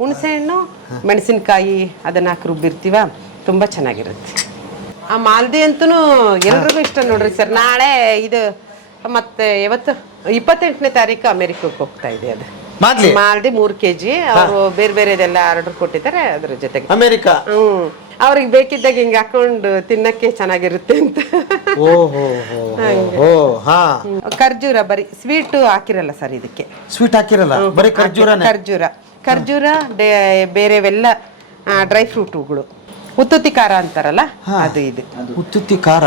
ಹುಣಸೆ ಹಣ್ಣು ಮೆಣಸಿನಕಾಯಿ ಅದನ್ನ ಹಾಕಿ ರುಬ್ಬಿರ್ತೀವ, ತುಂಬಾ ಚೆನ್ನಾಗಿರುತ್ತೆ. ಆ ಮಾಲ್ದಿ ಅಂತೂ ಎಲ್ರಿಗೂ ಇಷ್ಟ ನೋಡ್ರಿ ಸರ್. ನಾಳೆ ಇದು ಮತ್ತೆ ಯಾವತ್ತು 28ನೇ ತಾರೀಕು ಅಮೆರಿಕಕ್ಕೆ ಹೋಗ್ತಾ ಇದೆ. ಅದು ಮಾಲ್ದಿ 3 kg ಅವರು ಬೇರೆ ಬೇರೆದೆಲ್ಲ ಆರ್ಡರ್ ಕೊಟ್ಟಿದ್ದಾರೆ. ಅದ್ರ ಜೊತೆಗೆ ಅಮೆರಿಕಾ ಅವ್ರಿಗೆ ಬೇಕಿದ್ದಾಗ ಹಿಂಗ ಹಾಕೊಂಡು ತಿನ್ನಕ್ಕೆ ಚೆನ್ನಾಗಿರುತ್ತೆ ಅಂತ. ಖರ್ಜೂರ ಬರೀ ಸ್ವೀಟ್ ಹಾಕಿರಲ್ಲ ಸರ್, ಇದಕ್ಕೆ ಸ್ವೀಟ್ ಹಾಕಿರಲ್ಲ, ಬರೀ ಖರ್ಜೂರ ಬೇರೆವೆಲ್ಲ ಡ್ರೈ ಫ್ರೂಟ್ಗಳು. ಉತ್ತುತ್ತಿ ಖಾರ ಅಂತಾರಲ್ಲ, ಅದು ಇದು ಉತ್ತುತ್ತಿ ಖಾರ.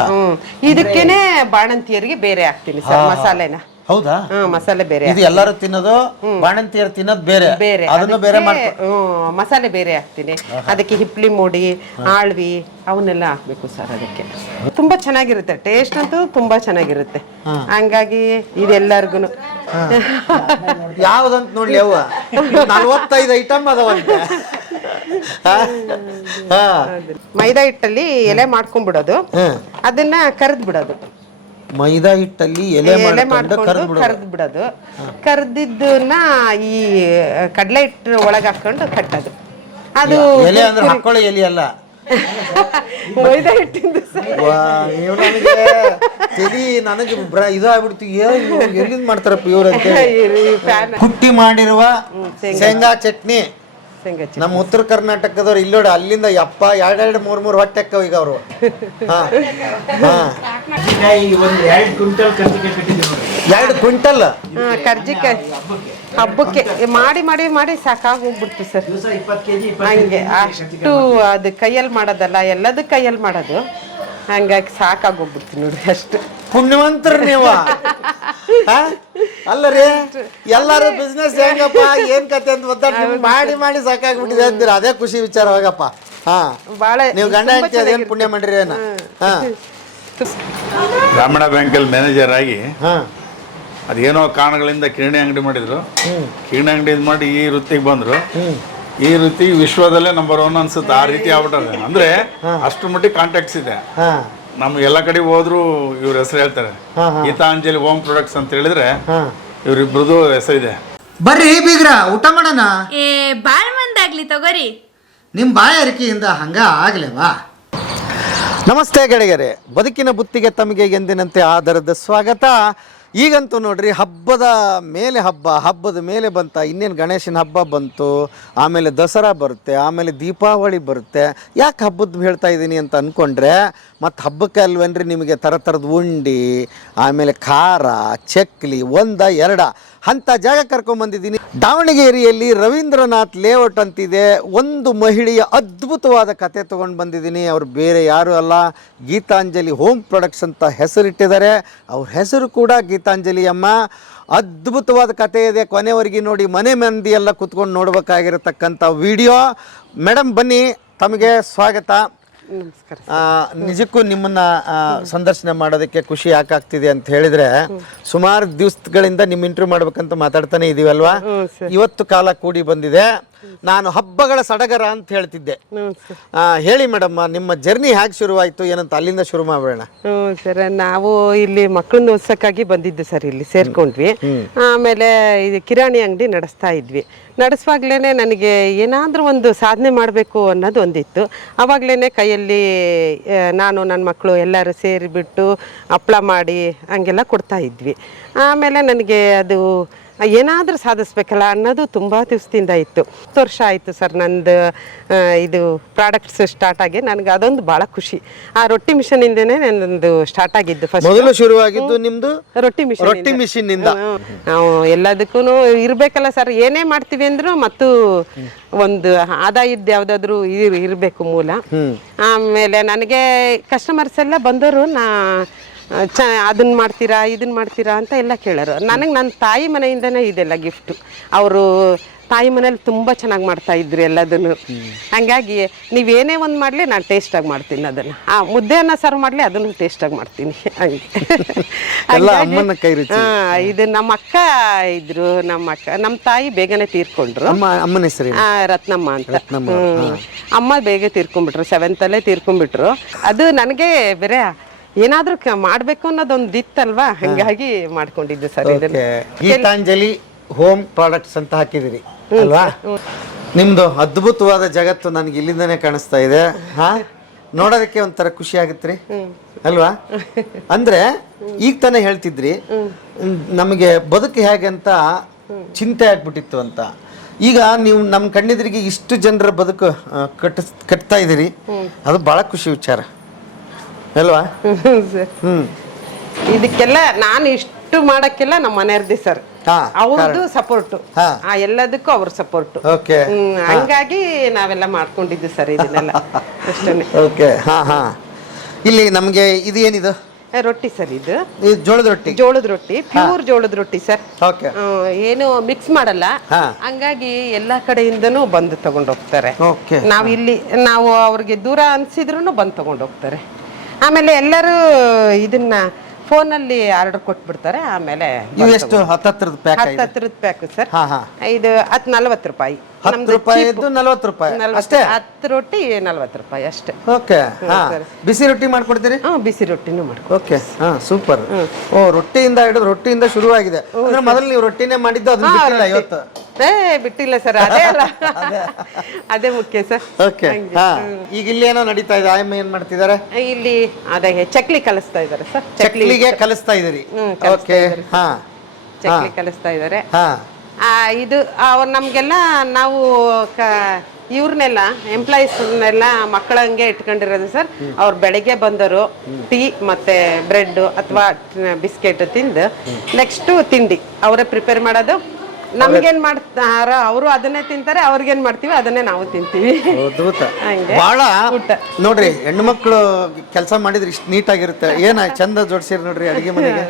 ಇದಕ್ಕೇನೆ ಬಾಣಂತಿಯರಿಗೆ ಬೇರೆ ಹಾಕ್ತೀನಿ ಸರ್ ಮಸಾಲೆನ. ಹೌದಾ? ಮಸಾಲೆ ಬೇರೆ. ಇದು ಎಲ್ಲರೂ ತಿನ್ನೋದು, ಬಾಣಂತಿಯರು ತಿನ್ನೋದು ಬೇರೆ ಬೇರೆ, ಅದನ್ನು ಬೇರೆ ಮಸಾಲೆ ಬೇರೆ ಹಾಕ್ತೀನಿ. ಅದಕ್ಕೆ ಹಿಪ್ಲಿ ಮೂಡಿ, ಆಳ್ವಿ ಅವನ್ನೆಲ್ಲ ಹಾಕ್ಬೇಕು ಸರ್. ಅದಕ್ಕೆ ತುಂಬಾ ಚೆನ್ನಾಗಿರುತ್ತೆ, ಟೇಸ್ಟ್ ಅಂತೂ ತುಂಬಾ ಚೆನ್ನಾಗಿರುತ್ತೆ. ಹಂಗಾಗಿ ಇದೆಲ್ಲರಿಗೂ ಯಾವ್ದಂತ ನೋಡ್ಲಿ ಅವ್ವ, 45 ಐಟಮ್ ಅದಾವಂತೆ. ಮೈದಾ ಹಿಟ್ಟಲ್ಲಿ ಎಲೆ ಮಾಡ್ಕೊಂಡ್ಬಿಡೋದು, ಅದನ್ನ ಕರ್ದ್ ಬಿಡೋದು. ಮೈದಾ ಹಿಟ್ಟಲ್ಲಿ ಎಲೆ ಮಾಡ್ಕೊಂಡು ಕರ್ದ್ ಬಿಡೋದು. ಕರ್ದಿದ್ದನ್ನ ಈ ಕಡಲೆ ಹಿಟ್ಟು ಒಳಗೆ ಹಾಕೊಂಡು ಕಟ್ಟೋದು. ಅದು ಎಲೆ ಅಂದ್ರೆ ಹಾಕೊಳ್ಳೋ ಎಲೆ ಅಲ್ಲ, ಮೈದಾ ಹಿಟ್ಟಿಂದ ನನಗೆ ಇದಾಗ್ಬಿಡ್ತು. ಎಲ್ಲಿಂದ ಮಾಡ್ತಾರಪ್ಪ ಇವ್ರಂತ. ಕುಟ್ಟಿ ಮಾಡಿರುವ ಶೇಂಗಾ ಚಟ್ನಿ. ನಮ್ಮ ಉತ್ತರ ಕರ್ನಾಟಕದವ್ರು ಇಲ್ಲೋಡ ಅಲ್ಲಿಂದ 2 3 ಹೊಟ್ಟೆ ಅಕ್ಕವ ಈಗ ಅವರು. 2 ಕ್ವಿಂಟಲ್ ಕರ್ಜಿಕಾಯಿ ಹಬ್ಬಕ್ಕೆ ಮಾಡಿ ಮಾಡಿ ಮಾಡಿ ಸಾಕಾಗಿ ಹೋಗ್ಬಿಡ್ತು ಸರ್. ಹಂಗೆ ಅಷ್ಟು ಅದು ಕೈಯಲ್ಲಿ ಮಾಡೋದಲ್ಲ, ಎಲ್ಲದೂ ಕೈಯಲ್ಲಿ ಮಾಡೋದು. ಹಂಗಾಗಿ ಸಾಕಾಗೋಗ್ಬಿಡ್ತು ನೋಡ್ರಿ, ಅಷ್ಟು ಪುಣ್ಯವಂತರ ನೀವು. ಅಲ್ಲರಿ ಎಲ್ಲಾರು ಬಿಸ್ನೆಸ್ ಹೆಂಗಪ್ಪ ಏನ್ ಕತೆ ಅಂತ ಒದ್ದಾಡ ಮಾಡಿ ಮಾಡಿ ಸಾಕಾಗ್ಬಿಟ್ಟಿದೆ ಅಂತೀರ, ಅದೇ ಖುಷಿ ವಿಚಾರ. ಹೋಗಪ್ಪ ಬಾಳ ನೀವು ಗಂಡ ಹೆಂಡತಿ ಅದೇನ್ ಪುಣ್ಯ ಮಾಡ್ರಿ ಏನ. ಗ್ರಾಮೀಣ ಬ್ಯಾಂಕಲ್ಲಿ ಮ್ಯಾನೇಜರ್ ಆಗಿ ಅದೇನೋ ಕಾರಣಗಳಿಂದ ಕಿರಾಣಿ ಅಂಗಡಿ ಮಾಡಿದ್ರು. ಕಿರಾಣಿ ಅಂಗಡಿ ಮಾಡಿ ಈ ವೃತ್ತಿಗೆ ಬಂದ್ರು. ಈ ವೃತ್ತಿ ವಿಶ್ವದಲ್ಲೇ ನಂಬರ್ 1 ಅನ್ಸುತ್ತೆ. ಆ ರೀತಿ ಆಗ್ಬಿಟ್ಟದೆ. ಅಂದ್ರೆ ಅಷ್ಟು ಮಟ್ಟಿಗೆ ಕಾಂಟ್ಯಾಕ್ಟ್ಸ್ ಇದೆ. ನಮ್ಗೆ ಎಲ್ಲ ಕಡೆ ಹೋದ್ರು ಇವ್ರ ಹೆಸರು ಹೇಳ್ತಾರೆ. ಗೀತಾಂಜಲಿ ಹೋಮ್ ಪ್ರಾಡಕ್ಟ್ಸ್ ಅಂತ ಹೇಳಿದ್ರೆ ಇವ್ರಿಬ್ರದ್ದು ಹೆಸರಿದೆ. ಬರ್ರಿ ಬೀಗ್ರ, ಊಟ ಮಾಡೋಣ. ಬಾಳ್ ಮಂದಾಗ್ಲಿ ತಗೋರಿ. ನಿಮ್ ಬಾಯಾರಿಕೆಯಿಂದ ಹಂಗ ಆಗ್ಲೇವಾ? ನಮಸ್ತೆ ಗೆಳೆಯರೆ, ಬದುಕಿನ ಬುತ್ತಿಗೆ ತಮಗೆ ಎಂದಿನಂತೆ ಆಧಾರದ ಸ್ವಾಗತ. ಈಗಂತೂ ನೋಡ್ರಿ, ಹಬ್ಬದ ಮೇಲೆ ಹಬ್ಬದ ಮೇಲೆ ಬಂತ. ಇನ್ನೇನು ಗಣೇಶನ ಹಬ್ಬ ಬಂತು, ಆಮೇಲೆ ದಸರಾ ಬರುತ್ತೆ, ಆಮೇಲೆ ದೀಪಾವಳಿ ಬರುತ್ತೆ. ಯಾಕೆ ಹಬ್ಬದ ಹೇಳ್ತಾ ಇದ್ದೀನಿ ಅಂತ ಅಂದ್ಕೊಂಡ್ರೆ, ಮತ್ತು ಹಬ್ಬಕ್ಕೆ ಅಲ್ವೇನ್ರಿ ನಿಮಗೆ ಥರದ ಉಂಡಿ, ಆಮೇಲೆ ಖಾರ, ಚಕ್ಲಿ 1 2 ಅಂಥ ಜಾಗ ಕರ್ಕೊಂಬಂದಿದ್ದೀನಿ. ದಾವಣಗೆರೆಯಲ್ಲಿ ರವೀಂದ್ರನಾಥ್ ಲೇಔಟ್ ಅಂತಿದೆ. ಒಂದು ಮಹಿಳೆಯ ಅದ್ಭುತವಾದ ಕತೆ ತೊಗೊಂಡು ಬಂದಿದ್ದೀನಿ. ಅವ್ರು ಬೇರೆ ಯಾರೂ ಅಲ್ಲ, ಗೀತಾಂಜಲಿ ಹೋಮ್ ಪ್ರಾಡಕ್ಟ್ಸ್ ಅಂತ ಹೆಸರಿಟ್ಟಿದ್ದಾರೆ. ಅವ್ರ ಹೆಸರು ಕೂಡ ಗೀತಾಂಜಲಿ ಅಮ್ಮ. ಅದ್ಭುತವಾದ ಕತೆ ಇದೆ, ಕೊನೆವರೆಗೆ ನೋಡಿ. ಮನೆ ಮಂದಿ ಎಲ್ಲ ಕುತ್ಕೊಂಡು ನೋಡ್ಬೇಕಾಗಿರತಕ್ಕಂಥ ವಿಡಿಯೋ. ಮೇಡಮ್ ಬನ್ನಿ, ತಮಗೆ ಸ್ವಾಗತ. ನಿಜಕ್ಕೂ ನಿಮ್ಮನ್ನ ಸಂದರ್ಶನ ಮಾಡೋದಕ್ಕೆ ಖುಷಿ ಯಾಕಾಗ್ತಿದೆ ಅಂತ ಹೇಳಿದ್ರೆ, ಸುಮಾರು ದಿವಸಗಳಿಂದ ನಿಮ್ಮ ಇಂಟರ್ವ್ಯೂ ಮಾಡ್ಬೇಕಂತ ಮಾತಾಡ್ತಾನೆ ಇದೀವಲ್ವಾ. ಇವತ್ತು ಕಾಲ ಕೂಡಿ ಬಂದಿದೆ. ನಾನು ಹಬ್ಬಗಳ ಸಡಗರ ಅಂತ ಹೇಳ್ತಿದ್ದೆ. ಹೇಳಿ ಮೇಡಮ್, ನಿಮ್ಮ ಜರ್ನಿ ಹೇಗೆ ಶುರುವಾಯಿತು ಏನಂತ ಅಲ್ಲಿಂದ ಶುರು ಮಾಡೋಣ. ಸರ್, ನಾವು ಇಲ್ಲಿ ಮಕ್ಕಳನ್ನ ಓದ್ಸಕ್ಕಾಗಿ ಬಂದಿದ್ದು ಸರ್. ಇಲ್ಲಿ ಸೇರ್ಕೊಂಡ್ವಿ. ಆಮೇಲೆ ಇದು ಕಿರಾಣಿ ಅಂಗಡಿ ನಡೆಸ್ತಾ ಇದ್ವಿ. ನಡೆಸುವಾಗ್ಲೇನೆ ನನಗೆ ಏನಾದರೂ ಒಂದು ಸಾಧನೆ ಮಾಡಬೇಕು ಅನ್ನೋದು ಒಂದಿತ್ತು. ಆವಾಗಲೇ ಕೈಯಲ್ಲಿ ನಾನು ನನ್ನ ಮಕ್ಕಳು ಎಲ್ಲರೂ ಸೇರಿಬಿಟ್ಟು ಹಪ್ಪಳ ಮಾಡಿ ಹಂಗೆಲ್ಲ ಕೊಡ್ತಾ ಇದ್ವಿ. ಆಮೇಲೆ ನನಗೆ ಅದು ಏನಾದರೂ ಸಾಧಿಸ್ಬೇಕಲ್ಲ ಅನ್ನೋದು ತುಂಬ ದಿವಸದಿಂದ ಇತ್ತು. 10 ವರ್ಷ ಆಯಿತು ಸರ್ ನಂದು ಇದು ಪ್ರಾಡಕ್ಟ್ಸ್ ಸ್ಟಾರ್ಟ್ ಆಗಿ. ನನಗೆ ಅದೊಂದು ಭಾಳ ಖುಷಿ. ಆ ರೊಟ್ಟಿ ಮಿಷನಿಂದನೇ ನನ್ನದು ಸ್ಟಾರ್ಟ್ ಆಗಿದ್ದು. ಮೊದಲು ಶುರುವಾಗಿದ್ದು ನಿಮ್ಮದು ರೊಟ್ಟಿ ಮಿಷನಿಂದ. ನಾವು ಎಲ್ಲದಕ್ಕೂ ಇರಬೇಕಲ್ಲ ಸರ್, ಏನೇ ಮಾಡ್ತೀವಿ ಅಂದ್ರೂ ಮತ್ತು ಒಂದು ಆದಾಯದ ಯಾವುದಾದ್ರೂ ಇರಬೇಕು ಮೂಲ. ಆಮೇಲೆ ನನಗೆ ಕಸ್ಟಮರ್ಸ್ ಎಲ್ಲ ಬಂದವರು ಅದನ್ನ ಮಾಡ್ತೀರಾ ಇದನ್ನ ಮಾಡ್ತೀರಾ ಅಂತ ಎಲ್ಲ ಕೇಳೋರು. ನನಗೆ ನನ್ನ ತಾಯಿ ಮನೆಯಿಂದನೇ ಇದೆಲ್ಲ ಗಿಫ್ಟು. ಅವರು ತಾಯಿ ಮನೇಲಿ ತುಂಬ ಚೆನ್ನಾಗಿ ಮಾಡ್ತಾ ಇದ್ರು ಎಲ್ಲದನ್ನು. ಹಂಗಾಗಿ ನೀವೇನೇ ಒಂದು ಮಾಡಲಿ ನಾನು ಟೇಸ್ಟಾಗಿ ಮಾಡ್ತೀನಿ ಅದನ್ನು. ಮುದ್ದೆಯನ್ನು ಸರ್ವ್ ಮಾಡಲಿ ಅದನ್ನು ಟೇಸ್ಟಾಗಿ ಮಾಡ್ತೀನಿ. ಇದು ನಮ್ಮ ಅಕ್ಕ ಇದ್ರು. ನಮ್ಮ ತಾಯಿ ಬೇಗನೆ ತೀರ್ಕೊಂಡ್ರು. ಅಮ್ಮನ ಹೆಸರು ರತ್ನಮ್ಮ ಅಂತ. ಅಮ್ಮ ಬೇಗ ತೀರ್ಕೊಂಡ್ಬಿಟ್ರು, 7th ಅಲ್ಲೇ ತೀರ್ಕೊಂಡ್ಬಿಟ್ರು. ಅದು ನನಗೆ ಬೇರೆ ಏನಾದ್ರೂ ಮಾಡ್ಬೇಕು ಅನ್ನೋದೊಂದು ಇತ್ತಲ್ವಾ, ಹಂಗಾಗಿ ಮಾಡ್ಕೊಂಡಿದ್ದು ಸರ್. ಇದನ್ನ ಗೀತಾಂಜಲಿ ಹೋಮ್ ಪ್ರಾಡಕ್ಟ್ಸ್ ಅಂತ ಹಾಕಿದಿರಿ ಅಲ್ವಾ? ನಿಮ್ದು ಅದ್ಭುತವಾದ ಜಗತ್ತು ನನಗೆ ಇಲ್ಲಿಂದನೇ ಕಾಣಿಸ್ತಾ ಇದೆ. ಹಾ, ನೋಡೋದಕ್ಕೆ ಒಂಥರ ಖುಷಿ ಆಗುತ್ತ್ರಿ ಅಲ್ವಾ? ಅಂದ್ರೆ ಈಗ ತಾನೇ ಹೇಳ್ತಿದ್ರಿ ನಮಗೆ ಬದುಕು ಹೇಗೆ ಅಂತ ಚಿಂತೆ ಆಗ್ಬಿಟ್ಟಿತ್ತು ಅಂತ. ಈಗ ನೀವು ನಮ್ಮ ಕಣ್ಣಿದ್ರಿಗೆ ಇಷ್ಟು ಜನರ ಬದುಕು ಕಟ್ತಾ ಇದ್ದೀರಿ, ಅದು ಬಹಳ ಖುಷಿ ವಿಚಾರ ಅಲ್ವಾ? ಇದಕ್ಕೆಲ್ಲ ನಾನು ಇಷ್ಟು ಮಾಡಕ್ಕೆಲ್ಲ ನಮ್ಮ ಮನೆಯವ್ರದ್ದೇ ಸರ್, ಅವ್ರದ್ದು ಸಪೋರ್ಟ್, ಎಲ್ಲದಕ್ಕೂ ಅವ್ರ ಸಪೋರ್ಟ್. ಹಂಗಾಗಿ ನಾವೆಲ್ಲ ಮಾಡ್ಕೊಂಡಿದ್ದು ಸರ್ ಇದನ್ನೆಲ್ಲ ಅಷ್ಟೇ. ಓಕೆ. ಹಾ ಹಾ. ಇಲ್ಲಿ ನಮಗೆ ಇದು ಏನಿದು? ರೊಟ್ಟಿ ಸರ್. ಇದು ಜೋಳದ ರೊಟ್ಟಿ. ಜೋಳದ ರೊಟ್ಟಿ, ಪ್ಯೂರ್ ಜೋಳದ ರೊಟ್ಟಿ ಸರ್. ಓಕೆ. ಏನು ಮಿಕ್ಸ್ ಮಾಡಲ್ಲ, ಹಂಗಾಗಿ ಎಲ್ಲಾ ಕಡೆಯಿಂದನೂ ಬಂದು ತಗೊಂಡು ಹೋಗ್ತಾರೆ. ನಾವು ಅವ್ರಿಗೆ ದೂರ ಅನ್ಸಿದ್ರು ಬಂದು ತಗೊಂಡು ಹೋಗ್ತಾರೆ. ಆಮೇಲೆ ಎಲ್ಲರೂ ಇದನ್ನ ಫೋನಲ್ಲಿ ಆರ್ಡರ್ ಕೊಟ್ಬಿಡ್ತಾರೆ. ಆಮೇಲೆ ಎಷ್ಟು? 10 ಪ್ಯಾಕ್ ಸರ್. ಇದು 40 ರೂಪಾಯಿ. 10 ರೂಪಾಯಿದ್ದು 40 ರೂಪಾಯಿ ಅಷ್ಟೇ. 10 ರೊಟ್ಟಿ 40 ರೂಪಾಯಿ ಅಷ್ಟೇ. ಓಕೆ. ಬಿಸಿ ರೊಟ್ಟಿ ಮಾಡ್ಕೊಡ್ತೀರಿ? ಬಿಸಿ ರೊಟ್ಟಿನೂ ಮಾಡ್ಕೊ. ಓಕೆ. ಸೂಪರ್. ರೊಟ್ಟಿಯಿಂದ ಹಿಡಿದು ರೊಟ್ಟಿಯಿಂದ ಶುರುವಾಗಿದೆ ಅಂದ್ರೆ ಮೊದಲು ನೀವು ರೊಟ್ಟಿನೇ ಮಾಡಿದ್ದು, ಅದನ್ನ ಬಿಟ್ಟಿಲ್ಲ ಇವತ್ತು? ಬಿಟ್ಟಿಲ್ಲ ಸರ್, ಅದೇ ಅಲ್ಲ, ಅದೇ ಮುಖ್ಯ ಸರ್. ಓಕೆ. ಈಗ ಇಲ್ಲಿ ಏನೋ ನಡೀತಾ ಇದೆ, ಆಯಮ್ಮ ಏನ್ ಮಾಡ್ತಿದ್ದಾರೆ ಇಲ್ಲಿ? ಅದೇ ಚಕ್ಲಿ ಕಲಿಸ್ತಾ ಇದ್ದಾರೆ ಸರ್. ಚಕ್ಲಿಗೆ ಕಲಿಸ್ತಾ ಇದೀರಿ? ಓಕೆ. ಚಕ್ಲಿ ಕಲಿಸ್ತಾ ಇದ್ದಾರೆ. ಇದು ಅವ್ರು ನಮ್ಗೆಲ್ಲ ನಾವು ಇವ್ರನ್ನೆಲ್ಲ ಎಂಪ್ಲಾಯೀಸ್ನೆಲ್ಲ ಮಕ್ಕಳಂಗೆ ಇಟ್ಕೊಂಡಿರೋದು ಸರ್. ಅವ್ರು ಬೆಳಗ್ಗೆ ಬಂದರು ಟೀ ಮತ್ತೆ ಬ್ರೆಡ್ ಅಥವಾ ಬಿಸ್ಕೆಟ್ ತಿಂದು ನೆಕ್ಸ್ಟ್ ತಿಂಡಿ ಅವರೇ ಪ್ರಿಪೇರ್ ಮಾಡೋದು. ನಮ್ಗೇನ್ ಮಾಡ್ತಾರ ಅವರು ಅದನ್ನೇ ತಿಂತಾರೆ, ಅವ್ರಿಗೇನ್ ಮಾಡ್ತೀವಿ ಅದನ್ನೇ ನಾವು ತಿಂತೀವಿ. ಬಹಳ ನೋಡ್ರಿ, ಹೆಣ್ಣು ಮಕ್ಕಳು ಕೆಲಸ ಮಾಡಿದ್ರೆ ಇಷ್ಟು ನೀಟಾಗಿರುತ್ತೆ. ಏನ ಚಂದ ಜೋಡಿಸಿರಿ ನೋಡ್ರಿ ಅಡಿಗೆ ಮನೆಗೆ.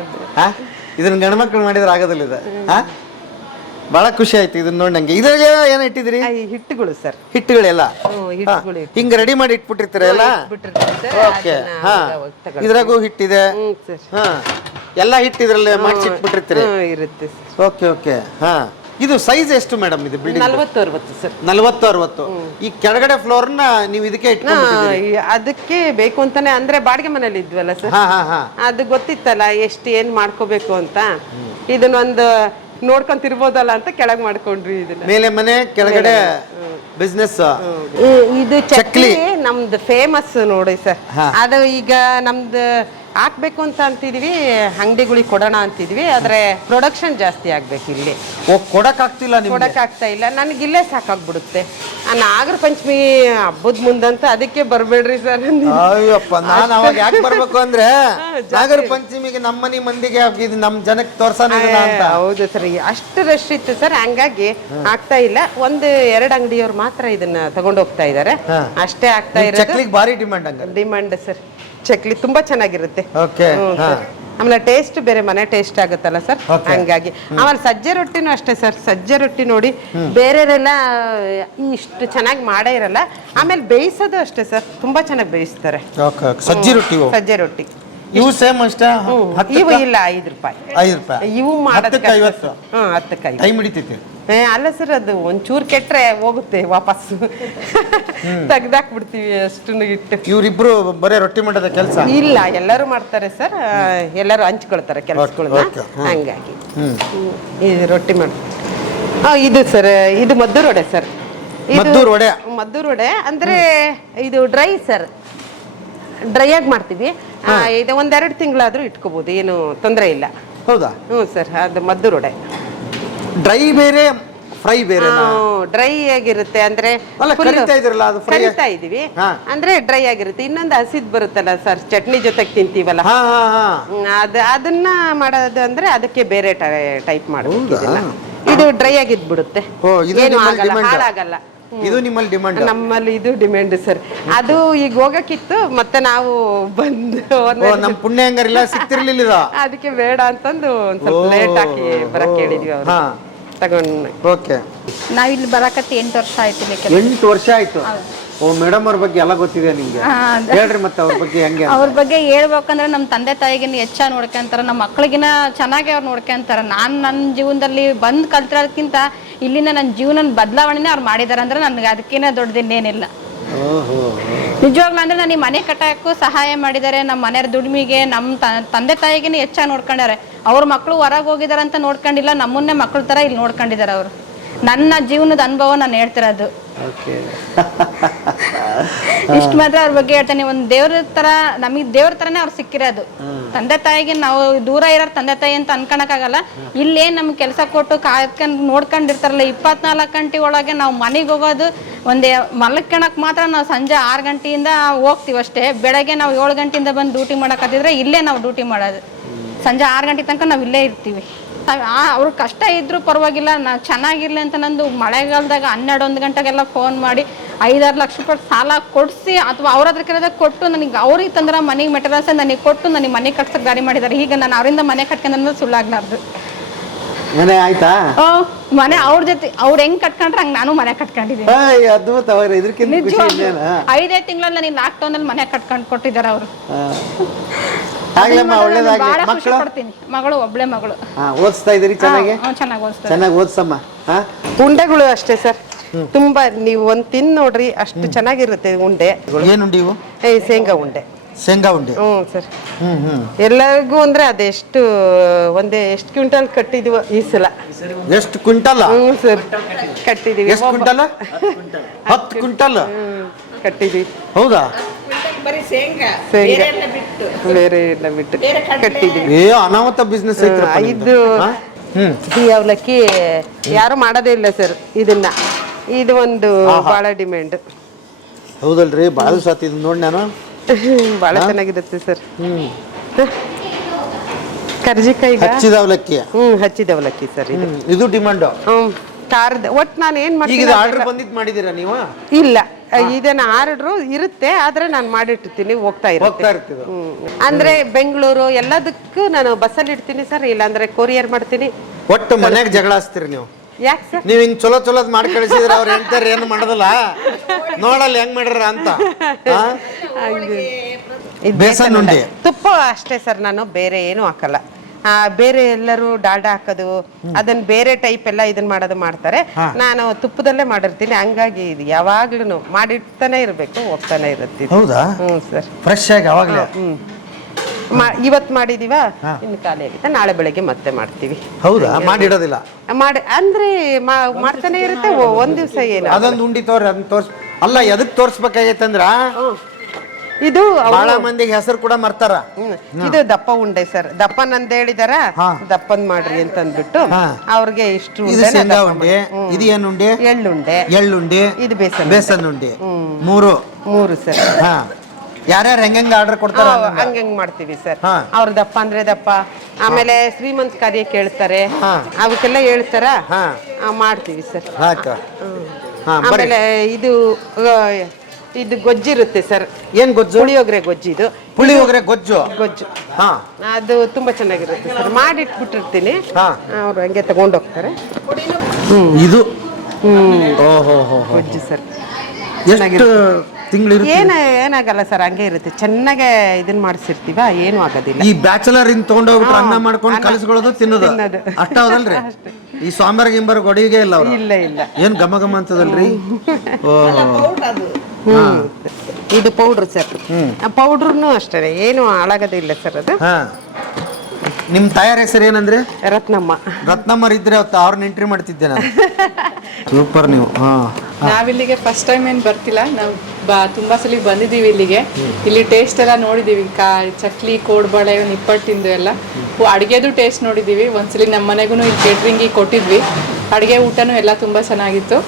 ಇದನ್ನ ಗಂಡು ಮಕ್ಕಳು ಮಾಡಿದ್ರೆ ಆಗೋದಿಲ್ಲ ಇದು. ಬಹಳ ಖುಷಿ ಆಯ್ತು ಇದನ್ನ ನೋಡಿ ನಂಗೆ. ಇದ್ರಾಗ ಏನ ಇಟ್ಟಿದ್ರಿ? ಹಿಟ್ಟುಗಳು ಸರ್. ಹಿಟ್ಟುಗಳೆಲ್ಲ ಹಿಂಗ ರೆಡಿ ಮಾಡಿ ಇಟ್ಬಿಟ್ಟಿರ್ತೀರ ಎಲ್ಲ? ಓಕೆ. ಇದ್ರಾಗೂ ಹಿಟ್ಟಿದೆ, ಎಲ್ಲ ಹಿಟ್ಟಿದ್ರಲ್ಲೇ ಮಾಡಿಸಿ ಇಟ್ಬಿಟ್ಟಿರ್ತೀರಿ? ಇರುತ್ತೆ. Okay okay. ಇದು ಸೈಜ್ ಎಷ್ಟು ಮೇಡಮ್ ಇದು ಬಿಲ್ಡಿಂಗ್? 40-60 ಸರ್. 40-60. ಈ ಕೆಳಗಡೆ ಫ್ಲೋರ್ ನ ನೀವು ಇದಕ್ಕೆ ಇಟ್ಕೊಂಡಿದ್ದೀರಿ? ಅದಕ್ಕೆ ಬೇಕು ಅಂತಾನೆ, ಅಂದ್ರೆ ಬಾಡಿಗೆ ಮನೇಲಿ ಇದ್ವಲ್ಲ ಸರ್, ಅದು ಗೊತ್ತಿತ್ತಲ್ಲ ಎಷ್ಟು ಏನ್ ಮಾಡ್ಕೋಬೇಕು ಅಂತ. ಇದನ್ನೊಂದು ನೋಡ್ಕೊಂತಿರ್ಬೋದಲ್ಲ ಅಂತ ಕೆಳಗ್ ಮಾಡ್ಕೊಂಡ್ರಿ. ಇದನ್ನ ಮೇಲೆ ಮನೆ ಕೆಳಗಡೆ ಬಿಸ್ನೆಸ್. ಇದು ಚಕ್ಲಿ ನಮ್ದು ಫೇಮಸ್ ನೋಡಿ ಸರ್. ಅದು ಈಗ ನಮ್ದು ಹಾಕ್ಬೇಕು ಅಂತ ಅಂತಿದ್ವಿ, ಅಂಗಡಿಗಳಿಗೆ ಕೊಡೋಣ ಅಂತಿದ್ವಿ, ಆದ್ರೆ ಪ್ರೊಡಕ್ಷನ್ ಜಾಸ್ತಿ ಆಗ್ಬೇಕು ಇಲ್ಲಿ. ಕೊಡಕ್ ಆಗ್ತಿಲ್ಲ, ಕೊಡಕ್ ಆಗ್ತಾ ಇಲ್ಲ. ನನಗೆ ಇಲ್ಲೇ ಸಾಕಾಗ್ಬಿಡುತ್ತೆ. ನಾಗರ ಪಂಚಮಿ ಹಬ್ಬದ ಮುಂದಂತ ಅದಕ್ಕೆ ಬರ್ಬೇಡ್ರಿ ಸರ್. ಅಯ್ಯಪ್ಪ, ನಾನು ಅವಾಗ ಯಾಕೆ ಬರ್ಬೇಕು ಅಂದ್ರೆ ನಾಗರ ಪಂಚಮಿಗೆ ನಮ್ಮನಿ ಮಂದಿಗೆ ನಮ್ ಜನಕ್ಕೆ ತೋರ್ಸಾನ ಅಂತ. ಹೌದು ಸರ್, ಅಷ್ಟು ರಶ್ ಇತ್ತು ಸರ್, ಹಂಗಾಗಿ ಆಗ್ತಾ ಇಲ್ಲ. 1-2 ಅಂಗಡಿಯವ್ರು ಮಾತ್ರ ಇದನ್ನ ತಗೊಂಡು ಹೋಗ್ತಾ ಇದಾರೆ, ಅಷ್ಟೇ ಆಗ್ತಾ ಇರೋದು. ಭಾರಿ ಡಿಮಾಂಡ್. Demand sir. ಚಕ್ಲಿ ತುಂಬಾ ಚೆನ್ನಾಗಿರುತ್ತೆ. ಆಮೇಲೆ ಟೇಸ್ಟ್ ಬೇರೆ, ಮನೆ ಟೇಸ್ಟ್ ಆಗುತ್ತಲ್ಲ ಸರ್, ಹಂಗಾಗಿ. ಆಮೇಲೆ ಸಜ್ಜೆ ರೊಟ್ಟಿನೂ ಅಷ್ಟೇ ಸರ್. ಸಜ್ಜೆ ರೊಟ್ಟಿ ನೋಡಿ ಬೇರೆಯವರೆಲ್ಲ ಇಷ್ಟು ಚೆನ್ನಾಗಿ ಮಾಡೇ ಇರಲ್ಲ. ಆಮೇಲೆ ಬೇಯಿಸೋದು ಅಷ್ಟೇ ಸರ್, ತುಂಬಾ ಚೆನ್ನಾಗಿ ಬೇಯಿಸ್ತಾರೆ ಸಜ್ಜೆ ರೊಟ್ಟಿ. ಸಜ್ಜೆ ರೊಟ್ಟಿ ಇವು ಸೇಮ್ ಅಷ್ಟೇ? ಇವು ಇಲ್ಲ, 5 ರೂಪಾಯಿ. ಇವು ಮಾಡೋದಕ್ಕೆ 10 ಟೈಮ್ ಹಿಡಿತೈತಿ. ಅಲ್ಲ ಸರ್, ಅದು ಒಂಚೂರು ಕೆಟ್ರೆ ಹೋಗುತ್ತೆ ವಾಪಸ್, ತೆಗ್ದಾಕ್ಬಿಡ್ತೀವಿ ಅಷ್ಟು ಇಟ್ಟು. ಇವ್ರಿಬ್ರು ಬರೀ ರೊಟ್ಟಿ ಮಾಡೋದ ಕೆಲಸ ಇಲ್ಲ, ಎಲ್ಲರೂ ಮಾಡ್ತಾರೆ ಸರ್. ಎಲ್ಲರೂ ಹಂಚ್ಕೊಳ್ತಾರೆ ಕೆಲಸಗಳನ್ನ, ಹಂಗಾಗಿ ಇದು ರೊಟ್ಟಿ ಮಾಡ್ತಾರೆ. ಇದು ಸರ್, ಇದು ಮದ್ದೂರು ವಡೆ ಸರ್. ಮದ್ದೂರು ವಡೆ ಅಂದ್ರೆ ಇದು ಡ್ರೈ ಸರ್, ಡ್ರೈ ಆಗಿ ಮಾಡ್ತೀವಿ. ಇದು 1-2 ತಿಂಗಳಾದ್ರೂ ಇಟ್ಕೋಬಹುದು, ಏನು ತೊಂದರೆ ಇಲ್ಲ. ಹೌದಾ? ಸರ್, ಅದು ಮದ್ದೂರು ವಡೆ. ಡ್ರೈ ಬೇರೆ, ಫ್ರೈ ಬೇರೆ? ಡ್ರೈ ಆಗಿರುತ್ತೆ ಅಂದ್ರೆ ಕರಿತಾ ಇದೀವಿ ಅಂದ್ರೆ ಡ್ರೈ ಆಗಿರುತ್ತೆ. ಇನ್ನೊಂದು ಹಸಿದ್ ಬರುತ್ತಲ್ಲ ಸರ್, ಚಟ್ನಿ ಜೊತೆಗೆ ತಿಂತೀವಲ್ಲ, ಅದನ್ನ ಮಾಡೋದು ಅಂದ್ರೆ ಅದಕ್ಕೆ ಬೇರೆ ಟೈಪ್ ಮಾಡೋದು. ಇದು ಡ್ರೈ ಆಗಿದ್ಬಿಡುತ್ತೆ, ಏನು ಆಗಲ್ಲ, ಹಾಳಾಗಲ್ಲ. ಇದು ನಿಮ್ಮಲ್ಲಿ ಡಿಮಾಂಡ್? ನಮ್ಮಲ್ಲಿ ಇದು ಡಿಮ್ಯಾಂಡ್ ಸರ್. ಅದು ಈಗ ಹೋಗಕ್ಕಿತ್ತು, ಮತ್ತೆ ನಾವು ಬಂದು ನಮ್ಮ ಪುಣ್ಯ ಹಂಗಾರಿಲ್ಲ, ಸಿಕ್ತಿರ್ಲಿಲ್ಲ, ಅದಕ್ಕೆ ಬೇಡ ಅಂತಂದು ಒಂದ್ ಸ್ವಲ್ಪ ಲೇಟ್ ಹಾಕಿ ಬರಕ್ ಹೇಳಿದ್ವಿ ಅವ್ರು, ತಗೊಂಡು. ಓಕೆ. ನಾವಿಲ್ಲಿ ಬರಕತ್ತಿ 8 ವರ್ಷ ಆಯ್ತು. 8 ವರ್ಷ ಆಯ್ತು. ಓ, ಮೇಡಮ್ ಅವ್ರ ಬಗ್ಗೆ ಎಲ್ಲ ಗೊತ್ತಿದೆ ನಿಮ್ಗೆ, ಹೇಳ್ರಿ ಮತ್ತೆ ಅವ್ರ ಬಗ್ಗೆ ಹೆಂಗೆ? ಅವ್ರ ಬಗ್ಗೆ ಹೇಳ್ಬೇಕಂದ್ರೆ ನಮ್ಮ ತಂದೆ ತಾಯಿಗಿನ ಹೆಚ್ಚಾಗಿ ನೋಡ್ಕೊಂತಾರ, ನಮ್ಮ ಮಕ್ಳಿಗಿನ ಚೆನ್ನಾಗಿ ಅವ್ರು ನೋಡ್ಕೊಂತಾರ. ನಾನು ನನ್ನ ಜೀವನದಲ್ಲಿ ಬಂದು ಕಲ್ತಿರೋದಕ್ಕಿಂತ ಇಲ್ಲಿಂದ ನನ್ನ ಜೀವನ ಬದಲಾವಣೆನೇ ಅವ್ರು ಮಾಡಿದಾರೆ ಅಂದ್ರೆ ನನಗೆ ಅದಕ್ಕಿಂತ ದೊಡ್ಡದಿನ್ನೇನಿಲ್ಲ. ನಿಜವಾಗ್ಲೂ ಅಂದ್ರೆ ನನಗೆ ಮನೆ ಕಟ್ಟಕ್ಕೂ ಸಹಾಯ ಮಾಡಿದ್ದಾರೆ. ನಮ್ಮ ಮನೆಯವ್ರ ದುಡಿಮೆಗೆ ನಮ್ಮ ತಂದೆ ತಾಯಿಗಿನ ಹೆಚ್ಚಾಗಿ ನೋಡ್ಕೊಂಡಾರೆ. ಅವ್ರ ಮಕ್ಕಳು ಹೊರಗೆ ಹೋಗಿದಾರೆ ಅಂತ ನೋಡ್ಕೊಂಡಿಲ್ಲ, ನಮ್ಮನ್ನೇ ಮಕ್ಳ ತರ ಇಲ್ಲಿ ನೋಡ್ಕೊಂಡಿದ್ದಾರೆ ಅವರು. ನನ್ನ ಜೀವನದ ಅನುಭವ ನಾನು ಹೇಳ್ತಿರೋದು. ಓಕೆ. ಇಷ್ಟು ಮಾತ್ರ ಅವ್ರ ಬಗ್ಗೆ ಹೇಳ್ತಾನೆ. ಒಂದು ದೇವ್ರ ತರ, ನಮಗೆ ದೇವ್ರ ತರನೇ ಅವ್ರು ಸಿಕ್ಕಿರೋದು. ತಂದೆ ತಾಯಿಗೆ ನಾವು ದೂರ ಇರೋರು ತಂದೆ ತಾಯಿ ಅಂತ ಅನ್ಕೊಳಕ್ಕಾಗಲ್ಲ. ಇಲ್ಲೇನ್ ನಮ್ಗೆ ಕೆಲಸ ಕೊಟ್ಟು ಕಾಯ್ಕೊಂಡು ನೋಡ್ಕೊಂಡಿರ್ತಾರಲ್ಲ 24 ಗಂಟೆ ಒಳಗೆ ನಾವು ಮನೆಗೆ ಹೋಗೋದು ಒಂದೇ ಮಲ್ಕೊಳಕ್ ಮಾತ್ರ ನಾವು ಸಂಜೆ 6 ಗಂಟೆಯಿಂದ ಹೋಗ್ತೀವಿ ಅಷ್ಟೇ. ಬೆಳಗ್ಗೆ ನಾವು 7 ಗಂಟೆಯಿಂದ ಬಂದು ಡ್ಯೂಟಿ ಮಾಡಕತ್ತಿದ್ರೆ ಇಲ್ಲೇ ನಾವು ಡ್ಯೂಟಿ ಮಾಡೋದು. ಸಂಜೆ 6 ಗಂಟೆ ತನಕ ನಾವು ಇಲ್ಲೇ ಇರ್ತೀವಿ. ಅವ್ರ ಕಷ್ಟ ಇದ್ರೂ ಪರವಾಗಿಲ್ಲ, ನಾವು ಚೆನ್ನಾಗಿರ್ಲಿ ಅಂತ ನಂದು ಮಳೆಗಾಲದಾಗ 12-1 ಗಂಟೆಗೆಲ್ಲ ಫೋನ್ ಮಾಡಿ 5-6 ಲಕ್ಷ ರೂಪಾಯಿ ಸಾಲ ಕೊಡಿಸಿ ಅಥವಾ ಅವ್ರ ಹತ್ರ ಕೇಳಿದಾಗ ಕೊಟ್ಟು ನನಗೆ ಅವ್ರಿಗೆ ತಂದ್ರೆ ಮನೆಗೆ ಮೆಟೀರಿಯಲ್ಸ್ ನನಗೆ ಕೊಟ್ಟು ನನಗೆ ಮನೆ ಕಟ್ಸಕ್ಕೆ ದಾರಿ ಮಾಡಿದ್ದಾರೆ. ಈಗ ನಾನು ಅವರಿಂದ ಮನೆ ಕಟ್ಕೊಂಡ್ರೆ ಸುಳ್ಳಾಗ್ಲಾರ್ದು. ಮನೆ ಆಯ್ತಾ? ಮನೆ ಅವ್ರ ಜೊತೆ ಅವ್ರು ಹೆಂಗ್ ಕಟ್ಕೊಂಡ್ರೆ ಹಂಗೆ ನಾನು ಮನೆ ಕಟ್ಕೊಂಡಿದ್ದೀನಿ. ಅದ್ಭುತ. ಇದಕ್ಕಿಂತ ಖುಷಿ ಇನ್ನೇನು? 5 ತಿಂಗಳಲ್ಲಿ ನನಗೆ ಲಾಕ್ಡೌನ್ ಅಲ್ಲಿ ಮನೆ ಕಟ್ಕೊಂಡು ಕೊಟ್ಟಿದ್ದಾರೆ ಅವರು. ಆಗ್ಲಮ್ಮ, ಒಳ್ಳೇದಾಗ್ಲಿ. ಬಹಳ ಖುಷಿ ಮಕ್ಕಳು? ಪಡ್ತೀನಿ. ಮಗಳು ಒಬ್ಳೆ ಮಗಳು. ಓದಿಸ್ತಾ ಇದ್ದೀರಿ ಚೆನ್ನಾಗಿ? ಚೆನ್ನಾಗಿ ಓದಿಸ್ತಾರೆ. ಚೆನ್ನಾಗಿ ಓದ್ಸಮ್ಮ. ಉಂಡೆಗಳು ಅಷ್ಟೇ ಸರ್, ತುಂಬಾ ನೀವು ಒಂದ್ ತಿಂದು ನೋಡ್ರಿ, ಅಷ್ಟು ಚೆನ್ನಾಗಿರುತ್ತೆ ಉಂಡೆ. ಏನುಂಡಿ ಇವು? ಶೇಂಗಾ ಉಂಡೆ. ಶೇಂಗಾ ಉಂಡೆ. ಸರ್. ಎಲ್ಲರಿಗೂ ಅಂದ್ರೆ ಅದೆಷ್ಟು ಎಷ್ಟು ಕ್ವಿಂಟಲ್ ಕಟ್ಟಿದ್ವು ಈ ಸಲ. ಎಷ್ಟು ಕ್ವಿಂಟಲ್? ಸರ್ ಕಟ್ಟಿದೀವಿ. ಎಷ್ಟು ಕ್ವಿಂಟಲ್? 10 ಕ್ವಿಂಟಲ್ ಕಟ್ಟಿದೀವಿ. ಹೌದಾ? ಶೇಂಗಾ ಬೇರೆ ಎಲ್ಲ ಬಿಟ್ಟು ಕಟ್ಟಿದೀವಿ. ಅನಾಹುತ ಬಿಸ್ನೆಸ್ ಐತ್ರ. ಇದು ಈ ಅವಲಕ್ಕಿ ಯಾರು ಮಾಡೋದೇ ಇಲ್ಲ ಸರ್ ಇದನ್ನ. ಇದು ಒಂದು ಬಹಳ ಡಿಮ್ಯಾಂಡ್. ಹೌದಲ್ರಿ, ಬಾಳ ಸಾತ್ ಇದು ನೋಡಿ ನಾನು. ಬಹಳ ಚೆನ್ನಾಗಿರುತ್ತೆ ಸರ್. ಕರ್ಜಿಕಾಯಿ ಹಚ್ಚಿದ ಅವಲಕ್ಕಿ. ಹಚ್ಚಿದ ಅವಲಕ್ಕಿ ಸರ್ ಇದು. ಇದು ಡಿಮಾಂಡ್. ಖಾರದ ಒಟ್ಟು ನಾನು ಏನ್ ಮಾಡ್ತೀನಿ. ಈಗ ಆರ್ಡರ್ ಬಂದಿದ್ದು ಮಾಡಿದೀರಾ ನೀವು? ಇಲ್ಲ, ಇದನ್ನ ಆರ್ಡ್ರು ಇರುತ್ತೆ, ಆದ್ರೆ ನಾನು ಮಾಡಿಟ್ಟಿರ್ತೀನಿ, ಹೋಗ್ತಾ ಇರುತ್ತೆ. ಅಂದ್ರೆ ಬೆಂಗಳೂರು ಎಲ್ಲದಕ್ಕೂ ನಾನು ಬಸ್ಸಲ್ಲಿ ಇಡ್ತೀನಿ ಸರ್, ಇಲ್ಲಾಂದ್ರೆ ಕೊರಿಯರ್ ಮಾಡ್ತೀನಿ. ಒಟ್ಟು ಮನ್ಯಾಗ ಜಗಳ ಹಚ್ತೀರಿ ನೀವು? ಯಾಕೆ ಸರ್? ನೀವ್ ಹಿಂಗ್ ಚಲೋ ಚಲೋದ್ ಮಾಡಿ ಕಳಿಸಿದ್ರೆ ಅವ್ರು ಹೇಳ್ತಾರೆ ಏನು ಮಾಡೋದಲ್ಲ, ನೋಡಲ್ಲ ಹೆಂಗ್ ಮಾಡ್ಯಾರ ಅಂತ. ಬೇಸನ್ ಉಂಡೆ, ತುಪ್ಪ ಅಷ್ಟೇ ಸರ್, ನಾನು ಬೇರೆ ಏನು ಹಾಕಲ್ಲ. ಬೇರೆ ಎಲ್ಲರೂ ಡಾಲ್ಡಾ ಹಾಕೋದು ಅದನ್ನ ಬೇರೆ ಟೈಪ್ ಎಲ್ಲ ಇದನ್ನ ಮಾಡೋದು ಮಾಡ್ತಾರೆ. ನಾನು ತುಪ್ಪದಲ್ಲೇ ಮಾಡಿರ್ತೀನಿ, ಹಂಗಾಗಿ ಇದು ಯಾವಾಗ್ಲೂ ಮಾಡಿರ್ತಾನೆ ಇರ್ಬೇಕು, ಹೋಗ್ತಾನೆ ಇರುತ್ತೆ. ಹೌದಾ? ಸರ್, ಫ್ರೆಶ್ ಆಗಿ ಯಾವಾಗ್ಲೇ. ಇವತ್ ಮಾಡಿದೀವ, ಇನ್ನು ಖಾಲಿ ಆಗಿದೆ, ನಾಳೆ ಬೆಳಗ್ಗೆ ಮತ್ತೆ ಮಾಡ್ತೀವಿ. ಹೌದಾ? ಮಾಡಿಡೋದಿಲ್ಲ? ಅಂದ್ರೆ ಮಾಡ್ತಾನೆ ಇರುತ್ತೆ. ಒಂದ್ ದಿವ್ಸ ಏನು ಅದೊಂದು ಉಂಡಿ ತೋರ್ಸ್. ಅಲ್ಲ, ಎದಕ್ ತೋರ್ಸ್ಬೇಕಾಗೈತಂದ್ರ ಇದು ಬಹಳ ಮಂದಿಗೆ ಹೆಸರು ಕೂಡ ಮರ್ತಾರ. ಇದು ದಪ್ಪ ಉಂಡೆ ಸರ್, ದಪ್ಪನಂತ ಹೇಳಿದಾರ, ದಪ್ಪನ್ ಮಾಡ್ರಿ ಅಂತ ಅಂದ್ಬಿಟ್ಟು ಅವ್ರಿಗೆ ಇಷ್ಟು. ಶೇಂಗಾ ಉಂಡೆ. ಇದು ಏನು ಉಂಡೆ? ಎಳ್ಳುಂಡೆ. ಎಳ್ಳುಂಡೆ. ಇದು ಬೇಸನ್ ಉಂಡೆ. ಮೂರು ಸರ್. ಯಾರ್ಯಾರು ಹೆಂಗ ಆರ್ಡರ್ ಕೊಡ್ತಾರ ಹಂಗಂಗ್ ಮಾಡ್ತೀವಿ ಸರ್. ಅವ್ರ ದಪ್ಪ ಅಂದ್ರೆ ದಪ್ಪ, ಆಮೇಲೆ ಶ್ರೀಮಂತ ಕಾರ್ಯ ಕೇಳ್ತಾರೆ, ಅವಕ್ಕೆಲ್ಲ ಹೇಳ್ತಾರ, ಮಾಡ್ತೀವಿ ಸರ್. ಆಮೇಲೆ ಇದು ಗೊಜ್ಜಿರುತ್ತೆ ಸರ್. ಏನ್ ಗೊಜ್ಜು? ಪುಳಿಯೋಗರೆ ಗೊಜ್ಜು. ಇದು ಪುಳಿಯೋಗರೆ ಗೊಜ್ಜು. ಅದು ತುಂಬಾ ಚೆನ್ನಾಗಿರುತ್ತೆ ಸರ್, ಮಾಡಿಟ್ಬಿಟ್ಟಿರ್ತೀನಿ, ಅವ್ರು ಹಂಗೆ ತಗೊಂಡೋಗ್ತಾರೆ. ಇದು ಗೊಜ್ಜು ಸರ್. ಎಷ್ಟು ತಿಂಗಳು? ಏನಾಗಲ್ಲ ಸರ್, ಹಂಗೆ ಇರುತ್ತೆ, ಚೆನ್ನಾಗೆ ಇದನ್ನ ಮಾಡಿಸಿರ್ತೀವ, ಏನು ಆಗೋದಿಲ್ಲ. ಈ ಬ್ಯಾಚಲರ್ ಇನ್ ತಗೊಂಡೋಗ್ಬಿಟ್ರೆ ಅನ್ನ ಮಾಡ್ಕೊಂಡು ಕಲಿಸ್ಕೊಳ್ಳೋದು, ತಿನ್ನೋದು ಅಷ್ಟ ಹೌದಲ್ರಿ? ಈ ಸಾಂಬಾರ್ ಗಿಂಬಾರ್ ಗೊಡಿಗೆ ಇಲ್ಲ ಅವ್ರು? ಇಲ್ಲ. ಏನ್ ಘಮ ಘಮ ಅಂತದಲ್ರಿ? ಇದು ಪೌಡ್ರ್ ಸರ್. ಪೌಡ್ರೂ ಅಷ್ಟೇ, ಏನು ಹಾಳಾಗೋದಿಲ್ಲ ಸರ್ ಅದು. ನಿಮ್ ತಾಯಾರ ಹೆಸರು ಏನಂದ್ರೆ? ರತ್ನಮ್ಮ. ರತ್ನಮ್ಮರ್ ಇದ್ರೆ ಅವ್ರನ್ನ ಎಂಟ್ರಿ ಮಾಡ್ತಿದ್ದೆ ನಾನು. ಸೂಪರ್ ನೀವು. ನಾವಿಲ್ಲಿಗೆ ಫಸ್ಟ್ ಟೈಮ್ ಏನು ಬರ್ತಿಲ್ಲ, ನಾವು ತುಂಬಾ ಸಲ ಬಂದಿದ್ದೀವಿ ಇಲ್ಲಿಗೆ. ಇಲ್ಲಿ ಟೇಸ್ಟ್ ಎಲ್ಲ ನೋಡಿದ್ದೀವಿ, ಚಕ್ಲಿ, ಕೋಡ್ಬಳೆ, ನಿಪ್ಪಟ್ಟಿಂದು ಎಲ್ಲ. ಅಡುಗೆದು ಟೇಸ್ಟ್ ನೋಡಿದ್ದೀವಿ. ಒಂದ್ಸಲಿ ನಮ್ಮ ಮನೆಗೂ ಇಲ್ಲಿ ಕೇಟ್ರಿಂಗಿಗೆ ಕೊಟ್ಟಿದ್ವಿ. ಅಡುಗೆ ಊಟನೂ ಎಲ್ಲ ತುಂಬ ಚೆನ್ನಾಗಿತ್ತು.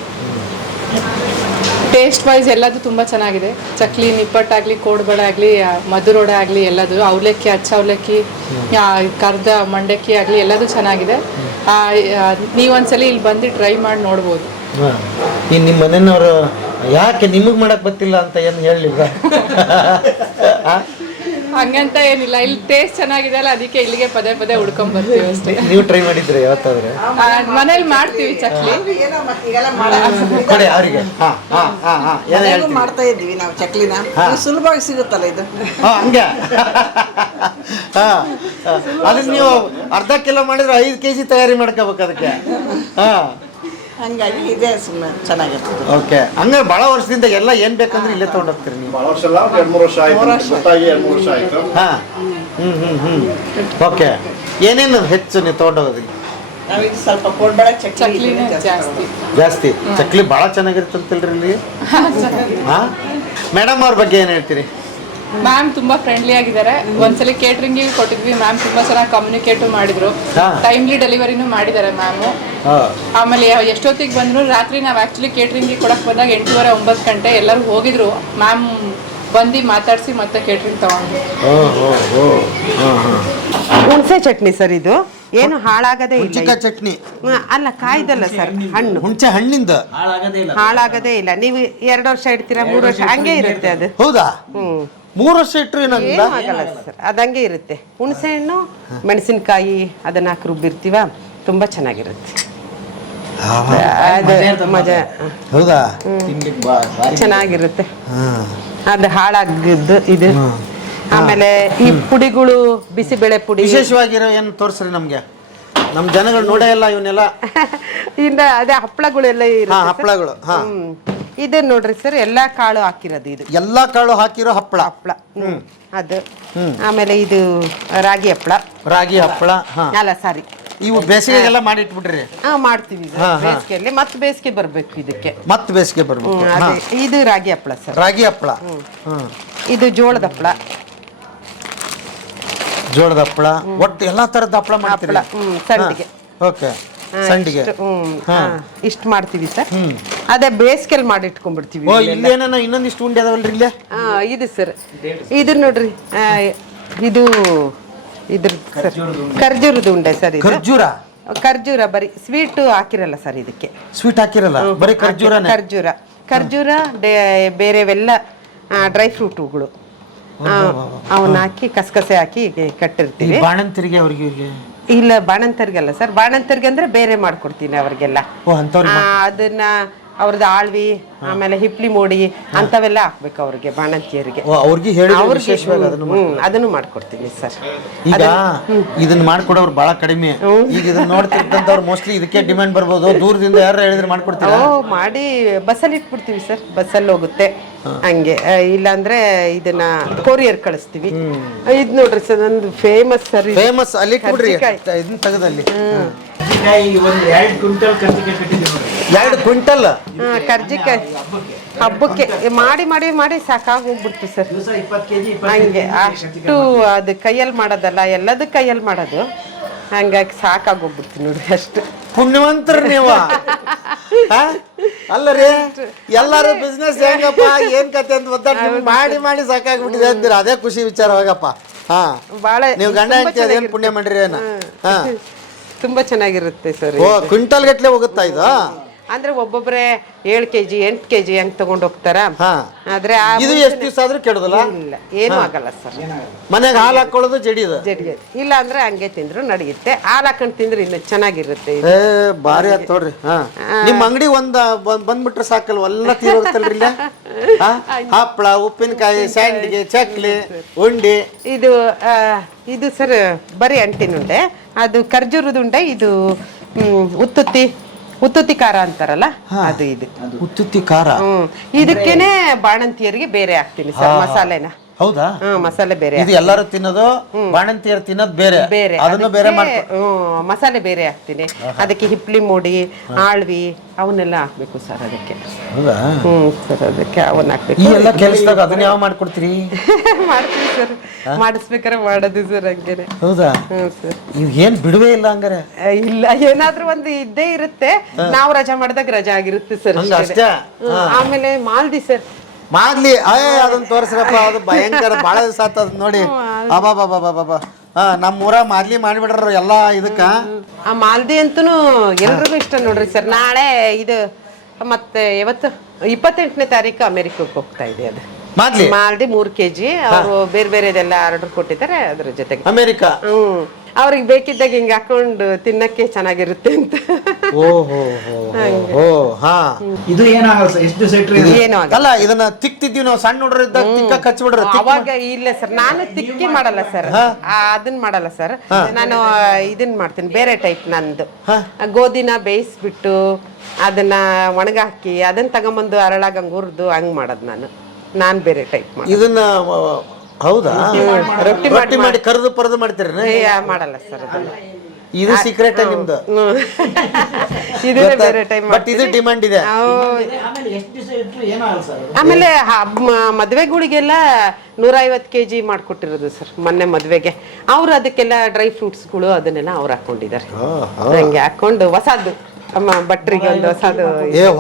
ಟೇಸ್ಟ್ ವೈಸ್ ಎಲ್ಲದು ತುಂಬ ಚೆನ್ನಾಗಿದೆ. ಚಕ್ಲಿ, ನಿಪ್ಪಟ್ಟಾಗಲಿ, ಕೋಡ್ಬಳೆ ಆಗಲಿ, ಮಧುರೋಡೆ ಆಗಲಿ, ಎಲ್ಲದು ಅವಲಕ್ಕಿ, ಅಚ್ಚ ಅವಲಕ್ಕಿ, ಕರ್ದ ಮಂಡಕ್ಕಿ ಆಗಲಿ, ಎಲ್ಲದು ಚೆನ್ನಾಗಿದೆ. ನೀವೊಂದ್ಸಲಿ ಇಲ್ಲಿ ಬಂದು ಟ್ರೈ ಮಾಡಿ ನೋಡ್ಬೋದು. ನಿಮ್ಮ ಮನೆಯವರು ಯಾಕೆ ನಿಮಗೆ ಮಾಡಕ್ ಗೊತ್ತಿಲ್ಲ ಅಂತ ಏನು ಹೇಳಲಿಲ್ಲ? ಹಂಗಂತ ಏನಿಲ್ಲ, ಇಲ್ಲಿ ಟೇಸ್ಟ್ ಚೆನ್ನಾಗಿದೆ ಅಲ್ಲ, ಅದಕ್ಕೆ ಇಲ್ಲಿಗೆ ಪದೇ ಪದೇ ಹುಡ್ಕೊಂಡ್ ಬರ್ತೀವಿ ಅಷ್ಟೇ. ನೀವು ಟ್ರೈ ಮಾಡಿದ್ರೆ ಯಾವತ್ತಾದ್ರೆ? ಮನೇಲಿ ಮಾಡ್ತೀವಿ ಚಕ್ಲಿ. ಅವರಿಗೆ ಮಾಡ್ತಾ ಇದ್ದೀವಿ ನಾವು ಚಕ್ಲಿನ, ಸುಲಭವಾಗಿ ಸಿಗುತ್ತಲ್ಲ ಇದು. ಹಂಗೆ ಅದನ್ನ ನೀವು ಅರ್ಧ ಕಿಲೋ ಮಾಡಿದ್ರೆ 5 kg ತಯಾರಿ ಮಾಡ್ಕೋಬೇಕು ಅದಕ್ಕೆ. ಹಂಗಾಗಿ ಇದೇ ಸುಮ್ಮನೆ ಚೆನ್ನಾಗಿರ್ತದೆ. ಓಕೆ, ಹಂಗೆ ಭಾಳ ವರ್ಷದಿಂದ ಎಲ್ಲ ಏನ್ ಬೇಕಂದ್ರೆ ಇಲ್ಲೇ ತಗೊಂಡೋಗ್ತೀರಿ ನೀವು? ಭಾಳ ವರ್ಷ ಅಲ್ಲ, 2-3 ವರ್ಷ ಆಯ್ತು. ಗೊತ್ತಾಗಿ 2-3 ವರ್ಷ ಆಯ್ತು. ಓಕೆ, ಏನೇನು ಹೆಚ್ಚು ನೀವು ತಗೊಂಡೋಗೋದಿಲ್ಲ? ನಾವೀಗ ಸ್ವಲ್ಪ ಕೋಡ್ಬಳೆ ಚಕ್ಲಿ ಚಕ್ಲಿನೇ ಜಾಸ್ತಿ. ಜಾಸ್ತಿ ಚಕ್ಲಿ ಭಾಳ ಚೆನ್ನಾಗಿರ್ತಂತಲ್ರಿ ಇಲ್ಲಿ. ಹಾಂ ಮೇಡಮ್ ಅವ್ರ ಬಗ್ಗೆ ಏನು ಹೇಳ್ತೀರಿ? ಮ್ಯಾಮ್ ತುಂಬಾ ಫ್ರೆಂಡ್ಲಿ ಆಗಿದ್ದಾರೆ. ಒಂದ್ಸಲಿ ಕೇಟರಿಂಗ್ ಕೊಟ್ಟಿದ್ವಿ, ಮ್ಯಾಮ್ ತುಂಬಾ ಚೆನ್ನಾಗಿ ಕಮ್ಯುನಿಕೇಟ್ ಮಾಡಿದ್ರು. ಟೈಮ್ಲಿ ಡೆಲಿವರಿನೂ ಮಾಡಿದ್ದಾರೆ ಮ್ಯಾಮು. ಆಮೇಲೆ ಎಷ್ಟೊತ್ತಿಗೆ ಬಂದ್ರು, ರಾತ್ರಿ ನಾವು ಆಕ್ಚುಲಿ ಕೇಟರಿಂಗ್ ಕೊಡಕ್ ಬಂದಾಗ 8:30 9 ಗಂಟೆ ಎಲ್ಲರೂ ಹೋಗಿದ್ರು. ಮ್ಯಾಮ್ ಬಂದು ಮಾತಾಡಿಸಿ ಮತ್ತೆ ಕೇಟರಿಂಗ್ ತಗೊಂಡ್ರು. ಹುಣಸೆ ಚಟ್ನಿ ಸರ್, ಇದು ಏನು ಹಾಳಾಗದೇ ಇಲ್ಲ. ಹುಂಚಿಕಾಯಿ ಚಟ್ನಿ ಅಲ್ಲ, ಕಾಯ್ದಲ್ಲ ಸರ್, ಹಣ್ಣು. ಹುಣಸೆ ಹಣ್ಣಿಂದ ಹಾಳಾಗದೇ ಇಲ್ಲ. ನೀವು 2 ವರ್ಷ ಇಡ್ತೀರಾ, 3 ವರ್ಷ ಹಂಗೆ ಇರುತ್ತೆ ಅದು. ಹೌದಾ? 3 ವರ್ಷ ಇಟ್ಟರು ಏನಾಗಿಲ್ಲ? ಏನೂ ಆಗಲ್ಲ ಸರ್, ಅದಂಗೆ ಇರುತ್ತೆ. ಹುಣಸೆ ಹಣ್ಣು, ಮೆಣಸಿನಕಾಯಿ ಅದನ್ನ ಹಾಕಿ ರುಬ್ಬಿರ್ತೀವ, ತುಂಬಾ ಚೆನ್ನಾಗಿರುತ್ತೆ. ಅದು ಮಜಾ. ಹೌದಾ? ಚೆನ್ನಾಗಿರುತ್ತೆ. ಅದು ಹಾಳಾಗಿದ್ದು ಇದು. ಆಮೇಲೆ ಈ ಪುಡಿಗಳು, ಬಿಸಿಬೇಳೆ ಪುಡಿ ವಿಶೇಷವಾಗಿರೋ ಏನು ತೋರಿಸ್ರಿ ನಮ್ಗೆ. ನಮ್ಮ ಜನಗಳು ನೋಡೇ ಇಲ್ಲ ಇವನ್ನೆಲ್ಲ. ಇನ್ನ ಅದೇ ಹಪ್ಪಳಗಳೆಲ್ಲ ಇರುತ್ತೆ. ಹಪ್ಪಳಗಳು. ಇದು ನೋಡ್ರಿ ಸರ್, ಎಲ್ಲಾ ಕಾಳು ಹಾಕಿರೋದು ಇದು. ಎಲ್ಲಾ ಕಾಳು ಹಾಕಿರೋ ಹಪ್ಪಳ. ಅದು. ಆಮೇಲೆ ಇದು ರಾಗಿ ಹಪ್ಪಳ. ರಾಗಿ ಹಪ್ಪಳ. ಅಲ್ಲ ಸಾರಿ, ಇವು ಬೇಸಿಗೆಗೆಲ್ಲ ಮಾಡಿ ಇಟ್ಬಿಟ್ರಿ? ಮಾಡ್ತೀವಿ ಬೇಸಿಗೆಯಲ್ಲಿ. ಮತ್ತೆ ಬೇಸಿಗೆ ಬರ್ಬೇಕು ಇದಕ್ಕೆ. ಮತ್ತೆ ಬೇಸಿಗೆ ಬರ್ಬೇಕು. ಇದು ರಾಗಿ ಹಪ್ಪಳ ಸರ್. ರಾಗಿ ಹಪ್ಪಳ. ಇದು ಜೋಳದ ಹಪ್ಪಳ. ಜೋಳದ ಹಪ್ಪಳ. ಒಟ್ಟು ಎಲ್ಲಾ ತರದ ಹಪ್ಪಳ ಮಾಡ್ತೀವಿ. ಸಂಡಿಗೆ. ಓಕೆ, ಸಂಡಿಗೆ. ಇಷ್ಟು ಮಾಡ್ತೀವಿ ಸರ್. ಅದೇ ಬೇಸಿಗೆಲ್ ಮಾಡಿ ಇಟ್ಕೊಂಡ್ಬಿಡ್ತೀವಿ. ಇಲ್ಲಿ ಏನ ಇನ್ನೊಂದಿಷ್ಟು ಉಂಡೆ ಅದಾವಲ್ರಿ ಇಲ್ಲೇ? ಇದು ಸರ್, ಇದು ನೋಡ್ರಿ, ಇದು ಇದ್ರ ಸರ್ ಖರ್ಜೂರದ ಉಂಡೆ ಸರ್. ಇದು ಖರ್ಜೂರ ಬರೀ ಸ್ವೀಟ್ ಹಾಕಿರಲ್ಲ ಸರ್ ಇದಕ್ಕೆ. ಸ್ವೀಟ್ ಹಾಕಿರಲ್ಲ, ಬರೀ ಖರ್ಜೂರ ಬೇರೆವೆಲ್ಲ ಡ್ರೈ ಫ್ರೂಟ್ಗಳು ಅವನ್ನ ಹಾಕಿ ಕಸಕಸೆ ಹಾಕಿ ಕಟ್ಟಿರ್ತೀವಿ. ಬಾಣಂತರಿಗೆ ಅವ್ರಿಗೆ ಇಲ್ಲ, ಬಾಣಂತರಿಗೆಲ್ಲ ಸರ್. ಬಾಣಂತರಿಗೆ ಅಂದ್ರೆ ಬೇರೆ ಮಾಡ್ಕೊಡ್ತೀನಿ ಅವ್ರಿಗೆಲ್ಲ. ಅದನ್ನ ಅವ್ರದ್ದು ಆಳ್ವಿ, ಆಮೇಲೆ ಹಿಪ್ಲಿ ಮೋಡಿ ಅಂತವೆಲ್ಲ ಹಾಕ್ಬೇಕು ಅವ್ರಿಗೆ, ಬಾಣಂತಿಯರಿಗೆ. ಅದನ್ನು ಮಾಡ್ಕೊಡ್ತೀನಿ ಸರ್. ಈಗ ಇದನ್ನ ಮಾಡ್ಕೊಡೋರು ಬಹಳ ಕಡಿಮೆ. ಈಗ ಇದನ್ನ ನೋಡ್ತಿರ್ತಂತವ್ರು ಮೋಸ್ಟ್ಲಿ ಇದಕ್ಕೆ ಡಿಮ್ಯಾಂಡ್ ಬರ್ಬೋದು. ದೂರದಿಂದ ಯಾರು ಹೇಳಿದ್ರೆ ಮಾಡ್ಕೊಡ್ತೀರಾ? ಮಾಡಿ ಬಸ್ಸಲ್ಲಿ ಇಟ್ಬಿಡ್ತೀವಿ ಸರ್, ಬಸ್ಸಲ್ಲಿ ಹೋಗುತ್ತೆ ಹಂಗೆ. ಇಲ್ಲಾಂದ್ರೆ ಇದನ್ನ ಕೊರಿಯರ್ ಕಳಿಸ್ತೀವಿ. ಇದ್ ನೋಡ್ರಿ ಸರ್, ಒಂದು ಫೇಮಸ್ ಸರ್. ಫೇಮಸ್ ಅಲ್ಲಿ ಇದನ್ನ ತೆಗೆದಲ್ಲಿ 2 ಕ್ವಿಂಟಲ್ ಕರ್ಜಿಕಾಯಿ ಹಬ್ಬಕ್ಕೆ ಮಾಡಿ ಮಾಡಿ ಮಾಡಿ ಸಾಕಾಗಿ ಹೋಗ್ಬಿಡ್ತು ಸರ್. ಹಂಗೆ ಅಷ್ಟು ಅದು ಕೈಯಲ್ಲಿ ಮಾಡೋದಲ್ಲ, ಎಲ್ಲದೂ ಕೈಯಲ್ಲಿ ಮಾಡೋದು. ಹಂಗಾಗಿ ಸಾಕಾಗಿ ಹೋಗ್ಬಿಡ್ತು ನೋಡ್ರಿ, ಅಷ್ಟು. ಪುಣ್ಯವಂತರ ನೀವು. ಅಲ್ಲರಿ, ಎಲ್ಲಾರು ಬಿಸ್ನೆಸ್ ಹೆಂಗಪ್ಪ ಏನ್ ಕತೆ ಅಂತ ಗೊತ್ತಾಗ ಮಾಡಿ ಮಾಡಿ ಸಾಕಾಗ್ಬಿಟ್ಟಿದೆ ಅಂತೀರ. ಅದೇ ಖುಷಿ ವಿಚಾರ ಹೋಗಪ್ಪ. ಬಾಳ ನೀವು ಗಂಡ ಹೆಂಡತಿ ಅದೇನ್ ಪುಣ್ಯ ಮಾಡ್ರಿ ಏನ? ತುಂಬಾ ಚೆನ್ನಾಗಿರುತ್ತೆ ಸರ್. ಕ್ವಿಂಟಲ್ ಗಟ್ಲೆ ಹೋಗುತ್ತಾ ಇದು? ಅಂದ್ರೆ ಒಬ್ಬೊಬ್ರೆ 7 kg 8 kg ಹಂಗ್ ತಗೊಂಡ್ ಹೋಗ್ತಾರ. ಆದ್ರೆ ಇದು ಎಷ್ಟು ದಿವಸ ಆದ್ರೂ ಕೆಡೋದಿಲ್ಲ? ಇಲ್ಲ, ಏನು ಆಗಲ್ಲ ಸರ್. ಮನೆಗೆ ಹಾಲು ಹಾಕೊಳ್ಳೋದು ಜಡಿಯೋದು? ಇಲ್ಲ ಅಂದ್ರೆ ಹಂಗೆ ತಿಂದ್ರು ನಡೆಯುತ್ತೆ. ಹಾಲು ಹಾಕೊಂಡ್ ತಿಂದ್ರೆ ಇನ್ನು ಚೆನ್ನಾಗಿರುತ್ತೆ. ಬಾರಿ ಆತ್ ನೋಡ್ರಿ. ನಿಮ್ ಅಂಗಡಿ ಬಂದ್ಬಿಟ್ರೆ ಸಾಕಲ್ವ, ಎಲ್ಲ ತೀರೋಗ್ತಲ್ರಿ ಇಲ್ಲ? ಹಪ್ಪಳ, ಉಪ್ಪಿನಕಾಯಿ, ಸ್ಯಾಂಡ್ಗೆ, ಚಕ್ಲಿ, ಉಂಡಿ. ಇದು ಸರ್ ಬರೀ ಅಂಟಿನುಂಡೆ. ಅದು ಖರ್ಜೂರದ ಉಂಡೆ. ಇದು ಉತ್ತುತ್ತಿ ಖಾರ ಅಂತಾರಲ್ಲ, ಅದು. ಇದು ಉತ್ತುತ್ತಿ ಖಾರ. ಇದಕ್ಕೇನೆ ಬಾಣಂತಿಯರಿಗೆ ಬೇರೆ ಹಾಕ್ತೀನಿ ಸರ್ ಮಸಾಲೆನ. ಹೌದಾ? ಮಸಾಲೆ ಬೇರೆ. ಇದು ಎಲ್ಲರೂ ತಿನ್ನೋದು, ಬಾಣಂತಿಯರು ತಿನ್ನೋದು ಬೇರೆ. ಅದನ್ನು ಬೇರೆ ಮಸಾಲೆ ಬೇರೆ ಹಾಕ್ತೀನಿ. ಅದಕ್ಕೆ ಹಿಪ್ಲಿ ಮೋಡಿ, ಆಳ್ವಿ ಅವನ್ನೆಲ್ಲ ಹಾಕ್ಬೇಕು ಸರ್ ಅದಕ್ಕೆ. ಸರ್ ಅದಕ್ಕೆ ಅವನ್ನ ಹಾಕ್ಬೇಕು. ಈ ಎಲ್ಲ ಕೆಲಸದಾಗ ಅದನ್ನ ಯಾವ ಮಾಡ್ಕೊಡ್ತೀರಿ? ಮಾಡ್ತೀವಿ ಸರ್, ಮಾಡಿಸ್ಬೇಕಾರೆ ಮಾಡೋದು ಸರ್ ಹಂಗೇನೆ. ಹೌದಾ? ಸರ್ ಏನ್ ಬಿಡುವೆ ಇಲ್ಲ ಹಂಗಾರೆ? ಇಲ್ಲ, ಏನಾದ್ರೂ ಒಂದು ಇದ್ದೇ ಇರುತ್ತೆ. ನಾವು ರಜಾ ಮಾಡಿದಾಗ ರಜಾ ಆಗಿರುತ್ತೆ ಸರ್. ಆಮೇಲೆ ಮಾಲ್ದಿ ಸರ್, ಮಾಡ್ಲಿ ಅದನ್ನ ತೋರಿಸ್ರಪ್ಪ. ಅದು ಭಯಂಕರ, ಬಹಳ ದಿವಸ ಆತದ ನೋಡಿ. ಅಬಾಬಾಬಾಬಾಬಾ. ನಮ್ಮೂರ ಮಾದ್ಲಿ ಮಾಡಿಬಿಡ್ರ ಎಲ್ಲಾ ಇದಕ್ಕ. ಆ ಮಾಲ್ದಿ ಅಂತೂ ಎಲ್ರಿಗೂ ಇಷ್ಟ ನೋಡ್ರಿ ಸರ್. ನಾಳೆ ಇದು ಮತ್ತೆ ಇವತ್ತು 28ನೇ ತಾರೀಕು ಅಮೆರಿಕಕ್ಕೆ ಹೋಗ್ತಾ ಇದೆ. ಅದು ಮಾಲ್ದಿ 3 kg. ಅವರು ಬೇರೆ ಬೇರೆದೆಲ್ಲ ಆರ್ಡರ್ ಕೊಟ್ಟಿದ್ದಾರೆ ಅದ್ರ ಜೊತೆಗೆ. ಅಮೆರಿಕ. ಅವ್ರಿಗೆ ಬೇಕಿದ್ದಾಗ ಹಿಂಗ ಹಾಕೊಂಡು ತಿನ್ನಕ್ಕೆ ಚೆನ್ನಾಗಿರುತ್ತೆ ಅಂತ. ಇದು ಏನಾಗಲ್ಲ ಸರ್, ಎಷ್ಟು ದಿವಸ ಇಟ್ರಿ? ಏನು ಅಲ್ಲ, ಇದನ್ನ ತಿಕ್ತಿದ್ವಿ ನಾವು ಸಣ್ಣ ಹುಡುಗರಿದ್ದಾಗ. ತಿಕ್ಕ ಕಚ್ಬಿಡ್ರ ಅವಾಗ. ಇಲ್ಲ ಸರ್, ನಾನು ತಿಕ್ಕಿ ಮಾಡಲ್ಲ ಸರ್, ಅದನ್ನ ಮಾಡಲ್ಲ ಸರ್. ನಾನು ಇದನ್ನ ಮಾಡ್ತೀನಿ, ಬೇರೆ ಟೈಪ್. ನಂದು ಗೋಧಿನ ಬೇಯಿಸ್ಬಿಟ್ಟು ಅದನ್ನ ಒಣಗ ಹಾಕಿ ಅದನ್ನ ತಗೊಂಬಂದು ಅರಳಾಗಂಗ್ ಹುರಿದು ಹಂಗ್ ಮಾಡೋದು ನಾನು ಬೇರೆ ಟೈಪ್ ಮಾಡಿ. ಇದನ್ನ ಹೌದಾ? ರೊಟ್ಟಿ ಮಾಡಿ ಕರೆದು ಪರದು ಮಾಡ್ತೀರ? ಮಾಡಲ್ಲ ಸರ್ ಅದನ್ನ. ಇದು ಸೀಕ್ರೆಟ್ ನಿಮ್ದು. ಇದನ್ನೇ ಬೇರೆ ಟೈಮ್ ಬಟ್ ಇದು ಡಿಮಾಂಡ್ ಇದೆ. ಆಮೇಲೆ ಎಷ್ಟು ದಿವಸ ಇಟ್ಟರು ಏನಾಗಲ್ಲ ಸರ್? ಆಮೇಲೆ ಮದುವೆಗಳಿಗೆಲ್ಲ 150 kg ಮಾಡ್ಕೊಟ್ಟಿರೋದು ಸರ್ ಮೊನ್ನೆ ಮದುವೆಗೆ. ಅವ್ರು ಅದಕ್ಕೆಲ್ಲ ಡ್ರೈ ಫ್ರೂಟ್ಸ್ಗಳು ಅದನ್ನೆಲ್ಲ ಅವ್ರು ಹಾಕೊಂಡಿದ್ದಾರೆ. ಹಂಗೆ ಹಾಕೊಂಡು ಹೊಸದು ಭಟ್ರಿಗೆ ಒಂದು ಹೊಸದು.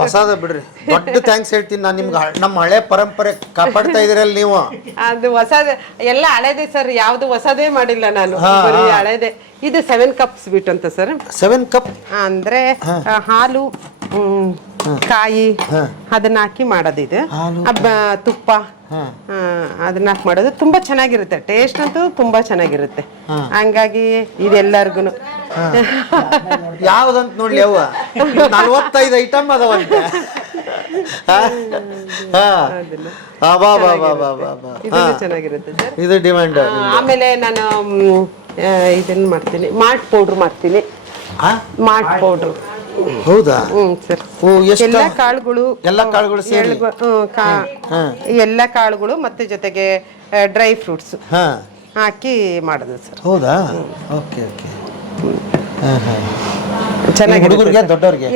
ಹೊಸದ ಬಿಡ್ರಿ, ದೊಡ್ಡ ಥ್ಯಾಂಕ್ಸ್ ಹೇಳ್ತೀನಿ ನಾನು ನಿಮ್ಗೆ. ನಮ್ಮ ಹಳೆ ಪರಂಪರೆ ಕಾಪಾಡ್ತಾ ಇದೀರಲ್ಲ ನೀವು. ಅದು ಹೊಸದ ಎಲ್ಲ ಹಳೇದೆ ಸರ್, ಯಾವ್ದು ಹೊಸದೇ ಮಾಡಿಲ್ಲ ನಾನು, ಬರೀ ಹಳೇದೆ. ಇದು 7 cup ಸ್ವೀಟ್ ಅಂತ ಸರ್. 7 cup ಅಂದ್ರೆ ಹಾಲು, ಕಾಯಿ ಅದನ್ನ ಹಾಕಿ ಮಾಡೋದು. ಇದು ತುಪ್ಪ ಅದನ್ನ ಹಾಕಿ ಮಾಡೋದು. ತುಂಬಾ ಚೆನ್ನಾಗಿರುತ್ತೆ, ಟೇಸ್ಟ್ ಅಂತೂ ತುಂಬಾ ಚೆನ್ನಾಗಿರುತ್ತೆ. ಹಂಗಾಗಿ ಇದೆಲ್ಲರಿಗೂ ಯಾವ್ದಂತ ನೋಡ್ಲಿ ಅವ್ವ, 45 ಐಟಮ್ ಅದಾವಂತೆ. ಚೆನ್ನಾಗಿರುತ್ತೆ ಸರ್, ಇದು ಡಿಮ್ಯಾಂಡ್. ಆಮೇಲೆ ನಾನು ಇದನ್ನ ಮಾಡ್ತೀನಿ, ಮಾರ್ಟ್ ಪೌಡ್ರ್ ಮಾಡ್ತೀನಿ. Mart powder. ಹೌದಾ? ಸರ್, ಎಲ್ಲ ಕಾಳುಗಳು ಸೇರಿ ಎಲ್ಲ ಕಾಳುಗಳು ಮತ್ತೆ ಜೊತೆಗೆ ಡ್ರೈ ಫ್ರೂಟ್ಸ್ ಹಾಕಿ ಮಾಡೋದು ಸರ್. ಹೌದಾ? Okay okay. ಚೆನ್ನಾಗಿ ದೊಡ್ಡವ್ರಿಗೆ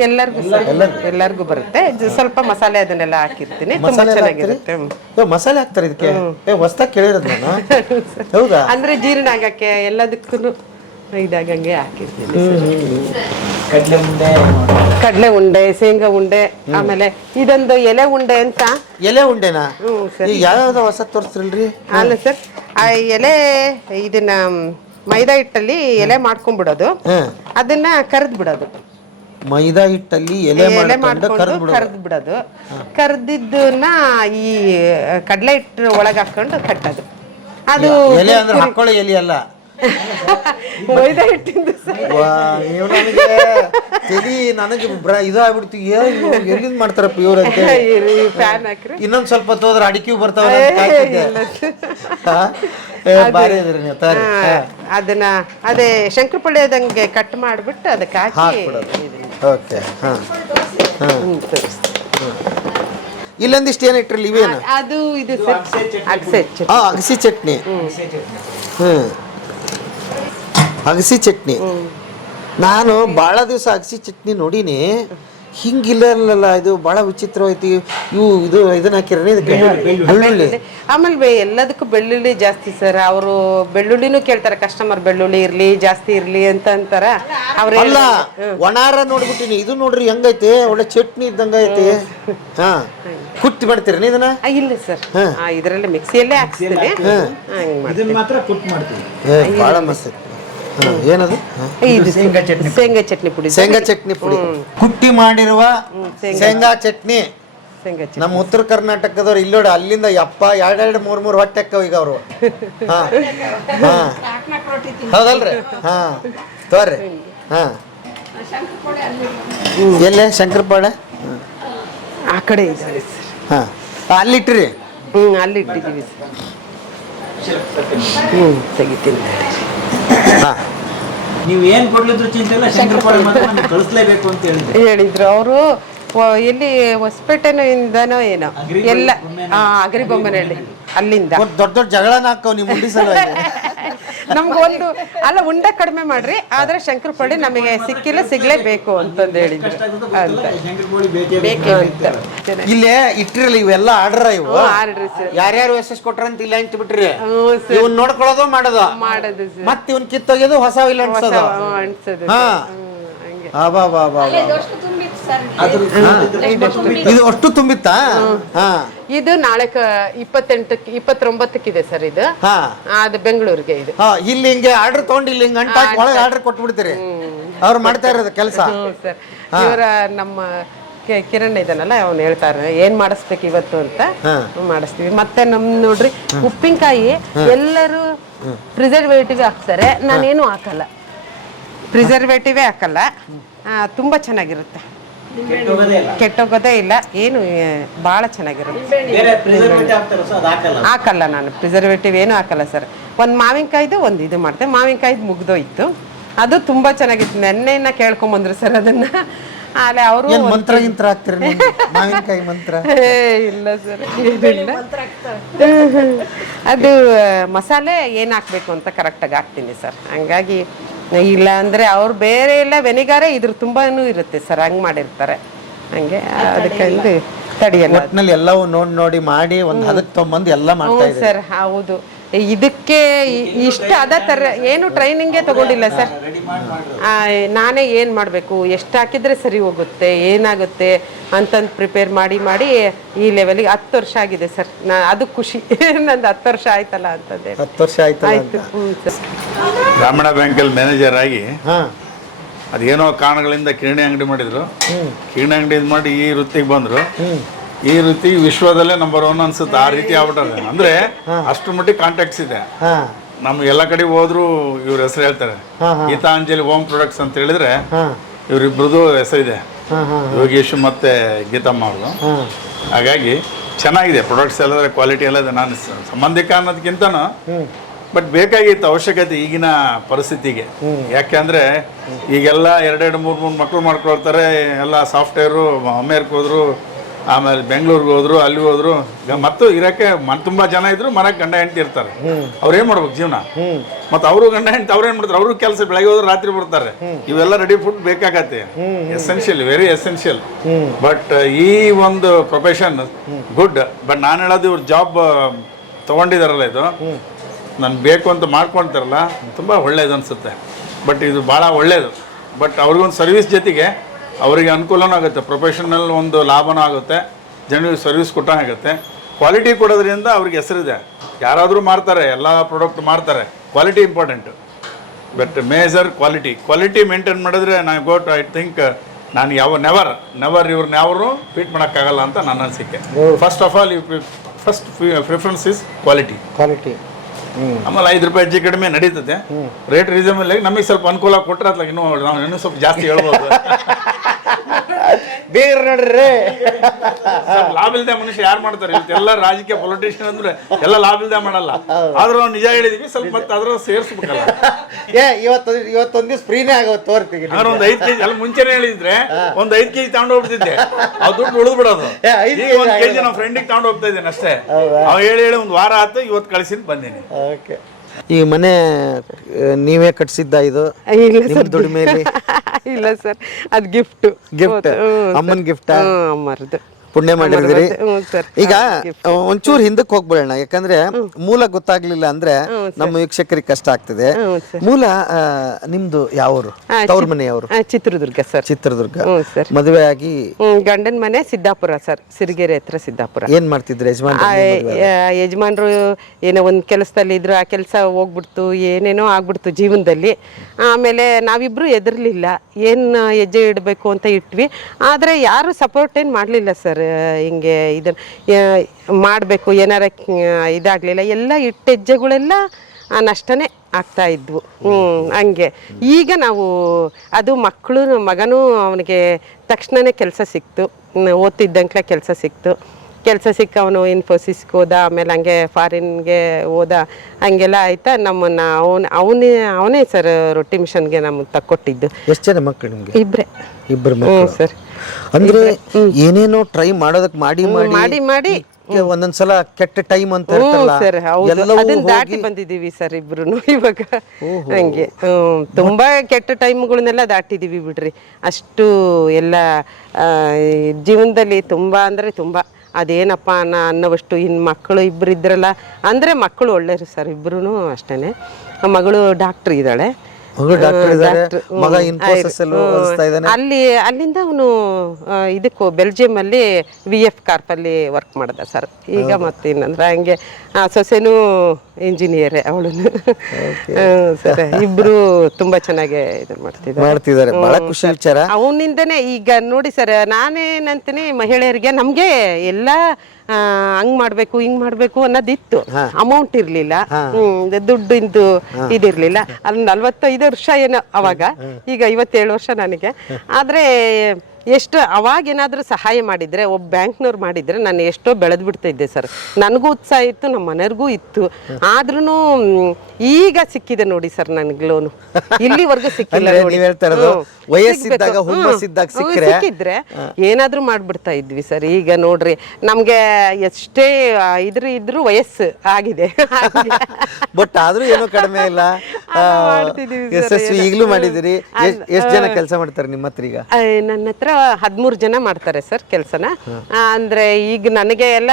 ಎಲ್ಲರಿಗೂ ಬರುತ್ತೆ. ಸ್ವಲ್ಪ ಮಸಾಲೆ ಅದನ್ನೆಲ್ಲ ಹಾಕಿರ್ತೀನಿ, ತುಂಬಾ ಚೆನ್ನಾಗಿರುತ್ತೆ. ಮಸಾಲೆ ಹಾಕ್ತಾರೆ ಇದಕ್ಕೆ? ಹೊಸದಾಗಿ ಕೇಳಿರೋದು ನಾನು. ಹೌದಾ? ಅಂದ್ರೆ ಜೀರ್ಣ ಆಗಕ್ಕೆ ಎಲ್ಲದಕ್ಕೂ ಇದಾಗಂಗೆ ಹಾಕಿರ್ತೀನಿ. ಕಡಲೆ ಉಂಡೆ, ಶೇಂಗಾ ಉಂಡೆ, ಆಮೇಲೆ ಇದೊಂದು ಎಲೆ ಉಂಡೆ ಅಂತ. ಎಲೆ ಉಂಡೆನಾ? ಯಾವ್ಯಾವ್ದು ಹೊಸ ತೋರಿಸ್ತಿಲ್ರಿ? ಅಲ್ಲ ಸರ್, ಆ ಎಲೆ ಇದನ್ನ ಮೈದಾ ಹಿಟ್ಟಲ್ಲಿ ಎಲೆ ಮಾಡ್ಕೊಂಡ್ಬಿಡೋದು, ಅದನ್ನ ಕರ್ದ್ ಬಿಡೋದು. ಮೈದಾ ಹಿಟ್ಟಲ್ಲಿ ಎಲೆ ಮಾಡ್ಕೊಂಡು ಕರ್ದ್ ಬಿಡೋದು. ಕರ್ದಿದ್ದನ್ನ ಈ ಕಡಲೆ ಹಿಟ್ಟು ಒಳಗೆ ಹಾಕೊಂಡು ಕಟ್ಟೋದು. ಅದು ಎಲೆ ಅಂದ್ರೆ ಹಾಕೊಳ್ಳೋ ಎಲೆ ಅಲ್ಲ, ಮೈದಾ ಹಿಟ್ಟಿಂದು ನನಗೆ ಇದು ಆಗ್ಬಿಡ್ತು. ಎಲ್ಲಿಂದ ಮಾಡ್ತಾರಪ್ಪ ಇವ್ರ ಅಂತ. ಫ್ಯಾನ್ ಹಾಕ್ರಿ, ಇನ್ನೊಂದ್ ಸ್ವಲ್ಪ ಹೋದ್ರೆ ಅಡಿಕೆ ಬರ್ತಾವ. ಅದನ್ನ ಅದೇ ಶಂಕರಪಳ್ಳಿಯದಂಗೆ ಕಟ್ ಮಾಡ್ಬಿಟ್ಟು ಅದಕ್ಕೆ ಹಾಕಿ. ಓಕೆ. ಇಲ್ಲೊಂದಿಷ್ಟು ಏನ್ ಇಟ್ರಲ್ಲ ಇವೇನು? ಅದು ಇದು ಅಗಸೆ ಚಟ್ನಿ. ಅಗಸಿ ಚಟ್ನಿ. ಅಗಸಿ ಚಟ್ನಿ ನಾನು ಭಾಳ ದಿವಸ ಅಗಸಿ ಚಟ್ನಿ ನೋಡಿನಿ, ಹಿಂಗಿಲ್ಲ. ಇದು ಭಾಳ ವಿಚಿತ್ರ ಐತಿ. ಇದನ್ನ ಹಾಕಿರ ಬೆಳ್ಳುಳ್ಳಿ. ಆಮೇಲೆ ಎಲ್ಲದಕ್ಕೂ ಬೆಳ್ಳುಳ್ಳಿ ಜಾಸ್ತಿ ಸರ್. ಅವರು ಬೆಳ್ಳುಳ್ಳಿನೂ ಕೇಳ್ತಾರೆ ಕಸ್ಟಮರ್, ಬೆಳ್ಳುಳ್ಳಿ ಇರ್ಲಿ ಜಾಸ್ತಿ ಇರ್ಲಿ ಅಂತ ಅಂತಾರ. ಅಲ್ಲ, ಒಣಾರ ನೋಡ್ಬಿಟ್ಟಿನಿ. ಇದು ನೋಡ್ರಿ ಹೆಂಗೈತಿ, ಒಳ್ಳೆ ಚಟ್ನಿ ಇದ್ದಂಗ ಐತಿ. ಕುಟ್ಟಿ ಮಾಡ್ತೀರಿ ಇದನ್ನ? ಇಲ್ಲ ಸರ್, ಇದರಲ್ಲಿ ಮಿಕ್ಸಿಯಲ್ಲೇ ಹಾಕ್ಸ್ತೀನಿ. ಇದನ್ನ ಮಾತ್ರ ಕುಟ್ ಮಾಡ್ತೀವಿ. ಭಾಳ ಮಸ್ತ್. ಏನದು? ಶೇಂಗಾ ಚಟ್ನಿ ಪುಡಿ. ಶೇಂಗಾ ಚಟ್ನಿ ಪುಡಿ ಕುಟ್ಟಿ ಮಾಡಿರುವ ಶೇಂಗಾ ಚಟ್ನಿ. ನಮ್ಮ ಉತ್ತರ ಕರ್ನಾಟಕದವ್ರು ಇಲ್ಲಿ ನೋಡಿ, ಅಲ್ಲಿಂದ 2-3 ಹೊಟ್ಟೆ ಅಕ್ಕವ ಈಗ ಅವರು. ಹೌದಲ್ರಿ? ತೋರ್ರಿ. ಎಲ್ಲೇ ಶಂಕರಪಾಳೆ? ಆ ಕಡೆ ಇದ್ದಾರೆ ಸರ್. ಅಲ್ಲಿಟ್ರಿ? ಅಲ್ಲಿ ಇಟ್ಟಿದ್ದೀವಿ ಸರ್. ತೆಗಿತೀನಿ. ನೀವು ಏನ್ ಕೊಡ್ಲಿದ್ರು ಚಿಂತೆ ಇಲ್ಲ, ಶಂಕರಪಾಳೆ ಮಾತ್ರ ಕಳಿಸ್ಲೇಬೇಕು ಅಂತ ಹೇಳಿದ್ರು ಅವರು. ಎಲ್ಲಿ ಹೊಸಪೇಟೆನೋ ಇಂದನೋ ಏನೋ ಎಲ್ಲ ಅಗರಿಬೊಮ್ಮನಹಳ್ಳಿ ಅಲ್ಲಿಂದ ದೊಡ್ಡ ದೊಡ್ಡ ಜಗಳನ ಹಾಕವ್ ನೀವು ಮುಂಡಿ ಸಲ. ನಮ್ಗೊಂದು ಅಲ್ಲ, ಉಂಡೆ ಕಡಿಮೆ ಮಾಡ್ರಿ, ಆದ್ರೆ ಶಂಕರಪಳ್ಳಿ ನಮಗೆ ಸಿಗ್ಲೇಬೇಕು ಅಂತಂದು ಹೇಳಿದ್ರು. ಇಲ್ಲೇ ಇಟ್ಟಿರಲ್ಲ ಇವೆಲ್ಲ ಆರ್ಡರ್. ಇವು ಆರ್ಡ್ರಿ ಸರ್. ಯಾರ್ಯಾರು ಎಸ್ ಕೊಟ್ರಂತ ಇಲ್ಲ ಅಂತ ಬಿಟ್ರಿ, ಇವನ್ ನೋಡ್ಕೊಳ್ಳೋದು ಮಾಡೋದು ಮತ್ತೆ ಇವನ್ ಕಿತ್ತೋಗ್ಯೋದು, ಹೊಸ ಇಲ್ಲ ಅನ್ಸೋದು. ಇದು ಅಷ್ಟು ತುಂಬಿತ್ತಾ? ಇದು ನಾಳೆ 29 ಸರ್. ಇದು ಅದು ಬೆಂಗಳೂರಿಗೆ. ಇದು ಇಲ್ಲಿ ಹಿಂಗೆ ಆರ್ಡರ್ ತಗೊಂಡು ಇಲ್ಲಿ ಹಿಂಗೆ ಅಂಟಾಕಿ ಒಳಗೆ ಆರ್ಡರ್ ಕೊಟ್ಟು ಬಿಡ್ತೀರಿ. ಅವ್ರು ಮಾಡ್ತಾ ಇರೋದು ಕೆಲಸ. ಸರ್, ಇವರ ನಮ್ಮ ಕಿರಣ್ ಇದನ್ನಲ್ಲ, ಅವ್ನು ಹೇಳ್ತಾರೆ ಏನ್ ಮಾಡಿಸ್ಬೇಕು ಇವತ್ತು ಅಂತ. ಮಾಡಿಸ್ತೀವಿ. ಮತ್ತೆ ನಮ್ ನೋಡ್ರಿ, ಉಪ್ಪಿನಕಾಯಿ ಎಲ್ಲರೂ ಪ್ರಿಸರ್ವೇಟಿವ್ ಹಾಕ್ತಾರೆ, ನಾನೇನು ಹಾಕಲ್ಲ. ಪ್ರಿಸರ್ವೇಟಿವೇ ಹಾಕಲ್ಲ. ತುಂಬಾ ಚೆನ್ನಾಗಿರುತ್ತೆ, ಕೆಟ್ಟೋಗೋದೇ ಇಲ್ಲ. ಏನು ಭಾಳ ಚೆನ್ನಾಗಿರುತ್ತೆ. ಹಾಕಲ್ಲ ನಾನು, ಪ್ರಿಸರ್ವೇಟಿವ್ ಏನು ಹಾಕಲ್ಲ ಸರ್. ಒಂದು ಮಾವಿನಕಾಯ್ದು ಒಂದು ಇದು ಮಾಡ್ತೆ. ಮಾವಿನಕಾಯ್ದು ಮುಗ್ದೋಯ್ತು, ಅದು ತುಂಬಾ ಚೆನ್ನಾಗಿತ್ತು. ನೆನ್ನೆನ ಕೇಳ್ಕೊಂಬಂದ್ರು ಸರ್ ಅದನ್ನ. ಆಲೆ ಅವರು ಮಂತ್ರ ಗಿಂತ್ರ ಹಾಕ್ತೀರಿ? ಮಾವಿನಕಾಯಿ ಮಂತ್ರ ಇಲ್ಲ ಸರ್, ಅದು ಮಸಾಲೆ ಏನು ಹಾಕ್ಬೇಕು ಅಂತ ಕರೆಕ್ಟಾಗಿ ಹಾಕ್ತೀನಿ ಸರ್. ಹಂಗಾಗಿ ಇಲ್ಲ ಅಂದ್ರೆ ಅವ್ರು ಬೇರೆ ಎಲ್ಲ ವೆನಿಗಾರೇ ಇದ್ರ ತುಂಬಾನು ಇರುತ್ತೆ ಸರ್, ಹಂಗ್ ಮಾಡಿರ್ತಾರೆ ಹಂಗೆ, ಅದಕ್ಕೆ ತಡಿಯಲ್ಲ. ಒಟ್ಟಿನಲ್ಲಿ ಎಲ್ಲವೂ ನೋಡಿ ಮಾಡಿ ಒಂದು ಹದಕ್ಕೆ ತೊಗೊಂಬಂದು ಎಲ್ಲ ಮಾಡ್ತಾ ಇದ್ದೀವಿ. ಸರ್ ಹೌದು, ಇದಕ್ಕೆ ಇಷ್ಟ ಅದ ತರ ಏನು ಟ್ರೈನಿಂಗೇ ತಗೊಂಡಿಲ್ಲ ಸರ್. ನಾನೇ ಏನು ಮಾಡಬೇಕು, ಎಷ್ಟು ಹಾಕಿದ್ರೆ ಸರಿ ಹೋಗುತ್ತೆ, ಏನಾಗುತ್ತೆ ಅಂತಂದು ಪ್ರಿಪೇರ್ ಮಾಡಿ ಈ ಲೆವೆಲಿಗೆ 10 ವರ್ಷ ಆಗಿದೆ ಸರ್. ಅದು ಖುಷಿ ನಂದು 10 ವರ್ಷ ಆಯ್ತಲ್ಲ ಅಂತಂದೆ. 10 ವರ್ಷ ಆಯ್ತು. ಗ್ರಾಮೀಣ ಬ್ಯಾಂಕಲ್ಲಿ ಮ್ಯಾನೇಜರ್ ಆಗಿ ಹಾಂ, ಅದೇನೋ ಕಾರಣಗಳಿಂದ ಕಿರಾಣಿ ಅಂಗಡಿ ಮಾಡಿದ್ರು. ಕಿರಾಣಿ ಅಂಗಡಿ ಮಾಡಿ ಈ ವೃತ್ತಿಗೆ ಬಂದರು. ಈ ವೃತ್ತಿ ವಿಶ್ವದಲ್ಲೇ ನಂಬರ್ 1 ಅನ್ಸುತ್ತೆ, ಆ ರೀತಿ ಆಗ್ಬಿಟ್ಟದೆ. ಅಂದ್ರೆ ಅಷ್ಟು ಮಟ್ಟಿಗೆ ಕಾಂಟ್ಯಾಕ್ಟ್ಸ್ ಇದೆ. ನಮ್ಗೆ ಎಲ್ಲ ಕಡೆ ಹೋದ್ರು ಇವ್ರ ಹೆಸರು ಹೇಳ್ತಾರೆ. ಗೀತಾಂಜಲಿ ಹೋಮ್ ಪ್ರಾಡಕ್ಟ್ಸ್ ಅಂತ ಹೇಳಿದ್ರೆ ಇವ್ರಿಬ್ರದ್ದು ಹೆಸರಿದೆ, ಯೋಗೇಶ್ ಮತ್ತೆ ಗೀತಮ್ಮ ಅವ್ರದ್ದು. ಹಾಗಾಗಿ ಚೆನ್ನಾಗಿದೆ ಪ್ರಾಡಕ್ಟ್ಸ್ ಎಲ್ಲ, ಕ್ವಾಲಿಟಿ ಎಲ್ಲ ಇದೆ. ನಾನು ಸಂಬಂಧಿಕ ಅನ್ನೋದಕ್ಕಿಂತನೂ ಬಟ್ ಬೇಕಾಗಿತ್ತು ಅವಶ್ಯಕತೆ ಈಗಿನ ಪರಿಸ್ಥಿತಿಗೆ. ಯಾಕೆಂದ್ರೆ ಈಗೆಲ್ಲ 2-3 ಮಕ್ಕಳು ಮಾಡ್ಕೊಳ್ತಾರೆ. ಎಲ್ಲ ಸಾಫ್ಟ್ವೇರು ಅಮೇರಿಕ ಹೋದ್ರು, ಆಮೇಲೆ ಬೆಂಗಳೂರಿಗೆ ಹೋದ್ರು, ಅಲ್ಲಿ ಹೋದ್ರು. ಮತ್ತು ಇರೋಕ್ಕೆ ತುಂಬ ಜನ ಇದ್ರು, ಮನೆಗೆ ಗಂಡ ಹೆಂಡತಿ ಇರ್ತಾರೆ. ಅವ್ರು ಏನು ಮಾಡ್ಬೇಕು ಜೀವನ? ಮತ್ತು ಅವರು ಗಂಡ ಹೆಂಡತಿ ಅವ್ರೇನು ಮಾಡ್ತಾರೆ? ಅವರು ಕೆಲಸ ಬೆಳಗ್ಗೆ ಹೋದ್ರೆ ರಾತ್ರಿ ಬರ್ತಾರೆ. ಇವೆಲ್ಲ ರೆಡಿ ಫುಡ್ ಬೇಕಾಗತ್ತೆ, ಎಸೆನ್ಷಿಯಲ್, ವೆರಿ ಎಸೆನ್ಷಿಯಲ್. ಬಟ್ ಈ ಒಂದು ಪ್ರೊಫೆಷನ್ ಗುಡ್. ಬಟ್ ನಾನು ಹೇಳೋದು, ಇವ್ರು ಜಾಬ್ ತೊಗೊಂಡಿದಾರಲ್ಲ, ಇದು ನಾನು ಬೇಕು ಅಂತ ಮಾಡ್ಕೊಳ್ತಾರಲ್ಲ, ತುಂಬ ಒಳ್ಳೇದು ಅನಿಸುತ್ತೆ. ಬಟ್ ಇದು ಭಾಳ ಒಳ್ಳೆಯದು. ಬಟ್ ಅವ್ರಿಗೊಂದು ಸರ್ವಿಸ್ ಜೊತೆಗೆ ಅವರಿಗೆ ಅನುಕೂಲನೂ ಆಗುತ್ತೆ, ಪ್ರೊಫೆಷನಲ್ ಒಂದು ಲಾಭನೂ ಆಗುತ್ತೆ, ಜನರಿಗೆ ಸರ್ವಿಸ್ ಕೊಟ್ಟಾಗುತ್ತೆ. ಕ್ವಾಲಿಟಿ ಕೊಡೋದ್ರಿಂದ ಅವ್ರಿಗೆ ಹೆಸರಿದೆ. ಯಾರಾದರೂ ಮಾಡ್ತಾರೆ, ಎಲ್ಲ ಪ್ರಾಡಕ್ಟ್ ಮಾಡ್ತಾರೆ, quality important. But major quality maintain ಮಾಡಿದ್ರೆ ನಾನು ಗೋಟ್ ಐ ಥಿಂಕ್ ನಾನು ನೆವರ್ ಇವ್ರನ್ನ ಯಾರು ಫೀಟ್ ಮಾಡೋಕ್ಕಾಗಲ್ಲ ಅಂತ ನನ್ನ ಅನಿಸಿಕೆ. First of all first preference is quality. ಆಮೇಲೆ 5 ರೂಪಾಯಿ ಹೆಚ್ಚು ಕಡಿಮೆ ನಡೀತದೆ, ರೇಟ್ ರೀಸನಬಲ್ ಆಗಿ ನಮಗೆ ಸ್ವಲ್ಪ ಅನುಕೂಲ ಕೊಟ್ಟರೆ ಅತ್ಲಾಗ ಇನ್ನೂ ಸ್ವಲ್ಪ ಜಾಸ್ತಿ ಹೇಳ್ಬೋದು. ಬೇಗ ನೋಡ್ರಿ, ಲಾಭ ಇಲ್ದೆ ಮನುಷ್ಯ ಯಾರು ಮಾಡ್ತಾರೆ? ಎಲ್ಲ ರಾಜಕೀಯ ಪೊಲಿಟಿಷಿಯನ್ ಅಂದ್ರೆ ಎಲ್ಲ ಲಾಭ ಇಲ್ದೆ ಮಾಡಲ್ಲ. ಆದ್ರೂ ನಾವು ನಿಜ ಹೇಳಿದೀವಿ, ಸ್ವಲ್ಪ ಮತ್ತೆ ಅದ್ರ ಸೇರಿಸ್ಬೇಕಲ್ಲ. ಇವತ್ತೊಂದ್ ದಿವ್ಸ ಫ್ರೀನೇ ಆಗೋದು ತೋರ್ತೀವಿ. ಅಂದ್ರೆ ಒಂದು 5 kg ಅಲ್ಲಿ ಮುಂಚೆನೆ ಹೇಳಿದ್ರೆ ಒಂದು 5 kg ತಗೊಂಡು ಹೋಗ್ಬಿಡ್ತಿದ್ದೆ, ಅದು ದುಡ್ಡು ಉಳಿದು ಬಿಡೋದು. ಈಗ 1 kg ನಮ್ಮ ಫ್ರೆಂಡಿಗೆ ತಗೊಂಡು ಹೋಗ್ತಾ ಇದ್ದೇನೆ ಅಷ್ಟೇ. ಅವ್ ಹೇಳಿ ಒಂದು ವಾರ ಆಯ್ತು, ಇವತ್ತು ಕಳಿಸಿದ್ ಬಂದೀನಿ. ಈ ಮನೆ ನೀವೇ ಕಟ್ಸಿದ್ದ? ಇದು ದುಡ್ಡು ಮೇಲೆ? ಇಲ್ಲ ಸರ್, ಅದು ಗಿಫ್ಟ್. ಅಮ್ಮನ್ ಗಿಫ್ಟ್? ಅಮ್ಮರದು. ಪುಣ್ಯ ಮಾಡಿದ್ರಿ. ಈಗ ಒಂಚೂರು ಹಿಂದಕ್ಕೆ ಹೋಗ್ಬಿಡೋಣ, ಯಾಕಂದ್ರೆ ಮೂಲ ಗೊತ್ತಾಗ್ಲಿಲ್ಲ ಅಂದ್ರೆ ನಮ್ಮ ವೀಕ್ಷಕರಿಗೆ ಕಷ್ಟ ಆಗ್ತದೆ. ಮೂಲ ನಿಮ್ದು ಯಾವರು? ತವ್ರ ಮನೆ ಯಾವರು? ಚಿತ್ರದುರ್ಗ ಸರ್. ಚಿತ್ರದುರ್ಗ. ಮದುವೆ ಆಗಿ ಗಂಡನ ಮನೆ ಸಿದ್ದಾಪುರ ಸರ್, ಸಿರಿಗೆರೆ ಹತ್ರ ಸಿದ್ದಾಪುರ. ಏನ್ ಮಾಡ್ತಿದ್ರು ಯಜಮಾನ್ರು? ಏನೋ ಒಂದ್ ಕೆಲಸದಲ್ಲಿ ಇದ್ರು, ಆ ಕೆಲಸ ಹೋಗ್ಬಿಡ್ತು, ಏನೇನೋ ಆಗ್ಬಿಡ್ತು ಜೀವನದಲ್ಲಿ. ಆಮೇಲೆ ನಾವಿಬ್ರು ಎದುರ್ಲಿಲ್ಲ, ಏನ್ ಹೆಜ್ಜೆ ಇಡಬೇಕು ಅಂತ ಇಟ್ವಿ. ಆದ್ರೆ ಯಾರು ಸಪೋರ್ಟ್ ಏನ್ ಮಾಡ್ಲಿಲ್ಲ ಸರ್. ಹಿಂಗೆ ಇದನ್ನ ಮಾಡಬೇಕು ಏನಾರ ಇದಾಗಲಿಲ್ಲ. ಎಲ್ಲ ಇಟ್ಟ ಹೆಜ್ಜೆಗಳೆಲ್ಲ ನಷ್ಟನೇ ಆಗ್ತಾ ಇದ್ವು. ಹಂಗೆ ಈಗ ನಾವು ಅದು ಮಗನೂ ಅವನಿಗೆ ತಕ್ಷಣನೇ ಕೆಲಸ ಸಿಕ್ತು, ಓದ್ತಿದ್ದಂಕ್ಲೆ ಕೆಲಸ ಸಿಕ್ಕ ಅವನು ಇನ್ಫೋಸಿಸ್ಗೆ ಹೋದ, ಆಮೇಲೆ ಹಂಗೆ ಫಾರಿನ್ಗೆ ಹೋದ, ಹಂಗೆಲ್ಲ ಆಯ್ತಾ. ನಮ್ಮನ್ನ ಅವನೇ ಸರ್ ರೊಟ್ಟಿ ಮಿಷನ್ಗೆ ನಮ್ಗೆ ತಕ್ಕೊಟ್ಟಿದ್ದು. ಎಷ್ಟು ಜನ ಮಕ್ಕಳು ನಿಮ್ಗೆ? ಇಬ್ರು ಸರ್. ಅಂದ್ರೆ ಏನೇನೋ ಟ್ರೈ ಮಾಡೋದಕ್ಕೆ ಮಾಡಿ ಒಂದೊಂದ್ಸಲ ಕೆಟ್ಟ ಟೈಮ್ ಅಂತ ದಾಟಿ ಬಂದಿದೀವಿ ಸರ್ ಇಬ್ರು ಇವಾಗ. ಹಂಗೆ ತುಂಬಾ ಕೆಟ್ಟ ಟೈಮ್ಗಳನ್ನೆಲ್ಲ ದಾಟಿದೀವಿ ಬಿಡ್ರಿ. ಅಷ್ಟು ಎಲ್ಲ ಜೀವನದಲ್ಲಿ ತುಂಬಾ ಅಂದ್ರೆ ತುಂಬಾ ಅದೇನಪ್ಪ ಅನ್ನೋವಷ್ಟು. ಇನ್ನು ಮಕ್ಕಳು ಇಬ್ರು ಇದ್ರಲ್ಲ, ಅಂದ್ರೆ ಮಕ್ಕಳು ಒಳ್ಳೆಯರು ಸರ್ ಇಬ್ರು ಅಷ್ಟೇನೆ. ಮಗಳು ಡಾಕ್ಟರ್ ಇದ್ದಾಳೆ. ಅಲ್ಲಿಂದ ಅವನು ಇದಕ್ಕೂ ಬೆಲ್ಜಿಯಂ ಅಲ್ಲಿ VF ಕಾರ್ಪ್ ಅಲ್ಲಿ ವರ್ಕ್ ಮಾಡ್ದ ಸರ್. ಈಗ ಮತ್ತೇನಂದ್ರೆ ಹಂಗೆ ಸೊಸೆನೂ ಇಂಜಿನಿಯರೇ ಅವಳು ಸರ್. ಇಬ್ರು ತುಂಬಾ ಚೆನ್ನಾಗಿ ಇದು ಮಾಡ್ತಿದ್ದಾರೆ. ಅವನಿಂದನೇ ಈಗ ನೋಡಿ ಸರ್, ನಾನೇನಂತೀನಿ ಮಹಿಳೆಯರಿಗೆ ನಮ್ಗೆ ಎಲ್ಲ ಹಂಗ್ ಮಾಡ್ಬೇಕು ಹಿಂಗ್ ಮಾಡ್ಬೇಕು ಅನ್ನೋದಿತ್ತು. ಅಮೌಂಟ್ ಇರ್ಲಿಲ್ಲ, ದುಡ್ಡು ಇದಿರ್ಲಿಲ್ಲ. ಅಲ್ಲಿ 45 ವರ್ಷ ಏನೋ ಅವಾಗ, ಈಗ 57 ವರ್ಷ ನನಗೆ. ಆದ್ರೆ ಎಷ್ಟು ಅವಾಗ ಏನಾದರೂ ಸಹಾಯ ಮಾಡಿದರೆ ಒಬ್ಬ ಬ್ಯಾಂಕ್ನವ್ರು ಮಾಡಿದರೆ ನಾನು ಎಷ್ಟೋ ಬೆಳೆದು ಬಿಡ್ತಾ ಇದ್ದೆ ಸರ್. ನನಗೂ ಉತ್ಸಾಹ ಇತ್ತು, ನಮ್ಮ ಮನೆಯವ್ರಿಗೂ ಇತ್ತು. ಆದ್ರೂ ಈಗ ಸಿಕ್ಕಿದೆ ನೋಡಿ ಸರ್ ನನಗೆ ಲೋನು. ಇಲ್ಲಿವರೆಗೂ ಸಿಕ್ಕಿಲ್ಲ ಅಂದ್ರೆ ನೋಡಿ. ನೀವ್ ಹೇಳ್ತಾ ಇರೋದು ವಯಸ್ಸಿದ್ದಾಗ, ಸಿಗ್ಬೇಕು. ಹುಮ್ಮಸ್ಸಿದ್ದಾಗ ಸಿಕ್ಕಿದ್ರೆ ಏನಾದ್ರೂ ಮಾಡ್ಬಿಡ್ತಾ ಇದ್ವಿ ಸರ್. ಈಗ ನೋಡ್ರಿ ನಮ್ಗೆ ಎಷ್ಟೇ ಇದ್ರು ವಯಸ್ಸು ಆಗಿದೆ. ಬಟ್ ಆದ್ರೂ ಏನೋ ಕಡಿಮೆ ಇಲ್ಲ. ಮಾಡ್ತಿದೀವಿ sir, ಯಶಸ್ವಿ ಈಗಲೂ ಮಾಡಿದಿರಿ. ಎಷ್ಟು ಜನ ಕೆಲಸ ಮಾಡ್ತಾರೆ ನಿಮ್ಮ ಹತ್ರ ಈಗ? ನನ್ನ ಹತ್ರ 13 ಜನ ಮಾಡ್ತಾರೆ ಸರ್ ಕೆಲಸನ. ಅಂದ್ರೆ ಈಗ ನನಗೆ ಎಲ್ಲ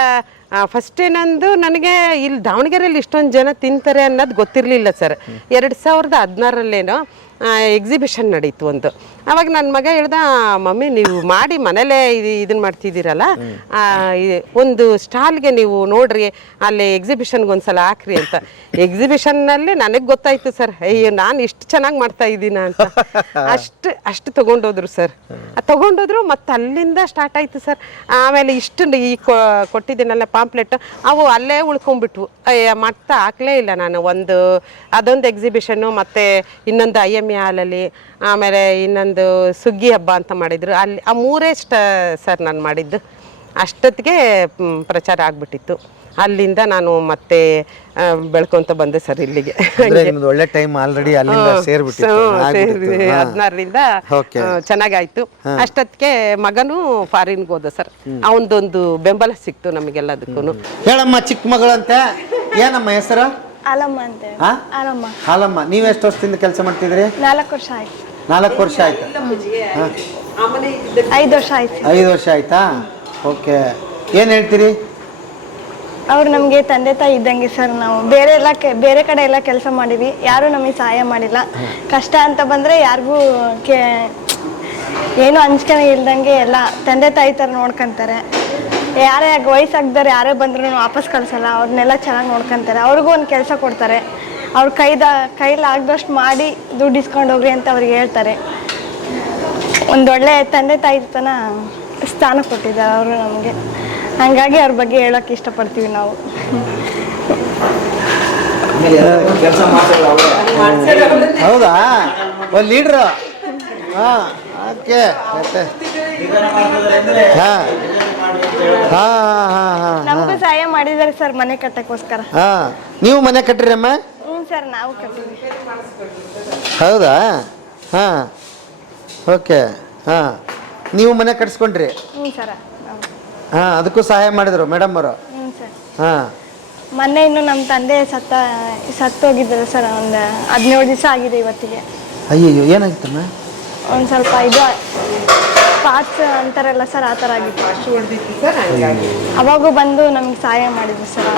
ಫಸ್ಟ್ ಏನಂದು ನನಗೆ ಇಲ್ಲಿ ದಾವಣಗೆರೆಯಲ್ಲಿ ಇಷ್ಟೊಂದು ಜನ ತಿಂತಾರೆ ಅನ್ನೋದು ಗೊತ್ತಿರಲಿಲ್ಲ ಸರ್. 2016ರಲ್ಲೇನೋ ಎಕ್ಸಿಬಿಷನ್ ನಡೀತು ಒಂದು. ಅವಾಗ ನನ್ನ ಮಗ ಹೇಳ್ದ, ಮಮ್ಮಿ ನೀವು ಮಾಡಿ ಮನೇಲೇ ಇದನ್ನ ಮಾಡ್ತಿದ್ದೀರಲ್ಲ, ಒಂದು ಸ್ಟಾಲ್ಗೆ ನೀವು ನೋಡ್ರಿ, ಅಲ್ಲಿ ಎಕ್ಸಿಬಿಷನ್ಗೆ ಒಂದ್ಸಲ ಹಾಕ್ರಿ ಅಂತ. ಎಕ್ಸಿಬಿಷನ್ನಲ್ಲಿ ನನಗೆ ಗೊತ್ತಾಯ್ತು ಸರ್, ಅಯ್ಯೋ ನಾನು ಇಷ್ಟು ಚೆನ್ನಾಗಿ ಮಾಡ್ತಾ ಇದ್ದೀನ ಅಂತ. ಅಷ್ಟು ತೊಗೊಂಡೋದ್ರು ಸರ್. ತೊಗೊಂಡೋದ್ರು ಮತ್ತು ಅಲ್ಲಿಂದ ಸ್ಟಾರ್ಟ್ ಆಯಿತು ಸರ್. ಆಮೇಲೆ ಇಷ್ಟು ಈ ಕೊಟ್ಟಿದ್ದೀನಲ್ಲ ಪಾಂಪ್ಲೆಟ್, ಅವು ಅಲ್ಲೇ ಉಳ್ಕೊಂಡ್ಬಿಟ್ವು. ಮತ್ತೆ ಹಾಕ್ಲೇ ಇಲ್ಲ ನಾನು. ಅದೊಂದು ಎಕ್ಸಿಬಿಷನ್ನು, ಮತ್ತು ಇನ್ನೊಂದು IMA ಹಾಲಲ್ಲಿ, ಆಮೇಲೆ ಇನ್ನೊಂದು ಸುಗ್ಗಿ ಹಬ್ಬ ಅಂತ ಮಾಡಿದ್ರು. ಅಲ್ಲಿ ಆ 3 ಸರ್ ನಾನು ಮಾಡಿದ್ದು. ಅಷ್ಟೊತ್ತಿಗೆ ಪ್ರಚಾರ ಆಗ್ಬಿಟ್ಟಿತ್ತು. ಅಲ್ಲಿಂದ ನಾನು ಮತ್ತೆ ಬೆಳ್ಕೊಂತ ಬಂದೆ ಸರ್ ಇಲ್ಲಿಗೆ. ಒಳ್ಳೆ ಟೈಮ್ ಆಲ್ರೆಡಿ ಅಲ್ಲಿಂದ ಸೇರ್ಬಿಟ್ಟಿತ್ತು. 16ರಿಂದ ಚೆನ್ನಾಗಾಯ್ತು. ಅಷ್ಟೊತ್ತಿಗೆ ಮಗನು ಫಾರಿನ್ಗೆ ಹೋದ ಸರ್. ಅವನದೊಂದು ಬೆಂಬಲ ಸಿಕ್ತು ನಮಗೆಲ್ಲದಕ್ಕೂ. ಹೇಳಮ್ಮ, ಚಿಕ್ಕ ಮಗಳಂತೆ, ಏನಮ್ಮ ಹೆಸರು? ಆಲಮ್ಮ ಅಂತ. ಆಲಮ್ಮ. ಹಾಲಮ್ಮ, ನೀವು ಎಷ್ಟು ವರ್ಷದಿಂದ ಕೆಲಸ ಮಾಡ್ತಿದ್ರಿ? 4 ವರ್ಷ ಆಯ್ತು. 4 ವರ್ಷ ಆಯ್ತು. 5 ವರ್ಷ ಆಯ್ತು. 5 ವರ್ಷ ಆಯ್ತಾ? ಓಕೆ. ಏನು ಹೇಳ್ತೀರಿ? ಅವ್ರು ನಮಗೆ ತಂದೆ ತಾಯಿ ಇದ್ದಂಗೆ ಸರ್. ನಾವು ಬೇರೆ ಕಡೆ ಎಲ್ಲ ಕೆಲಸ ಮಾಡಿವಿ, ಯಾರೂ ನಮಗೆ ಸಹಾಯ ಮಾಡಿಲ್ಲ. ಕಷ್ಟ ಅಂತ ಬಂದರೆ ಯಾರಿಗೂ ಏನು ಅಂಜಿಕೆ ಇಲ್ದಂಗೆ ಎಲ್ಲ ತಂದೆ ತಾಯಿ ಥರ ನೋಡ್ಕೊಂತಾರೆ. ಯಾರೇ ವಯಸ್ಸಾಗ್ದಾರೆ ಯಾರೇ ಬಂದ್ರೂ ವಾಪಸ್ ಕಳ್ಸಲ್ಲ, ಅವ್ರನ್ನೆಲ್ಲ ಚೆನ್ನಾಗಿ ನೋಡ್ಕೊಂತಾರೆ. ಅವ್ರಿಗೂ ಒಂದು ಕೆಲಸ ಕೊಡ್ತಾರೆ. ಅವ್ರ ಕೈಲಿ ಆಗದಷ್ಟು ಮಾಡಿ ದುಡ್ಡು ಇಸ್ಕೊಂಡು ಹೋಗ್ರಿ ಅಂತ ಅವ್ರಿಗೆ ಹೇಳ್ತಾರೆ. ಒಂದೊಳ್ಳೆ ತಂದೆ ತಾಯಿ ತನ ಸ್ಥಾನ ಕೊಟ್ಟಿದ್ದಾರೆ ಅವರು ನಮಗೆ. ಹಂಗಾಗಿ ಅವ್ರ ಬಗ್ಗೆ ಹೇಳೋಕೆ ಇಷ್ಟಪಡ್ತೀವಿ ನಾವು. ಹೌದಾ? ಒಂದು ಲೀಡ್ರು. ಹಾಂ, ಓಕೆ. ನಮಗೂ ಸಹಾಯ ಮಾಡಿದ್ದಾರೆ ಸರ್ ಮನೆ ಕಟ್ಟಕ್ಕೋಸ್ಕರ. ನೀವು ಮನೆ ಕಟ್ಟಿರಮ್ಮ? ಹ್ಞೂ ಸರ್, ನಾವು ಕಟ್ಟಿದ್ವಿ. ಹೌದಾ? ಹಾಂ, ಓಕೆ. ಹಾಂ, ನೀವು ಮನೆ ಕಟ್ಸ್ಕೊಂಡ್ರಿ? ಹ್ಞೂ ಸರ. ಹಾಂ, ಅದಕ್ಕೂ ಸಹಾಯ ಮಾಡಿದ್ರು ಮೇಡಮ್ ಅವರು? ಹ್ಞೂ ಸರ್. ಹಾಂ. ಮೊನ್ನೆ ಇನ್ನು ನಮ್ಮ ತಂದೆ ಸತ್ತೋಗಿದ್ದಾರೆ ಸರ್. ಒಂದು 17 ದಿವಸ ಆಗಿದೆ ಇವತ್ತಿಗೆ. ಅಯ್ಯಯ್ಯೋ, ಏನಾಗಿತ್ತಮ್ಮ? ಒಂದು ಸ್ವಲ್ಪ ಪಾರ್ಟ್ಸ್ ಅಂತಾರಲ್ಲ ಸರ್, ಆ ಥರ ಆಗಿತ್ತು. ಅವಾಗೂ ಬಂದು ನಮ್ಗೆ ಸಹಾಯ ಮಾಡಿದ್ರು ಸರ್.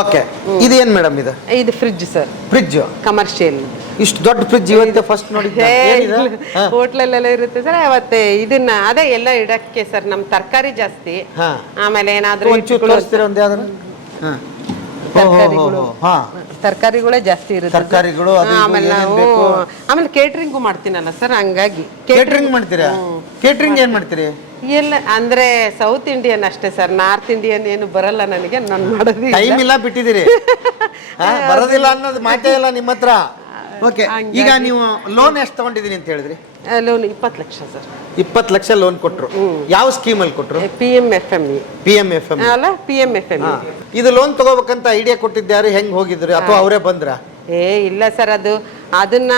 ಓಕೆ. ಇದೇನು ಮೇಡಮ್ ಇದು? ಇದು ಫ್ರಿಡ್ಜ್ ಸರ್. Fridge commercial. ಇಷ್ಟು ದೊಡ್ಡ ಫ್ರಿಡ್ಜ್ ಇವತ್ತು ಫಸ್ಟ್ ನೋಡಿ. ಹೋಟ್ಲಲ್ಲೆಲ್ಲ ಇರುತ್ತೆ ಸರ್. ಮತ್ತೆ ಇದನ್ನ ಅದೇ ಎಲ್ಲ ಇಡಕ್ಕೆ ಸರ್. ನಮ್ ತರಕಾರಿ ಜಾಸ್ತಿ, ಆಮೇಲೆ ಏನಾದ್ರೂ ತರಕಾರಿಗಳೇ ಜಾಸ್ತಿ ಇರುತ್ತೆ. ತರಕಾರಿಗಳು, ಆಮೇಲೆ ಕೇಟ್ರಿಂಗು ಮಾಡ್ತೀನಲ್ಲ ಸರ್, ಹಂಗಾಗಿ. ಕೇಟ್ರಿಂಗ್ ಮಾಡ್ತೀರಾ? ಕೇಟ್ರಿಂಗ್ ಏನ್ ಮಾಡ್ತೀರಿ? ಎಲ್ಲ ಅಂದ್ರೆ ಸೌತ್ ಇಂಡಿಯನ್ ಅಷ್ಟೇ ಸರ್. ನಾರ್ತ್ ಇಂಡಿಯನ್ ಏನು ಬರಲ್ಲ ನನಗೆ. ನಾನು ಮಾಡೋದು ಟೈಮ್ ಇಲ್ಲ, ಬಿಟ್ಟಿದ್ದೀರಿ. ಬರೋದಿಲ್ಲ ಅನ್ನೋದು ಮಾತೇ ಇಲ್ಲ ನಿಮ್ಮ ಹತ್ರ. ಓಕೆ. ಈಗ ನೀವು ಲೋನ್ ಎಷ್ಟು ತಗೊಂಡಿದ್ದೀನಿ ಅಂತ ಹೇಳಿದ್ರಿ? Loan 20 lakh sir. 20 lakh loan ಕೊಟ್ರು. ಯಾವ ಸ್ಕೀಮಲ್ಲಿ ಕೊಟ್ರು? PMFME. PMFME ಅಲ್ಲ, PMFME. ಇದು ಲೋನ್ ತಗೋಬೇಕಂತ ಐಡಿಯಾ ಕೊಟ್ಟಿದ್ದಾರೆ, ಹೆಂಗ್ ಹೋಗಿದ್ರು ಅಥವಾ ಅವರೇ ಬಂದ್ರ? ಇಲ್ಲ ಸರ್, ಅದನ್ನ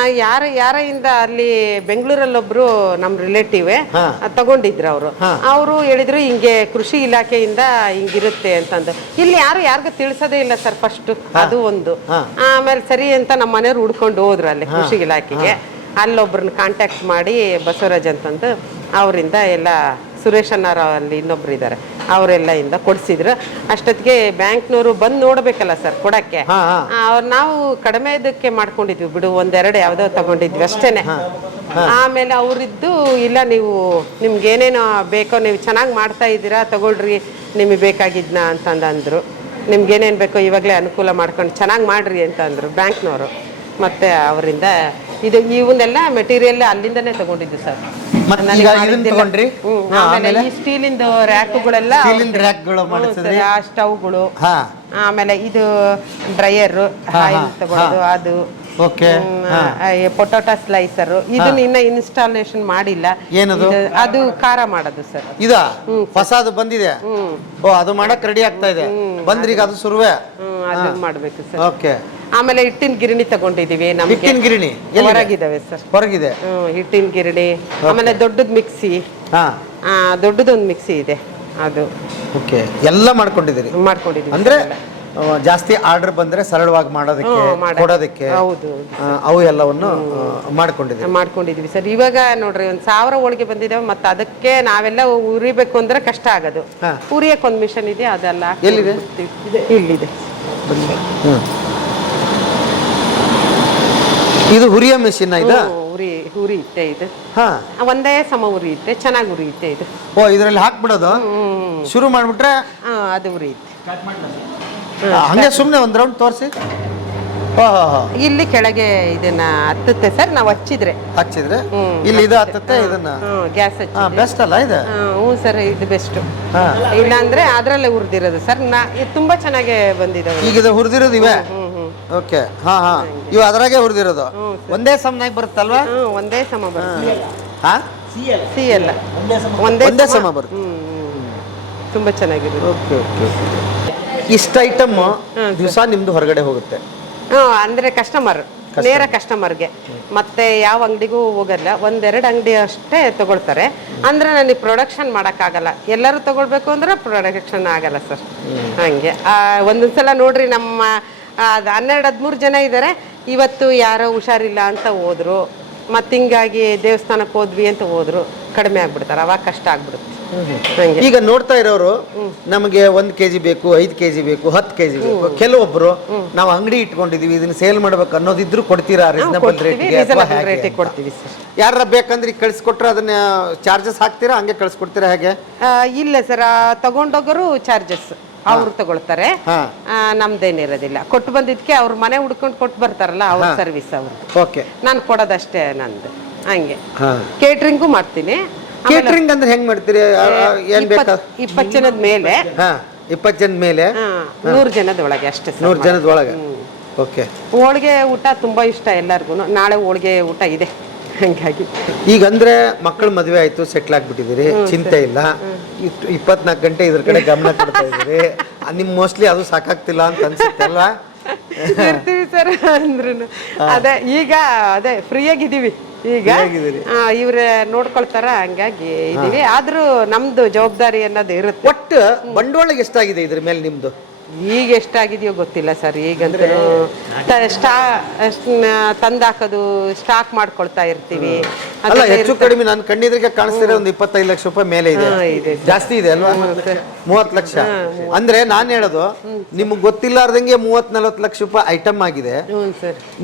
ಯಾರಿಂದ ಅಲ್ಲಿ ಬೆಂಗಳೂರಲ್ಲಿ ಒಬ್ರು ನಮ್ ರಿಲೇಟಿವ್ ತಗೊಂಡಿದ್ರು. ಅವರು ಹೇಳಿದ್ರು ಹಿಂಗೆ ಕೃಷಿ ಇಲಾಖೆಯಿಂದ ಹಿಂಗಿರುತ್ತೆ ಅಂತಂದು. ಇಲ್ಲಿ ಯಾರಿಗೂ ತಿಳಿಸೋದೇ ಇಲ್ಲ ಸರ್ ಫಸ್ಟ್. ಅದು ಒಂದು. ಆಮೇಲೆ ಸರಿ ಅಂತ ನಮ್ಮ ಮನೆಯವ್ರು ಹುಡ್ಕೊಂಡು ಹೋದ್ರು ಅಲ್ಲಿ ಕೃಷಿ ಇಲಾಖೆಗೆ. ಅಲ್ಲೊಬ್ರನ್ನ ಕಾಂಟ್ಯಾಕ್ಟ್ ಮಾಡಿ ಬಸವರಾಜ್ ಅಂತಂದು ಅವರಿಂದ ಎಲ್ಲ, ಸುರೇಶ್ ಅನ್ನಾರ ಅಲ್ಲಿ ಇನ್ನೊಬ್ರು ಇದ್ದಾರೆ, ಅವರೆಲ್ಲ ಇಂದ ಕೊಡ್ಸಿದ್ರು. ಅಷ್ಟೊತ್ತಿಗೆ ಬ್ಯಾಂಕ್ನವರು ಬಂದು ನೋಡ್ಬೇಕಲ್ಲ ಸರ್ ಕೊಡಕ್ಕೆ. ನಾವು ಕಡಿಮೆ ಇದಕ್ಕೆ ಮಾಡ್ಕೊಂಡಿದ್ವಿ ಬಿಡು, 1-2 ಯಾವ್ದೋ ತಗೊಂಡಿದ್ವಿ ಅಷ್ಟೇನೆ. ಆಮೇಲೆ ಅವರಿದ್ದು, ಇಲ್ಲ ನೀವು ನಿಮ್ಗೆ ಏನೇನೋ ಬೇಕೋ, ನೀವು ಚೆನ್ನಾಗಿ ಮಾಡ್ತಾ ಇದ್ದೀರಾ, ತಗೊಳ್ರಿ ನಿಮಗೆ ಬೇಕಾಗಿದ್ನ ಅಂತಂದ್ರು. ನಿಮ್ಗೆ ಏನೇನು ಬೇಕೋ ಇವಾಗಲೇ ಅನುಕೂಲ ಮಾಡ್ಕೊಂಡು ಚೆನ್ನಾಗಿ ಮಾಡ್ರಿ ಅಂತ ಅಂದರು ಬ್ಯಾಂಕ್ನವರು. ಮತ್ತೆ ಅವರಿಂದ ಇವನ್ನೆಲ್ಲ ಮೆಟೀರಿಯಲ್ ಅಲ್ಲಿಂದನೇ ತಗೊಂಡಿದ್ದು ಸರ್. ಆಮೇಲೆ ಈ ಸ್ಟೀಲಿಂದ ರ್ಯಾಕ್ಗಳೆಲ್ಲ, ಸ್ಟವ್ಗಳು, ಆಮೇಲೆ ಇದು ಡ್ರೈಯರ್ ಆಯಿಲ್ ತಗೊಳ್ಳೋದು, ಅದು ಓಕೆ ಪೊಟಾಟೋ ಸ್ಲೈಸರ್ ಇದನ್ನ ಇನ್ನ ಇನ್ಸ್ಟಾಲೇಷನ್ ಮಾಡಿಲ್ಲ. ಏನದು? ಅದು ಖಾರ ಮಾಡೋದು ಸರ್. ಇದಾ ಹೊಸದು ಬಂದಿದೆ? ಓ, ಅದು ಮಾಡಕ್ ರೆಡಿ ಆಗ್ತಾ ಇದೆ. ಬಂದ್ರೀಗ ಅದು ಶುರುವೆ? ಅದು ಮಾಡ್ಬೇಕು ಸರ್. ಓಕೆ. ಆಮೇಲೆ ಹಿಟ್ಟಿನ ಗಿರಣಿ ತಗೊಂಡಿದೀವಿ. ನಮ್ಗೆ ಹಿಟ್ಟಿನ ಗಿರಣಿ ಹೊರಗಿದಾವೆ ಸರ್. ಹೊರಗಿದೆ ಹಿಟ್ಟಿನ ಗಿರಣಿ. ಆಮೇಲೆ ದೊಡ್ಡದ್ ಮಿಕ್ಸಿ, ಹಾ, ದೊಡ್ಡದೊಂದು ಮಿಕ್ಸಿ ಇದೆ. ಅದು ಓಕೆ. ಎಲ್ಲ ಮಾಡ್ಕೊಂಡಿದ್ದೀರಿ? ಮಾಡ್ಕೊಂಡಿದೀವಿ ಅಂದ್ರೆ ಜಾಸ್ತಿ ಆರ್ಡರ್ ಬಂದ್ರೆ ಸರಳವಾಗಿ ಮಾಡೋದಕ್ಕೆ, ಕೊಡೋದಕ್ಕೆ, ಹೌದು, ಅವು ಎಲ್ಲವನ್ನು ಮಾಡ್ಕೊಂಡಿದ್ದೀವಿ ಸರ್. ಇವಾಗ ನೋಡ್ರಿ 1000 ಹೋಳಿಗೆ ಬಂದಿದ್ದಾವೆ. ಮತ್ತೆ ಅದಕ್ಕೆ ನಾವೆಲ್ಲ ಉರಿಬೇಕು ಅಂದ್ರೆ ಕಷ್ಟ ಆಗೋದು. ಉರಿಯಕ್ಕೆ ಒಂದು ಮಿಷನ್ ಇದೆ, ಅದೆಲ್ಲ ಎಲ್ಲಿದೆ? ಇಲ್ಲಿದೆ. ಇದು ಹುರಿಯ ಮೆಷಿನ್ ಇದು? ಉರಿಯುತ್ತೆ ಇದು. ಹಾ, ಒಂದೇ ಸಮ ಉರಿಯುತ್ತೆ, ಚೆನ್ನಾಗಿ ಉರಿಯುತ್ತೆ ಇದು. ಓ, ಇದರಲ್ಲಿ ಹಾಕ್ಬಿಡೋದು, ಶುರು ಮಾಡ್ಬಿಟ್ರೆ ಅದು ಉರಿಯುತ್ತೆ. ಹಂಗೆ ಸುಮ್ಮನೆ ಒಂದ್ ರೌಂಡ್ ತೋರಿಸಿ. ಇಲ್ಲಿ ಕೆಳಗೆ ಇದನ್ನ ಹತ್ತುತ್ತೆ ಸರ್. ನಾವು ಹಚ್ಚಿದ್ರೆ ಇಲ್ಲಿ ಇದು ಹತ್ತುತ್ತೆ. ಇದನ್ನ ಗ್ಯಾಸ್ ಬೆಸ್ಟ್ ಅಲ್ಲ ಇದು? ಹ್ಞೂ ಸರ್, ಇದು ಬೆಸ್ಟ್. ಇಲ್ಲ ಅಂದ್ರೆ ಅದ್ರಲ್ಲೇ ಹುರಿದಿರೋದು ಸರ್. ಇದು ತುಂಬಾ ಚೆನ್ನಾಗಿ ಬಂದಿದೆ. ಈಗ ಇದು ಹುರಿದಿರೋದು ಇವೆ? ಓಕೆ. ಹಾ ಹಾ, ಇವು ಅದ್ರಾಗೆ ಹುರಿದಿರೋದು. ಒಂದೇ ಸಮನಾಗಿ ಬರುತ್ತಲ್ವಾ? ಒಂದೇ ಸಮ ಬರುತ್ತೆ. ಹಾ, ಸಿ ಅಲ್ಲ, ಒಂದೇ ಸಮ ಬರುತ್ತೆ. ತುಂಬಾ ಚೆನ್ನಾಗಿದೆ. Okay okay. ಇಷ್ಟ ಐಟಮ್ ದಿವಸ ನಿಮ್ದು ಹೊರಗಡೆ ಹೋಗುತ್ತೆ? ಅಂದ್ರೆ ನೇರ ಕಸ್ಟಮರ್ಗೆ. ಮತ್ತೆ ಯಾವ ಅಂಗಡಿಗೂ ಹೋಗಲ್ಲ. 1-2 ಅಂಗಡಿ ಅಷ್ಟೇ ತಗೊಳ್ತಾರೆ. ಅಂದ್ರೆ ನನಗೆ ಪ್ರೊಡಕ್ಷನ್ ಮಾಡೋಕ್ಕಾಗಲ್ಲ. ಎಲ್ಲರೂ ತಗೊಳ್ಬೇಕು ಅಂದ್ರೆ ಪ್ರೊಡಕ್ಷನ್ ಆಗಲ್ಲ ಸರ್. ಹಂಗೆ ಒಂದೊಂದ್ಸಲ ನೋಡ್ರಿ, ನಮ್ಮ 12-13 ಜನ ಇದ್ದಾರೆ. ಇವತ್ತು ಯಾರೋ ಹುಷಾರಿಲ್ಲ ಅಂತ ಹೋದ್ರು, ಮತ್ತೆ ಹಿಂಗಾಗಿ ದೇವಸ್ಥಾನಕ್ಕೆ ಹೋದ್ವಿ ಅಂತ ಹೋದ್ರು, ಕಡಿಮೆ ಆಗ್ಬಿಡ್ತಾರೆ. ಅವಾಗ ಕಷ್ಟ ಆಗ್ಬಿಡುತ್ತೆ. ಈಗ ನೋಡ್ತಾ ಇರೋರು ನಮಗೆ 1 kg ಬೇಕು, 5 kg ಬೇಕು, 10 kg ಬೇಕು. ಕೆಲವೊಬ್ರು ನಾವು ಅಂಗಡಿ ಇಟ್ಕೊಂಡಿದೀವಿ, ಇದನ್ನ ಸೇಲ್ ಮಾಡ್ಬೇಕು ಅನ್ನೋದಿದ್ರು ಕೊಡ್ತೀರಾ? ರೀಸನಬಲ್ ರೇಟ್ ಕೊಡ್ತೀವಿ ಸರ್. ಯಾರ ಬೇಕಂದ್ರೆ ಕಳ್ಸಿಕೊಟ್ರೆ ಅದನ್ನ ಚಾರ್ಜಸ್ ಹಾಕ್ತೀರಾ? ಹಂಗೆ ಕಳ್ಸಿಕೊಡ್ತೀರಾ ಹೇಗೆ? ಇಲ್ಲ ಸರ್, ತಗೊಂಡೋಗರು ಚಾರ್ಜಸ್ ಅವ್ರು ತಗೊಳ್ತಾರೆ. ನಮ್ದೇನಿರೋದಿಲ್ಲ. ಕೊಟ್ಟು ಬಂದಿದ್ಕೆ ಅವ್ರ ಮನೆ ಹುಡ್ಕೊಂಡು ಕೊಟ್ಟು ಬರ್ತಾರಲ್ಲ, ಅವ್ರ ಸರ್ವಿಸ್ ಅವ್ರದ್ದು. ಓಕೆ. ನಾನು ಕೊಡೋದಷ್ಟೇ ನಂದು. ಹಂಗೆ ಕೇಟ್ರಿಂಗು ಮಾಡ್ತೀನಿ. ಕೇಟರಿಂಗ್ ಅಂದ್ರೆ ಹೆಂಗ್ ಮಾಡ್ತೀರಿ? ಏನ್ ಬೇಕಾ? 20 ಜನದ ಮೇಲೆ. 20 ಜನದ ಮೇಲೆ 100 ಜನದ ಒಳಗೆ ಅಷ್ಟೇ. 100 ಜನದ ಒಳಗೆ. ಓಕೆ. ಹೋಳಿಗೆ ಊಟ ತುಂಬಾ ಇಷ್ಟ ಎಲ್ಲರಿಗೂ. ನಾಳೆ ಹೋಳಿಗೆ ಊಟ ಇದೆ. ಹಂಗಾಗಿ ಈಗ ಅಂದ್ರೆ ಮಕ್ಕಳ ಮದುವೆ ಆಯ್ತು, ಸೆಟ್ಲ್ ಆಗ್ಬಿಟ್ಟಿದ್ದೀರಿ, ಚಿಂತೆ ಇಲ್ಲ. 24 ಗಂಟೆ ಇದ್ರ ಕಡೆ ಗಮನ ಕೊಡ್ತಾ ಇದ್ದೀರಿ. ನಿಮ್ ಮೋಸ್ಟ್ಲಿ ಅದು ಸಾಕಾಗ್ತಿಲ್ಲ ಅಂತ ಅನ್ಸುತ್ತೆ ಅಲ್ವಾ? ಇರ್ತೀವಿ ಸರ್. ಅಂದ್ರೂ ಅದೇ ಈಗ ಫ್ರೀ ಆಗಿದ್ದೀವಿ. ಈಗ ಇವ್ರೆ ನೋಡ್ಕೊಳ್ತಾರ, ಹಂಗಾಗಿ ಇದೀವಿ. ಆದ್ರೂ ನಮ್ದು ಜವಾಬ್ದಾರಿ ಅನ್ನೋದು ಇರುತ್ತೆ. ಒಟ್ಟು ಬಂಡವಾಳ ಎಷ್ಟಾಗಿದೆ ಇದ್ರ ಮೇಲೆ ನಿಮ್ದು? ಈಗ ಎಷ್ಟಾಗಿದೆಯೋ ಗೊತ್ತಿಲ್ಲ ಸರ್. ಈಗಂತೂ ತಂದಾಕೋದು, ಸ್ಟಾಕ್ ಮಾಡ್ಕೊಳ್ತಾ ಇರ್ತೀವಿ. ಅಲ್ಲ, ಹೆಚ್ಚು ಕಡಿಮೆ ನಾನು ಕಣ್ಣಿದ್ರಿಗೆ ಕಾಣಿಸ್ತಿರೋ ಒಂದು 25 ಲಕ್ಷ ರೂಪಾಯಿ ಮೇಲೆ ಇದೆ. ಜಾಸ್ತಿ ಇದೆ ಅಲ್ವಾ? 30 ಲಕ್ಷ ಅಂದ್ರೆ ನಾನು ಹೇಳೋದು, ನಿಮಗ್ ಗೊತ್ತಿಲ್ಲಾರ್ದಂಗೆ 30-40 ಲಕ್ಷ ರೂಪಾಯಿ ಐಟಮ್ ಆಗಿದೆ.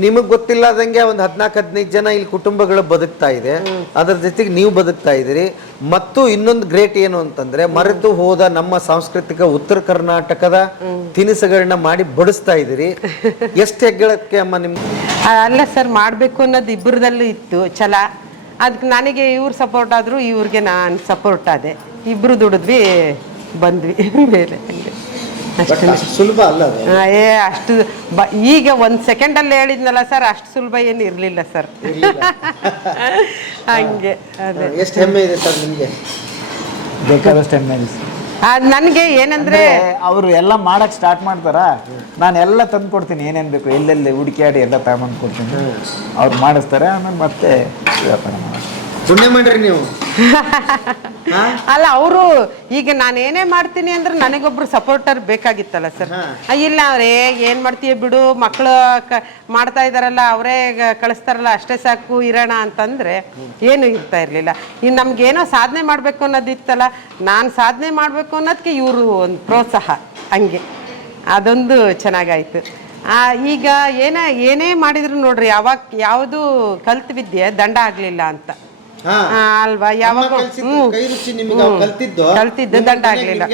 ನಿಮಗ್ ಗೊತ್ತಿಲ್ಲಾರ್ದಂಗೆ ಒಂದು 14-15 ಜನ ಇಲ್ಲಿ ಕುಟುಂಬಗಳು ಬದುಕ್ತಾ ಇದೆ. ಅದ್ರ ಜೊತೆಗೆ ನೀವು ಬದುಕ್ತಾ ಇದ್ದೀರಿ. ಮತ್ತು ಇನ್ನೊಂದು ಗ್ರೇಟ್ ಏನು ಅಂತಂದ್ರೆ, ಮರೆತು ಹೋದ ನಮ್ಮ ಸಾಂಸ್ಕೃತಿಕ ಉತ್ತರ ಕರ್ನಾಟಕದ ತಿನಿಸುಗಳನ್ನ ಮಾಡಿ ಬಡಿಸ್ತಾ ಇದ್ದೀರಿ. ಎಷ್ಟು ಹೆಗ್ಗಳಕ್ಕೆ ಅಮ್ಮ ನಿಮ್ಗೆ? ಅಲ್ಲ ಸರ್, ಮಾಡ್ಬೇಕು ಅನ್ನೋದು ಇಬ್ಬರದಲ್ಲೂ ಇತ್ತು ಛಲ. ಅದಕ್ಕೆ ನನಗೆ ಇವ್ರು ಸಪೋರ್ಟ್ ಆದ್ರು, ಇವ್ರಿಗೆ ನಾನು ಸಪೋರ್ಟ್ ಆದೆ. ಇಬ್ರು ದುಡಿದ್ವಿ, ಬಂದ್ವಿ ಮೇಲೆ. ಸುಲಭ ಅಲ್ಲ ಅಷ್ಟು ಈಗ 1 ಸೆಕೆಂಡಲ್ಲಿ ಹೇಳಿದ್ನಲ್ಲ ಸರ್, ಅಷ್ಟು ಸುಲಭ ಏನು ಇರಲಿಲ್ಲ ಸರ್. ಹಂಗೆ ಅದೇ. ಎಷ್ಟು ಹೆಮ್ಮೆ ಇದೆ ಸರ್ ನಿಮಗೆ? ಬೇಕಾದಷ್ಟು ಹೆಮ್ಮೆ ಇದೆ. ನನಗೆ ಏನಂದ್ರೆ, ಅವರು ಎಲ್ಲ ಮಾಡಕ್ ಸ್ಟಾರ್ಟ್ ಮಾಡ್ತಾರ, ನಾನು ಎಲ್ಲ ತಂದು ಕೊಡ್ತೀನಿ. ಏನೇನು ಬೇಕು ಎಲ್ಲೆಲ್ಲಿ ಹುಡುಕಿಯಾಡಿ ಎಲ್ಲ ತಗೊಂಡು ಕೊಡ್ತೀನಿ. ಅವ್ರು ಮಾಡಿಸ್ತಾರೆ, ಆಮೇಲೆ ಮತ್ತೆ ವ್ಯಾಪಾರ ಮಾಡಿ. ಪುಣ್ಯ ಮಾಡ್ರಿ ನೀವು. ಅಲ್ಲ, ಅವರು ಈಗ ನಾನೇನೇ ಮಾಡ್ತೀನಿ ಅಂದ್ರೆ ನನಗೊಬ್ರು ಸಪೋರ್ಟರ್ ಬೇಕಾಗಿತ್ತಲ್ಲ ಸರ್. ಇಲ್ಲ ಅವ್ರೆ ಏನ್ ಮಾಡ್ತೀಯ ಬಿಡು, ಮಕ್ಕಳು ಮಾಡ್ತಾ ಇದಾರಲ್ಲ, ಅವರೇ ಕಳಿಸ್ತಾರಲ್ಲ, ಅಷ್ಟೇ ಸಾಕು ಇರೋಣ ಅಂತಂದ್ರೆ ಏನು ಇರ್ತಾ ಇರ್ಲಿಲ್ಲ. ಇನ್ನು ನಮ್ಗೇನೋ ಸಾಧನೆ ಮಾಡ್ಬೇಕು ಅನ್ನೋದಿತ್ತಲ್ಲ, ನಾನು ಸಾಧನೆ ಮಾಡ್ಬೇಕು ಅನ್ನೋದಕ್ಕೆ ಇವರು ಒಂದು ಪ್ರೋತ್ಸಾಹ. ಹಂಗೆ ಅದೊಂದು ಚೆನ್ನಾಗಾಯ್ತು. ಈಗ ಏನೇ ಮಾಡಿದ್ರು ನೋಡ್ರಿ, ಅವಾಗ ಯಾವುದು ಕಲ್ತು ವಿದ್ಯೆ ದಂಡ ಆಗ್ಲಿಲ್ಲ ಅಂತ ಅಲ್ವಾ? ಯಾವಾಗ ಕಲ್ತಿದ್ದು ದಂಡ ಆಗ್ಲಿಲ್ಲ.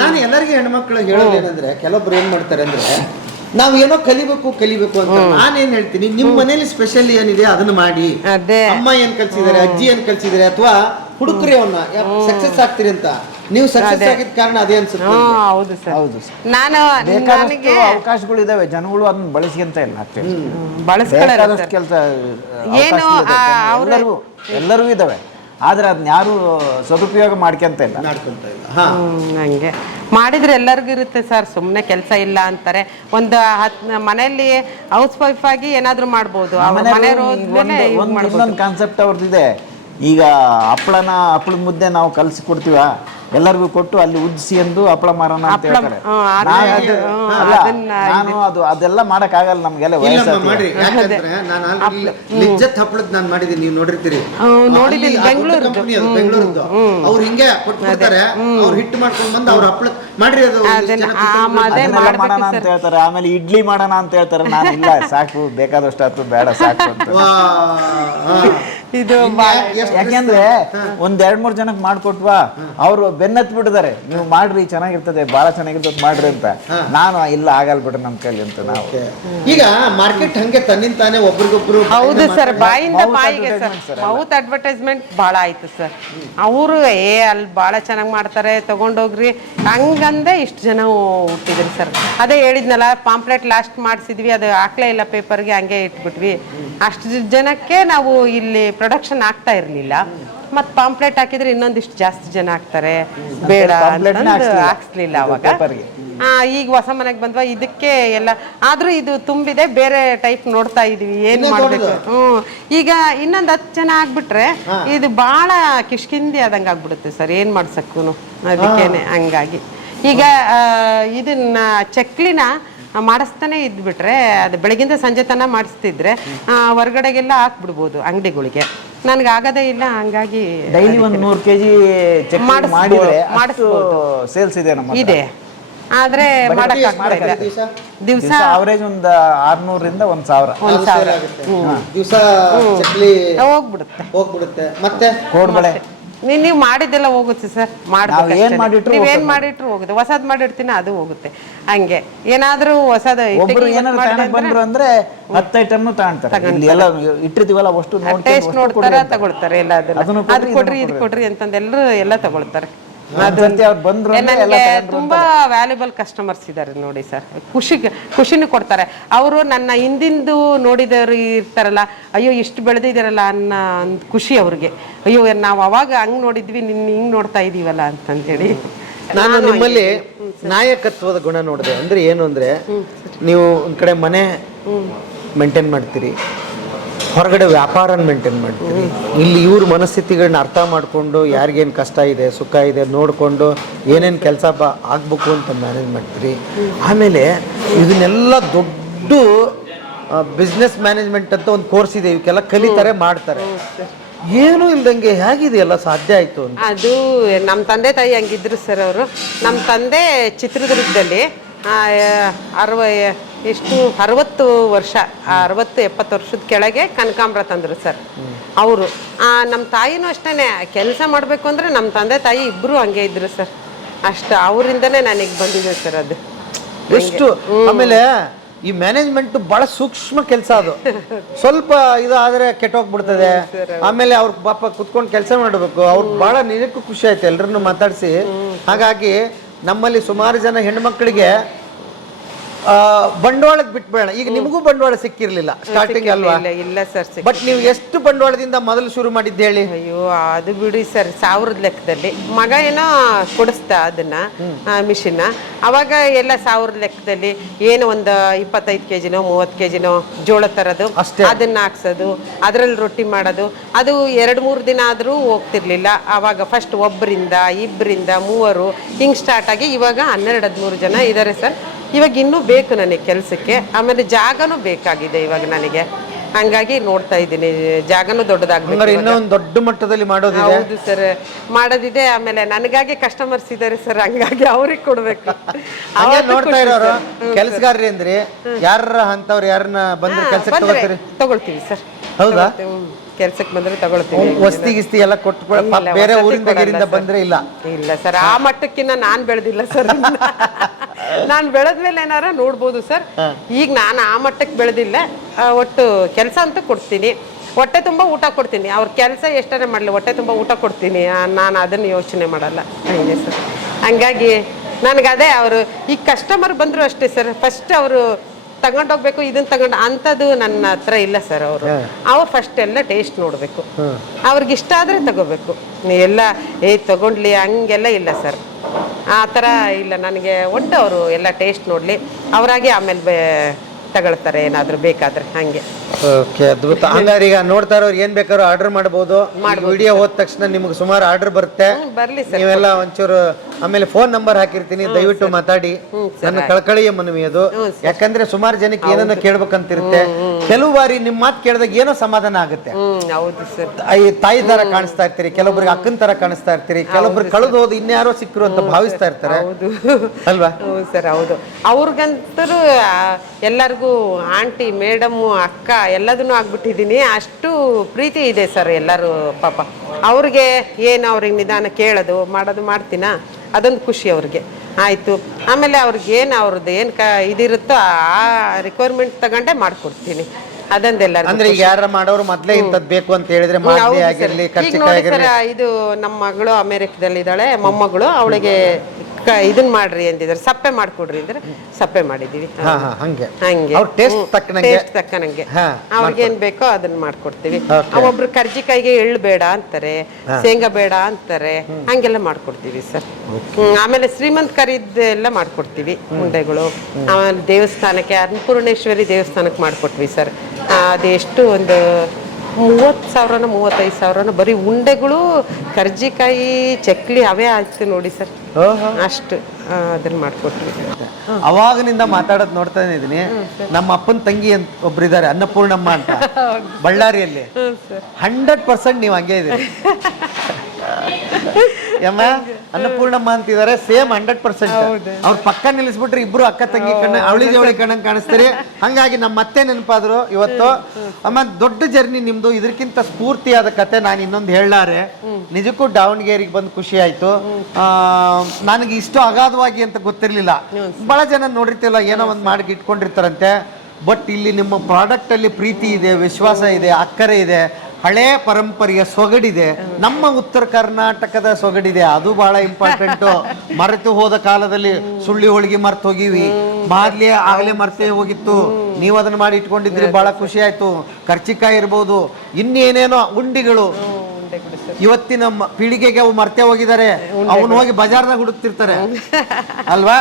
ನಾನು ಎಲ್ಲರಿಗೂ ಹೆಣ್ಮಕ್ಳು ಹೇಳೋದು ಏನಂದ್ರೆ, ಕೆಲವೊಬ್ರು ಏನ್ ಮಾಡ್ತಾರೆ ಅಂದ್ರೆ, ನಾವ್ ಏನೋ ಕಲಿಬೇಕು ಅಂತ. ನಾನೇನ್ ಹೇಳ್ತೀನಿ, ನಿಮ್ ಮನೇಲಿ ಸ್ಪೆಷಲ್ ಏನಿದೆ ಅದನ್ನ ಮಾಡಿ. ಅಮ್ಮ ಏನ್ ಕಲ್ಸಿದಾರೆ, ಅಜ್ಜಿ ಏನ್ ಕಲ್ಸಿದಾರೆ, ಅಥವಾ ಹುಡುಕ್ರಿ ಅವನ್ನ ಸಕ್ಸಸ್ ಆಗ್ತೀರಿ ಅಂತ. ನೀವು ಸಕ್ಸಸ್ ಆಗಿದ ಕಾರಣ ಅದೇ ಅನ್ಸುತ್ತೆ ಹ್ಞೂ ನನಗೆ. ಹೌದು ಸರ್. ಹೌದು ನಾನು ಬೇಕಾದಷ್ಟು ನನಗೆ ಅವಕಾಶಗಳು ಇದಾವೆ, ಜನಗಳು ಅದನ್ನ ಬಳಸ್ಕೊಂತ ಇಲ್ಲ actually. ಬಳಸ್ಕೊಳ್ಳಲ್ಲ ಬೇಕಾದಷ್ಟು ಸರ್. ಕೆಲಸ ಏನು ಎಲ್ಲರೂ ಇದಾವೆ, ಆದ್ರೆ ಅದನ್ನ ಯಾರು ಸದುಪಯೋಗ ಮಾಡ್ಕೊಂತ ಇಲ್ಲ. ಮಾಡ್ಕೊಂತ ಇಲ್ಲ. ಹಾ ಹಂಗೆ ಮಾಡಿದ್ರೆ ಎಲ್ಲರಿಗೂ ಇರುತ್ತೆ ಸರ್. ಸುಮ್ಮನೆ ಕೆಲಸ ಇಲ್ಲ ಅಂತಾರೆ. ಒಂದು ಮನೆಯಲ್ಲಿ ಹೌಸ್ ವೈಫ್ ಆಗಿ ಏನಾದ್ರು ಮಾಡ್ಬೋದು. ಇನ್ನೊಂದು ಕಾನ್ಸೆಪ್ಟ್ ಅವ್ರದ್ದಿದೆ. ಈಗ ಹಪ್ಪಳದ ಮುದ್ದೆ ನಾವು ಕಲಸಿ ಕೊಡ್ತೀವ, ಎಲ್ಲರಿಗೂ ಕೊಟ್ಟು ಅಲ್ಲಿ ಉಜ್ಜಿಸಿ ಎಂದು ಹಪ್ಪಳ ಮಾರೋಣ ಅಂತ ಹೇಳ್ತಾರೆ. ನಾನು ಅದೆಲ್ಲ ಮಾಡಕ್ ಆಗಲ್ಲ, ನಮ್ಗೆಲ್ಲ ಮಾಡ್ರಿ. ಯಾಕಂದ್ರೆ ನಾನು ಆಲ್ರೆಡಿ ಲಿಜ್ಜತ್ ಹಪ್ಪಳದ್ ನಾನು ಮಾಡಿದೀನಿ, ನೀವು ನೋಡಿರ್ತೀರಿ. ನೋಡಿದ್ದೀನಿ, ಬೆಂಗಳೂರದ್ದು. ಅವ್ರು ಹಿಂಗೆ ಕೊಡ್ತಾರೆ, ಅವ್ರು ಹಿಟ್ಟು ಮಾಡ್ಕೊಂಡ್ ಬಂದು ಅವ್ರ ಹಪ್ಪಳ ಮಾಡ್ರಿ ಅದು ಮಾಡೋಣ ಅಂತ ಹೇಳ್ತಾರೆ. ಆಮೇಲೆ ಇಡ್ಲಿ ಮಾಡೋಣ ಅಂತ ಹೇಳ್ತಾರೆ. ನಾನು ಇಲ್ಲ, ಸಾಕು, ಬೇಕಾದಷ್ಟು ಆಯ್ತು, ಬೇಡ ಸಾಕು ಅಂತ. ಇದು ಯಾಕೆಂದ್ರೆ ಒಂದ್ 2-3 ಜನಕ್ಕೆ ಮಾಡ್ಕೊಟ್ವಾ, ಅವ್ರು ಬೆನ್ನತ್ ಬಿಟ್ಟಿದ್ದಾರೆ, ನೀವು ಮಾಡ್ರಿ ಚೆನ್ನಾಗಿರ್ತದೆ, ಬಹಳ ಚೆನ್ನಾಗಿರ್ತದೆ ಮಾಡ್ರಿ ಅಂತ. ನಾನು ಇಲ್ಲ, ಆಗಲ್ ಬಿಡ್ರಿ ನಮ್ ಕೈಲಿ ಅಂತ. ನಾವು ಈಗ ಮಾರ್ಕೆಟ್ ಹಂಗೆ ತನ್ನಿಂದ ತಾನೇ ಒಬ್ರಿಗೊಬ್ರು. ಹೌದು ಸರ್, ಬಾಯಿಂದ ಬಾಯಿಗೆ ಸರ್. ಮೌತ್ ಅಡ್ವರ್ಟೈಸ್ಮೆಂಟ್ ಭಾಳ ಆಯ್ತು ಸರ್. ಅವರು ಅಲ್ಲಿ ಭಾಳ ಚೆನ್ನಾಗಿ ಮಾಡ್ತಾರೆ, ತಗೊಂಡೋಗ್ರಿ ಹಂಗಂದೆ ಇಷ್ಟು ಜನ ಹುಟ್ಟಿದ್ರಿ ಸರ್. ಅದೇ ಹೇಳಿದ್ನಲ್ಲ, ಪಾಂಪ್ಲೆಟ್ ಲಾಸ್ಟ್ ಮಾಡಿಸಿದ್ವಿ, ಅದು ಹಾಕ್ಲೇ ಇಲ್ಲ ಪೇಪರ್ಗೆ, ಹಂಗೆ ಇಟ್ಬಿಟ್ವಿ. ಅಷ್ಟು ಜನಕ್ಕೆ ನಾವು ಇಲ್ಲಿ ಪ್ರೊಡಕ್ಷನ್ ಆಗ್ತಾ ಇರಲಿಲ್ಲ. ಮತ್ತು ಪಾಂಪ್ಲೆಟ್ ಹಾಕಿದ್ರೆ ಇನ್ನೊಂದಿಷ್ಟು ಜಾಸ್ತಿ ಜನ ಆಗ್ತಾರೆ, ಬೇಡ ಹಾಕ್ಸ್ಲಿಲ್ಲ ಅವಾಗ. ಈಗ ಹೊಸ ಮನೆಗೆ ಬಂದ್ವಾ, ಇದಕ್ಕೆ ಎಲ್ಲ ಆದ್ರೂ ಇದು ತುಂಬಿದೆ. ಬೇರೆ ಟೈಪ್ ನೋಡ್ತಾ ಇದೀವಿ, ಏನ್ ಮಾಡ್ಬೇಕು. ಈಗ ಇನ್ನೊಂದು 10 ಜನ ಆಗ್ಬಿಟ್ರೆ ಇದು ಬಹಳ ಕಿಷ್ಕಿಂದಿ ಆದಂಗೆ ಆಗ್ಬಿಡುತ್ತೆ ಸರ್, ಏನ್ ಮಾಡ್ಸಕ್ಕೂ. ಅದಕ್ಕೇನೆ ಹಂಗಾಗಿ ಈಗ ಇದನ್ನ ಚಕ್ಲಿನ ಮಾಡಿಸ್ತಾನೆ ಇದ್ಬಿಟ್ರೆ, ಅದು ಬೆಳಗಿಂದ ಸಂಜೆ ತನಕ ಮಾಡಿಸ್ತಿದ್ರೆ ಹೊರಗಡೆಗೆಲ್ಲ ಹಾಕ್ಬಿಡ್ಬೋದು ಅಂಗಡಿಗಳಿಗೆ. ನನಗೆ ಆಗದೇ ಇಲ್ಲ, ಹಂಗಾಗಿ ಡೈಲಿ 100 kg ಮಾಡಿದ್ರೆ ಸೇಲ್ಸ್ ಇದೆ ನಮ್ಮ ಇದೆ. ಆದ್ರೆ ಮಾಡಕ್ ಆಗ್ತಾ ಇಲ್ಲ. ದಿವಸ ಅವರೇಜ್ ಒಂದು 600ರಿಂದ 1000 ದಿವಸ ಚಕ್ಲಿ ಹೋಗ್ಬಿಡುತ್ತೆ. ಮತ್ತೆ ಕೋಡ್ಬಳೆ ನೀವು ಮಾಡಿದ್ದೆಲ್ಲ ಹೋಗುತ್ತೆ ಸರ್. ನೀವೇನ್ ಮಾಡಿಟ್ರು ಹೋಗುತ್ತೆ. ಹೊಸದ್ ಮಾಡಿರ್ತೀನಿ, ಅದು ಹೋಗುತ್ತೆ. ಹಂಗೆ ಏನಾದ್ರೂ ಹೊಸದ ಬಂದ್ರು ಅಂದ್ರೆ 10 ಐಟಮ್ ತಗೊಂತಾರೆ. ಎಲ್ಲ ಇಟ್ಟಿರ್ತೀವಲ್ಲ, ಅಷ್ಟು ಟೇಸ್ಟ್ ನೋಡ್ತಾರ, ತಗೊಳ್ತಾರೆ. ಎಲ್ಲ ಅದು ಕೊಡ್ರಿ, ಇದು ಕೊಡ್ರಿ ಅಂತಂದೆಲ್ಲರೂ ಎಲ್ಲ ತಗೊಳ್ತಾರೆ. ನನಗೆ ತುಂಬಾ ವ್ಯಾಲ್ಯೂಬಲ್ ಕಸ್ಟಮರ್ಸ್ ಇದ್ದಾರೆ ನೋಡಿ ಸರ್. ಖುಷಿನೂ ಕೊಡ್ತಾರೆ. ಅವರು ನನ್ನ ಹಿಂದಿಂದು ನೋಡಿದವರು ಇರ್ತಾರಲ್ಲ, ಅಯ್ಯೋ ಇಷ್ಟು ಬೆಳೆದಿದ್ದಾರಲ್ಲ ಅನ್ನೋ ಖುಷಿ ಅವ್ರಿಗೆ. ಅಯ್ಯೋ ನಾವು ಅವಾಗ ಹಂಗ್ ನೋಡಿದ್ವಿ, ನಿನ್ನ ಹಿಂಗ್ ನೋಡ್ತಾ ಇದೀವಲ್ಲ ಅಂತಂತೇಳಿ. ನಾನು ನಿಮ್ಮಲ್ಲಿ ನಾಯಕತ್ವದ ಗುಣ ನೋಡಿದೆ. ಅಂದ್ರೆ ಏನು ಅಂದ್ರೆ, ನೀವು ಒಂದ್ ಕಡೆ ಮನೆ ಮೇಂಟೈನ್ ಮಾಡ್ತೀರಿ, ಹೊರಗಡೆ ವ್ಯಾಪಾರನ ಮೇಂಟೈನ್ ಮಾಡ್ತೀವಿ. ಇಲ್ಲಿ ಇವ್ರ ಮನಸ್ಥಿತಿಗಳನ್ನ ಅರ್ಥ ಮಾಡಿಕೊಂಡು, ಯಾರಿಗೇನು ಕಷ್ಟ ಇದೆ ಸುಖ ಇದೆ ನೋಡಿಕೊಂಡು ಏನೇನು ಕೆಲಸ ಆಗ್ಬೇಕು ಅಂತ ಮ್ಯಾನೇಜ್ ಮಾಡ್ತೀರಿ. ಆಮೇಲೆ ಇದನ್ನೆಲ್ಲ ದೊಡ್ಡ ಬಿಸ್ನೆಸ್ ಮ್ಯಾನೇಜ್ಮೆಂಟ್ ಅಂತ ಒಂದು ಕೋರ್ಸ್ ಇದೆ, ಇವಕ್ಕೆಲ್ಲ ಕಲಿತಾರೆ, ಮಾಡ್ತಾರೆ. ಏನೂ ಇಲ್ದಂಗೆ ಹೇಗಿದೆಯಲ್ಲ ಸಾಧ್ಯ ಆಯಿತು ಅಂತ. ಅದು ನಮ್ಮ ತಂದೆ ತಾಯಿ ಹಂಗಿದ್ರು ಸರ್. ಅವರು ನಮ್ಮ ತಂದೆ ಚಿತ್ರದುರ್ಗದಲ್ಲಿ 60 ವರ್ಷ 60-70 ವರ್ಷದ ಕೆಳಗೆ ಕನಕಾಂಬರ ತಂದರು ಸರ್ ಅವರು. ನಮ್ಮ ತಾಯಿನೂ ಅಷ್ಟೇ, ಕೆಲಸ ಮಾಡಬೇಕು ಅಂದರೆ ನಮ್ಮ ತಂದೆ ತಾಯಿ ಇಬ್ಬರು ಹಂಗೆ ಇದ್ರು ಸರ್. ಅಷ್ಟು ಅವರಿಂದನೇ ನನಗೆ ಬಂದಿದೆ ಸರ್ ಅದು. ಎಷ್ಟು ಆಮೇಲೆ ಈ ಮ್ಯಾನೇಜ್ಮೆಂಟ್ ಬಹಳ ಸೂಕ್ಷ್ಮ ಕೆಲಸ ಅದು. ಸ್ವಲ್ಪ ಇದಾದ್ರೆ ಕೆಟ್ಟೋಗ್ಬಿಡ್ತದೆ. ಆಮೇಲೆ ಅವ್ರ ಪಾಪ ಕುತ್ಕೊಂಡು ಕೆಲಸ ಮಾಡಬೇಕು. ಅವ್ರಿಗೆ ಬಹಳ ನಿಜಕ್ಕೂ ಖುಷಿ ಆಯ್ತು ಎಲ್ಲರನ್ನು ಮಾತಾಡಿಸಿ. ಹಾಗಾಗಿ ನಮ್ಮಲ್ಲಿ ಸುಮಾರು ಜನ ಹೆಣ್ಮಕ್ಳಿಗೆ ಬಂಡವಾಳಕ್ಕೆ ಬಿಟ್ಬೇಡ. ಈಗ ನಿಮಗೂ ಬಂಡವಾಳ ಸಿಕ್ಕಿರ್ಲಿಲ್ಲ ಸ್ಟಾರ್ಟಿಂಗ್ ಅಲ್ವಾ? ಇಲ್ಲ ಸರ್. ಬಟ್ ನೀವು ಎಷ್ಟು ಬಂಡವಾಳದಿಂದ ಮೊದಲು ಶುರು ಮಾಡಿದ್ದು ಹೇಳಿ? ಅಯ್ಯೋ ಅದು ಬಿಡಿ ಸರ್, 1000 ಲೆಕ್ಕದಲ್ಲಿ. ಮಗ ಏನೋ ಕೊಡಿಸ್ದ ಅದನ್ನ ಮಿಷಿನ್. ಅವಾಗ ಎಲ್ಲ 1000 ಲೆಕ್ಕದಲ್ಲಿ ಏನು ಒಂದು 25 kgನೋ 30 kgನೋ ಜೋಳ ತರೋದು, ಅದನ್ನ ಹಾಕ್ಸೋದು, ಅದ್ರಲ್ಲಿ ರೊಟ್ಟಿ ಮಾಡೋದು. ಅದು 2-3 ದಿನ ಆದ್ರೂ ಹೋಗ್ತಿರ್ಲಿಲ್ಲ. ಅವಾಗ ಫಸ್ಟ್ 1 2 3 ಹಿಂಗ್ ಸ್ಟಾರ್ಟ್ ಆಗಿ ಇವಾಗ 12-13 ಜನ ಇದ್ದಾರೆ ಸರ್. ಇವಾಗ ಇನ್ನೂ ಬೇಕು ನನಗೆ ಕೆಲಸಕ್ಕೆ. ಆಮೇಲೆ ಜಾಗನೂ ಬೇಕಾಗಿದೆ ಇವಾಗ ನನಗೆ. ಹಂಗಾಗಿ ನೋಡ್ತಾ ಇದ್ದೀನಿ, ಜಾಗನೂ ದೊಡ್ಡದಾಗ್ಬೇಕು. ಇನ್ನೊಂದು ದೊಡ್ಡ ಮಟ್ಟದಲ್ಲಿ ಮಾಡೋದಿದೆ. ಹೌದು ಸರ್, ಮಾಡೋದಿದೆ. ಆಮೇಲೆ ನನಗಾಗಿ ಕಸ್ಟಮರ್ಸ್ ಇದ್ದಾರೆ ಸರ್, ಹಂಗಾಗಿ ಅವ್ರಿಗೆ ಕೊಡ್ಬೇಕು. ನೋಡ್ತಾ ಇರೋರು ಕೆಲಸಗಾರರಿ ಅಂದ್ರೆ ಯಾರ ಅಂತವ್ರು ಯಾರನ್ನ ಬಂದ್ರೆ ಕೆಲಸಕ್ಕೆ ತಗೊಳ್ತೀವಿ ಸರ್. ಹೌದಾ? ಕೆಲ್ಸಕ್ಕೆ ಬಂದ್ರೆ ತಗೊಳ್ತೀವಿ. ವಸ್ತಿ ಗಿಸ್ತಿ ಎಲ್ಲ ಕೊಟ್ಟು ಬೇರೆ ಊರಿಂದ ಬಂದ್ರೆ ಇಲ್ಲ ಸರ್. ಆ ಮಟ್ಟಕ್ಕಿನ್ನ ನಾನ್ ಬೆಳೆದಿಲ್ಲ ಸರ್. ನಾನು ಬೆಳೆದ್ಮೇಲೆ ಏನಾರ ನೋಡ್ಬೋದು ಸರ್. ಈಗ ನಾನು ಆ ಮಟ್ಟಕ್ಕೆ ಬೆಳೆದಿಲ್ಲ. ಒಟ್ಟು ಕೆಲಸ ಅಂತೂ ಕೊಡ್ತೀನಿ. ಹೊಟ್ಟೆ ತುಂಬ ಊಟ ಕೊಡ್ತೀನಿ. ಅವ್ರ ಕೆಲಸ ಎಷ್ಟೇ ಮಾಡಲಿ ಹೊಟ್ಟೆ ತುಂಬ ಊಟ ಕೊಡ್ತೀನಿ. ನಾನು ಅದನ್ನು ಯೋಚನೆ ಮಾಡಲ್ಲ. ಹಂಗೆ ಸರ್. ಹಂಗಾಗಿ ನನಗದೇ ಅವರು ಈಗ ಕಸ್ಟಮರ್ ಬಂದರು ಅಷ್ಟೇ ಸರ್, ಫಸ್ಟ್ ಅವರು ತಗೊಂಡೋಗ್ಬೇಕು ಇದನ್ನ ತಗೊಂಡು ಅಂಥದ್ದು ನನ್ನ ಹತ್ರ ಇಲ್ಲ ಸರ್. ಅವ್ರು ಫಸ್ಟ್ ಎಲ್ಲ ಟೇಸ್ಟ್ ನೋಡಬೇಕು, ಅವ್ರಿಗೆ ಇಷ್ಟ ಆದರೆ ತಗೋಬೇಕು. ಎಲ್ಲ ತಗೊಂಡ್ಲಿ ಹಂಗೆಲ್ಲ ಇಲ್ಲ ಸರ್, ಆ ಥರ ಇಲ್ಲ. ನನಗೆ ಒಟ್ಟು ಅವರು ಎಲ್ಲ ಟೇಸ್ಟ್ ನೋಡಲಿ, ಅವರಾಗಿ ಆಮೇಲೆ ತಗೊಳ್ತಾರೆ ಏನಾದರೂ ಬೇಕಾದರೆ. ಹಾಗೆ ಓಕೆ, ಅದ್ಭುತ. ಹಂಗಾರೆ ಈಗ ನೋಡ್ತಾ ಇರೋರು ಏನ್ ಬೇಕಾದ್ರೂ ಆರ್ಡರ್ ಮಾಡಬಹುದು. ವಿಡಿಯೋ ಹೋದ ತಕ್ಷಣ ನಿಮ್ಗೆ ಸುಮಾರು ಆರ್ಡರ್ ಬರುತ್ತೆ. ಬರಲಿ ಸರ್. ನೀವೆಲ್ಲ ಒಂಚೂರು ಆಮೇಲೆ ಫೋನ್ ನಂಬರ್ ಹಾಕಿರ್ತೀನಿ, ದಯವಿಟ್ಟು ಮಾತಾಡಿ. ನನ್ನ ಕಳಕಳಿಯ ಮನವಿ ಅದು. ಯಾಕಂದ್ರೆ ಸುಮಾರು ಜನಕ್ಕೆ ಏನನ್ನ ಕೇಳ್ಬೇಕಂತಿರುತ್ತೆ. ಕೆಲವು ಬಾರಿ ನಿಮ್ ಮಾತು ಕೇಳಿದಾಗ ಏನೋ ಸಮಾಧಾನ ಆಗುತ್ತೆ. ಹೌದು ಸರ್. ತಾಯಿ ತರ ಕಾಣಿಸ್ತಾ ಇರ್ತೀರಿ, ಕೆಲವೊಬ್ರಿಗೆ ಅಕ್ಕನ ತರ ಕಾಣಿಸ್ತಾ ಇರ್ತೀರಿ, ಕೆಲವೊಬ್ರು ಕಳೆದು ಹೋದು ಇನ್ಯಾರೋ ಸಿಕ್ಕರು ಅಂತ ಭಾವಿಸ್ತಾ ಇರ್ತಾರೆ ಅಲ್ವಾ? ಹೌದು ಸರ್, ಹೌದು. ಅವ್ರಿಗಂತರೂ ಎಲ್ಲರಿಗೂ ಆಂಟಿ, ಮೇಡಮ್ಮು, ಅಕ್ಕ ಎಲ್ಲದನ್ನೂ ಆಗ್ಬಿಟ್ಟಿದ್ದೀನಿ. ಅಷ್ಟು ಪ್ರೀತಿ ಇದೆ ಸರ್ ಎಲ್ಲರೂ. ಪಾಪ ಅವ್ರಿಗೆ ಏನು ಅವ್ರಿಗೆ ನಿಧಾನ ಕೇಳೋದು ಮಾಡೋದು ಮಾಡ್ತೀನಾ, ಅದೊಂದು ಖುಷಿ ಅವ್ರಿಗೆ. ಆಯಿತು, ಆಮೇಲೆ ಅವ್ರಿಗೆ ಏನು ಅವ್ರದ್ದು ಏನು ಇದಿರುತ್ತೋ ಆ ರಿಕ್ವೈರ್ಮೆಂಟ್ ತಗೊಂಡೇ ಮಾಡಿಕೊಡ್ತೀನಿ. ಅದೊಂದೆಲ್ಲ ಅಂದ್ರೆ ಈಗ ಯಾರ ಮಾಡೋರು ಮೊದ್ಲೇ ಇಂಥದ್ದು ಬೇಕು ಅಂತ ಹೇಳಿದ್ರೆ ಆಗಿರ್ಲಿ, ಇದು ನಮ್ಮ ಮಗಳು ಅಮೆರಿಕದಲ್ಲಿದ್ದಾಳೆ, ಮೊಮ್ಮಗಳು. ಅವಳಿಗೆ ಇದನ್ನ ಮಾಡ್ರಿ ಅಂದಿದ್ದಾರೆ, ಸಪ್ಪೆ ಮಾಡ್ಕೊಡ್ರಿ ಅಂದ್ರೆ ಸಪ್ಪೆ ಮಾಡಿದೀವಿ. ಹಂಗೆ ಟೇಸ್ಟ್ ತಕ್ಕನಂಗೆ ಅವ್ರಿಗೆ ಏನ್ ಬೇಕೋ ಅದನ್ನ ಮಾಡ್ಕೊಡ್ತೀವಿ. ಒಬ್ರು ಕರ್ಜಿಕಾಯಿಗೆ ಎಳ್ಳು ಬೇಡ ಅಂತಾರೆ, ಶೇಂಗಾ ಬೇಡ ಅಂತಾರೆ, ಹಂಗೆಲ್ಲ ಮಾಡ್ಕೊಡ್ತೀವಿ ಸರ್. ಆಮೇಲೆ ಶ್ರೀಮಂತ ಕರಿದ್ದೆಲ್ಲ ಮಾಡ್ಕೊಡ್ತೀವಿ ಉಂಡೆಗಳು. ಆಮೇಲೆ ದೇವಸ್ಥಾನಕ್ಕೆ ಅನ್ನಪೂರ್ಣೇಶ್ವರಿ ದೇವಸ್ಥಾನಕ್ಕೆ ಮಾಡ್ಕೊಟ್ವಿ ಸರ್. ಅದೆಷ್ಟು ಒಂದು 30,000 35,000 ಬರೀ ಉಂಡೆಗಳು, ಕರ್ಜಿಕಾಯಿ, ಚಕ್ಲಿ ಅವೇ ಆಯ್ತು ನೋಡಿ ಸರ್. ಅಷ್ಟು ಅದನ್ನ ಮಾಡ್ಕೊಟ್ವಿ. ಅವಾಗನಿಂದ ಮಾತಾಡೋದು ನೋಡ್ತಾನೆ ಇದೀನಿ. ನಮ್ಮ ಅಪ್ಪನ ತಂಗಿ ಅಂತ ಒಬ್ರಿದ್ದಾರೆ, ಅನ್ನಪೂರ್ಣಮ್ಮ ಅಂತ, ಬಳ್ಳಾರಿಯಲ್ಲಿ. 100% ನೀವು ಹಂಗೆ ಇದೀರಿ. ಅನ್ನಪೂರ್ಣಮ್ಮ ಅಂತಿದ್ದಾರೆ, ಸೇಮ್ 100%. ಅವ್ರ ಪಕ್ಕ ನಿಲ್ಲಿಸ್ಬಿಟ್ರೆ ಇಬ್ರು ಅಕ್ಕ ತಂಗಿ ಕಣ್ಣ, ಅವಳಿ ಜವಳಿ ಕಣ್ಣಂಗ್ ಕಾಣಿಸ್ತೀರಿ. ಹಂಗಾಗಿ ನಮ್ಮ ಮತ್ತೆ ನೆನಪಾದ್ರು ಇವತ್ತು. ಅಮ್ಮ, ದೊಡ್ಡ ಜರ್ನಿ ನಿಮ್ದು. ಇದಕ್ಕಿಂತ ಸ್ಫೂರ್ತಿಯಾದ ಕತೆ ನಾನು ಇನ್ನೊಂದು ಹೇಳಾರೆ. ನಿಜಕ್ಕೂ ದಾವಣಗೆರೆಗೆ ಬಂದು ಖುಷಿ ಆಯ್ತು. ನನಗೆ ಇಷ್ಟು ಅಗಾಧವಾಗಿ ಅಂತ ಗೊತ್ತಿರ್ಲಿಲ್ಲ. ಬಹಳ ಜನ ನೋಡಿರ್ತಿಲ್ಲ, ಏನೋ ಒಂದು ಮಾಡಿ ಇಟ್ಕೊಂಡಿರ್ತಾರಂತೆ. ಬಟ್ ಇಲ್ಲಿ ನಿಮ್ಮ ಪ್ರಾಡಕ್ಟ್ ಅಲ್ಲಿ ಪ್ರೀತಿ ಇದೆ, ವಿಶ್ವಾಸ ಇದೆ, ಅಕ್ಕರೆ ಇದೆ, ಹಳೆ ಪರಂಪರೆಯ ಸೊಗಡಿದೆ. ನಮ್ಮ ಉತ್ತರ ಕರ್ನಾಟಕದ ಸೊಗಡಿದೆ, ಅದು ಬಹಳ ಇಂಪಾರ್ಟೆಂಟು. ಮರೆತು ಹೋದ ಕಾಲದಲ್ಲಿ ಸುಳ್ಳಿ ಹೋಳಿಗೆ ಮರ್ತು ಹೋಗಿವಿ, ಮಾದ್ಲಿ ಆಗಲೇ ಮರ್ತೇ ಹೋಗಿತ್ತು. ನೀವು ಅದನ್ನ ಮಾಡಿ ಇಟ್ಕೊಂಡಿದ್ರಿ, ಬಹಳ ಖುಷಿ ಆಯ್ತು. ಕರ್ಚಿಕಾಯಿ ಇರ್ಬೋದು, ಇನ್ನೇನೇನೋ ಉಂಡಿಗಳು ಇವತ್ತಿನ ಪೀಳಿಗೆಗೆ ಅವು ಮರ್ತೇ ಹೋಗಿದ್ದಾರೆ. ಅವನು ಹೋಗಿ ಬಜಾರ್ದಾಗ ಹುಡುಕ್ತಿರ್ತಾರೆ ಅಲ್ವಾ?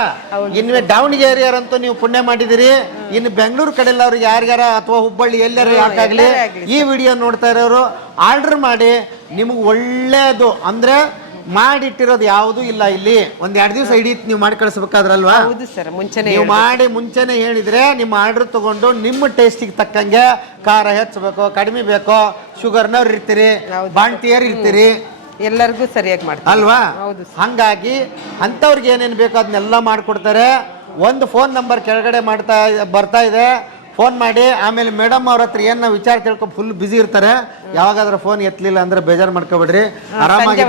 ಇನ್ನು ದಾವಣಗೆರೆಯರಂತೂ ನೀವು ಪುಣ್ಯ ಮಾಡಿದಿರಿ. ಇನ್ನು ಬೆಂಗಳೂರು ಕಡೆ ಎಲ್ಲ ಅವ್ರಿಗೆ ಯಾರ್ಯಾರ ಅಥವಾ ಹುಬ್ಬಳ್ಳಿ ಎಲ್ಲಾರ ಯಾಕಾಗ್ಲಿ ಈ ವಿಡಿಯೋ ನೋಡ್ತಾ ಇರೋರು ಆರ್ಡರ್ ಮಾಡಿ. ನಿಮ್ಗೆ ಒಳ್ಳೇದು ಅಂದ್ರೆ ಮಾಡಿಟ್ಟಿರೋದು ಯಾವುದು ಇಲ್ಲ. ಇಲ್ಲಿ 1-2 ದಿವಸ ಹಿಡಿಯುತ್ತೆ ನೀವು ಮಾಡಿ ಕಳಿಸ್ಬೇಕಾದ್ರಲ್ವಾ? ನೀವು ಮಾಡಿ ಮುಂಚೆನೆ ಹೇಳಿದ್ರೆ ನಿಮ್ಮ ಆರ್ಡರ್ ತಗೊಂಡು ನಿಮ್ಮ ಟೇಸ್ಟಿಗೆ ತಕ್ಕಂಗೆ ಖಾರ ಹೆಚ್ಚಬೇಕು, ಕಡಿಮೆ ಬೇಕೋ, ಶುಗರ್ನವ್ರು ಇರ್ತೀರಿ, ಬಾಣ್ತಿಯರ್ ಇರ್ತೀರಿ, ಎಲ್ಲರಿಗೂ ಸರಿಯಾಗಿ ಮಾಡ್ತೀವಿ ಅಲ್ವಾ? ಹಂಗಾಗಿ ಅಂಥವ್ರಿಗೆ ಏನೇನು ಬೇಕೋ ಅದನ್ನೆಲ್ಲ ಮಾಡಿಕೊಡ್ತಾರೆ. ಒಂದು ಫೋನ್ ನಂಬರ್ ಕೆಳಗಡೆ ಬರ್ತಾ ಇದೆ, ಫೋನ್ ಮಾಡಿ. ಆಮೇಲೆ ಮೇಡಮ್ ಅವ್ರ ಹತ್ರ ಏನ ವಿಚಾರ ತಿಳ್ಕೊಂಡು ಫುಲ್ ಬಿಸಿ ಇರ್ತಾರೆ. ಯಾವಾಗಾದ್ರೂ ಫೋನ್ ಎತ್ತಲಿಲ್ಲ ಅಂದ್ರೆ ಬೇಜಾರು ಮಾಡ್ಕೋಬೇಡ್ರಿ. ಆರಾಮಾಗಿ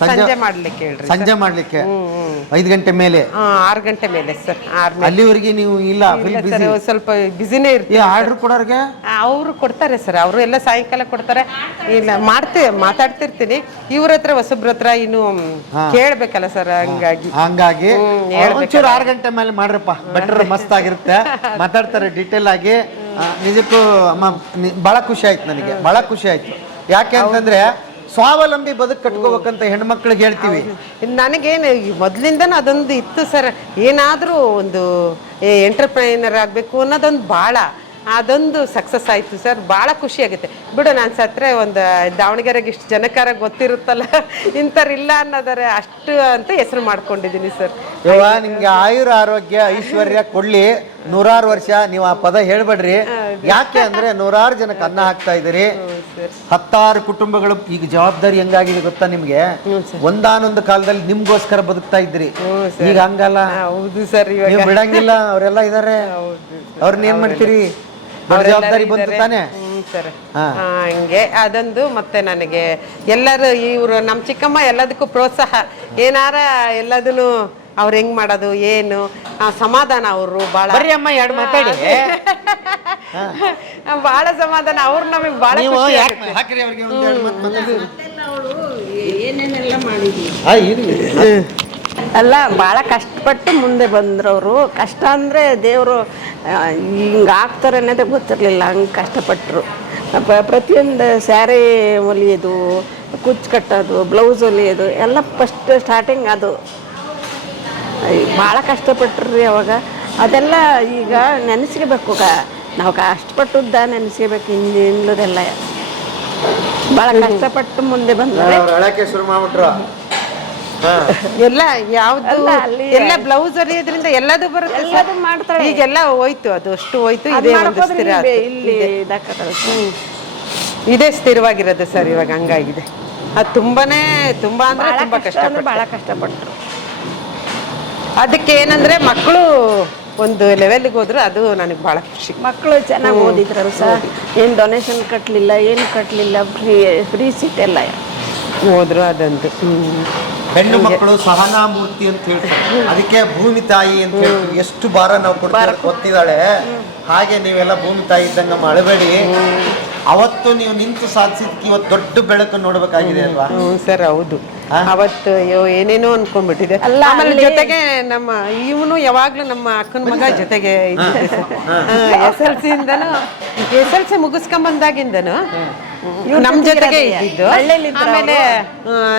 ಸಂಜೆ ಮಾಡ್ಲಿಕ್ಕೆ 5 ಗಂಟೆ ಮೇಲೆ, 6 ಗಂಟೆ ಮೇಲೆ ಸರ್. ಅಲ್ಲಿವರೆಗೆ ನೀವು ಇಲ್ಲ, ಸ್ವಲ್ಪ ಬಿಸಿನೇ ಇರ್ತೀವಿ. ಆರ್ಡರ್ ಕೊಡೋರ್ಗೆ ಅವರು ಕೊಡ್ತಾರೆ ಸರ್, ಅವರು ಎಲ್ಲ ಸಾಯಂಕಾಲ ಕೊಡ್ತಾರೆ. ಇಲ್ಲ ಮಾತಾಡ್ತಿರ್ತೀನಿ ಇವ್ರ ಹತ್ರ, ಹೊಸಬ್ರ ಹತ್ರ ಇನ್ನು ಕೇಳ್ಬೇಕಲ್ಲ ಸರ್. ಹಂಗಾಗಿ ಒಂಚೂರು 6 ಗಂಟೆ ಮೇಲೆ ಮಾಡ್ರಪ್ಪ, ಬೆಟರ್ ಮಸ್ತ್ ಆಗಿರುತ್ತೆ. ಮಾತಾಡ್ತಾರೆ ಡೀಟೇಲ್ ಆಗಿ. ನಿಜಕ್ಕೂ ಬಹಳ ಖುಷಿ ಆಯ್ತು, ನನಗೆ ಬಹಳ ಖುಷಿ ಆಯ್ತು. ಯಾಕೆ ಅಂತಂದ್ರೆ ಸ್ವಾವಲಂಬಿ ಬದುಕು ಕಟ್ಕೋಬೇಕಂತ ಹೆಣ್ಮಕ್ಳಿಗೆ ಹೇಳ್ತೀವಿ. ನನಗೇನು ಮೊದಲಿಂದನೂ ಅದೊಂದು ಇತ್ತು ಸರ್, ಏನಾದರೂ ಒಂದು ಎಂಟರ್ಪ್ರೈನರ್ ಆಗಬೇಕು ಅನ್ನೋದೊಂದು ಭಾಳ. ಅದೊಂದು ಸಕ್ಸಸ್ ಆಯಿತು ಸರ್, ಭಾಳ ಖುಷಿ ಆಗುತ್ತೆ. ಬಿಡು, ನಾನು ಸತ್ರೆ ಒಂದು ದಾವಣಗೆರೆಗೆ ಇಷ್ಟು ಜನಕಾರ ಗೊತ್ತಿರುತ್ತಲ್ಲ, ಇಂಥವ್ರಿಲ್ಲ ಅನ್ನೋದಾರೆ ಅಷ್ಟು ಅಂತ ಹೆಸರು ಮಾಡ್ಕೊಂಡಿದ್ದೀನಿ ಸರ್. ಇವಾಗ ನಿಮ್ಗೆ ಆಯುರ ಆರೋಗ್ಯ ಐಶ್ವರ್ಯ ಕೊಡ್ಲಿ, 100 ವರ್ಷ. ನೀವು ಆ ಪದ ಹೇಳ್ಬೇಡ್ರಿ. ಯಾಕೆ ಅಂದ್ರೆ 100 ಜನಕ್ಕೆ ಅನ್ನ ಹಾಕ್ತಾ ಇದ್ದೀರಿ, 10 ಕುಟುಂಬಗಳು. ಈಗ ಜವಾಬ್ದಾರಿ ಹೆಂಗಾಗಿದೆ ಗೊತ್ತಾ ನಿಮ್ಗೆ? ಒಂದಾನೊಂದು ಕಾಲದಲ್ಲಿ ನಿಮ್ಗೋಸ್ಕರ ಬದುಕ್ತಾ ಇದ್ರಿ, ಈಗ ಹಂಗಲ್ಲ. ಹೌದು ಸರ್, ನೀವು ಬಿಡಂಗಿಲ್ಲ. ಅವರೆಲ್ಲ ಇದಾರೆ, ಅವ್ರನ್ನ ಏನ್ ಮಾಡ್ತೀರಿ? ಜವಾಬ್ದಾರಿ ಬಂತು ತಾನೆ ಸರ್. ಹಂಗೆ ಅದೊಂದು. ಮತ್ತೆ ನನಗೆ ಎಲ್ಲರೂ ಇವರು ನಮ್ಮ ಚಿಕ್ಕಮ್ಮ ಎಲ್ಲದಕ್ಕೂ ಪ್ರೋತ್ಸಾಹ, ಏನಾರ ಎಲ್ಲದನ್ನು ಅವ್ರು ಹೆಂಗ್ ಮಾಡೋದು ಏನು ಸಮಾಧಾನ ಅವರು ಭಾಳ ಬರ್ರಿ ಅಮ್ಮ ಎರಡು ಮಾತಾಡಿ. ಭಾಳ ಸಮಾಧಾನ ಅವ್ರು ನಮಗೆ ಭಾಳ ನೀವು ಖುಷಿ ಯಾಕೆ ಆಗುತ್ತೆ. ಹಾಕ್ರಿ ಅವ್ರಿಗೆ ಒಂದು ಎರಡು ಮಾತು ಮಾತಾಡಿ. ಏನೇನೆಲ್ಲ ಮಾಡಿದ್ವಿ ಅಲ್ಲ ಭಾಳ ಕಷ್ಟಪಟ್ಟು ಮುಂದೆ ಬಂದ್ರವರು. ಕಷ್ಟ ಅಂದರೆ ದೇವರು ಹಿಂಗೆ ಆಗ್ತಾರೆ ಅನ್ನೋದೇ ಗೊತ್ತಿರಲಿಲ್ಲ, ಹಂಗೆ ಕಷ್ಟಪಟ್ಟರು. ಪ್ರತಿಯೊಂದು ಸ್ಯಾರಿ ಹೊಲಿಯೋದು, ಕುಚ್ಚು ಕಟ್ಟೋದು, ಬ್ಲೌಸ್ ಹೊಲಿಯೋದು ಎಲ್ಲ ಫಸ್ಟ್ ಸ್ಟಾರ್ಟಿಂಗ್ ಅದು ಭಾಳ ಕಷ್ಟಪಟ್ರಿ ಅವಾಗ. ಅದೆಲ್ಲ ಈಗ ನೆನೆಸ್ಕೋಬೇಕು, ನಾವು ಕಷ್ಟಪಟ್ಟುದ್ದ ನೆನೆಸ್ಕೋಬೇಕು. ಹಿಂದಿನದೆಲ್ಲ ಭಾಳ ಕಷ್ಟಪಟ್ಟು ಮುಂದೆ ಬಂದರೆ ಅವ್ರು ಅಳಕ್ಕೆ ಶುರು ಮಾಡ್ಬಿಟ್ರು. ಎಲ್ಲ ಯಾವ್ದು ಅಲ್ಲ, ಅಲ್ಲಿ ಎಲ್ಲ ಬ್ಲೌಸ್ ಹೊಲಿಯೋದ್ರಿಂದ ಎಲ್ಲದೂ ಬರುತ್ತೆ sir. ಎಲ್ಲದೂ ಮಾಡ್ತಾಳೆ. ಈಗೆಲ್ಲ ಹೋಯ್ತು, ಅದು ಅಷ್ಟು ಹೋಯ್ತು. ಅದು ಇದೇ ಒಂದು ಮಾಡ್ಕೋದ್ರೆ ಸ್ಥಿರ ಆಯ್ತು. ಇಲ್ಲಿ ಇದಾಕತ್ತಲ್ಲ. ಇದೇ ಸ್ಥಿರವಾಗಿರೋದು ಸರ್ ಇವಾಗ, ಹಂಗಾಗಿದೆ. ಅದು ತುಂಬಾ ಅಂದ್ರೆ ತುಂಬಾ ಕಷ್ಟಪಟ್ಟು ಭಾಳ ಕಷ್ಟಪಟ್ಟರು. ಅದಕ್ಕೆ ಏನಂದ್ರೆ ಮಕ್ಕಳು ಒಂದು ಲೆವೆಲ್ಗೆ ಹೋದ್ರು ಅದು ನನಗೆ ಭಾಳ ಖುಷಿ. ಮಕ್ಕಳು ಚೆನ್ನಾಗಿ ಓದಿದ್ರು ಸರ್, ಏನು ಡೊನೇಷನ್ ಕಟ್ಟಲಿಲ್ಲ, ಏನು ಕಟ್ಟಲಿಲ್ಲ, ಫ್ರೀ ಸೀಟ್ ಎಲ್ಲ ಹೋದ್ರು ಅದಂತೂ. ಹೆಣ್ಣು ಮಕ್ಕಳು ಸಹನಾಮೂರ್ತಿ ಅಂತ ಹೇಳ್ತಾರೆ, ಅದಕ್ಕೆ ಭೂಮಿ ತಾಯಿ ಅಂತ ಹೇಳ್ತೀವಿ. ಎಷ್ಟು ಭಾರ ನಾವು ಕೊಡ್ತಾರೆ ಗೊತ್ತಿದ್ದಾಳೆ. ಹಾಗೆ ನೀವೆಲ್ಲ ಭೂಮಿ ತಾಯಿ ಇದ್ದಂಗೆ ಅಳಬೇಡಿ. ಅವತ್ತು ನೀವು ನಿಂತು ಸಾಧಿಸಿದ್ಕೆ ಇವತ್ತು ದೊಡ್ಡ ಬೆಳಕು ನೋಡ್ಬೇಕಾಗಿದೆ ಅಲ್ವಾ? ಸರ್ ಹೌದು. ಅವತ್ತು ಏನೇನೋ ಅನ್ಕೊಂಡ್ಬಿಟ್ಟಿದೆ. ಆಮೇಲೆ ಜೊತೆಗೆ ನಮ್ಮ ಇವನು ಯಾವಾಗ್ಲೂ ನಮ್ಮ ಅಕ್ಕನ ಮಗ ಜೊತೆಗೆ SLC ಮುಗಿಸ್ಕೊಂಬಂದಾಗಿಂದನು ನಮ್ ಜೊತೆಗೆ ಇದ್ದಿದ್ದು. ಆಮೇಲೆ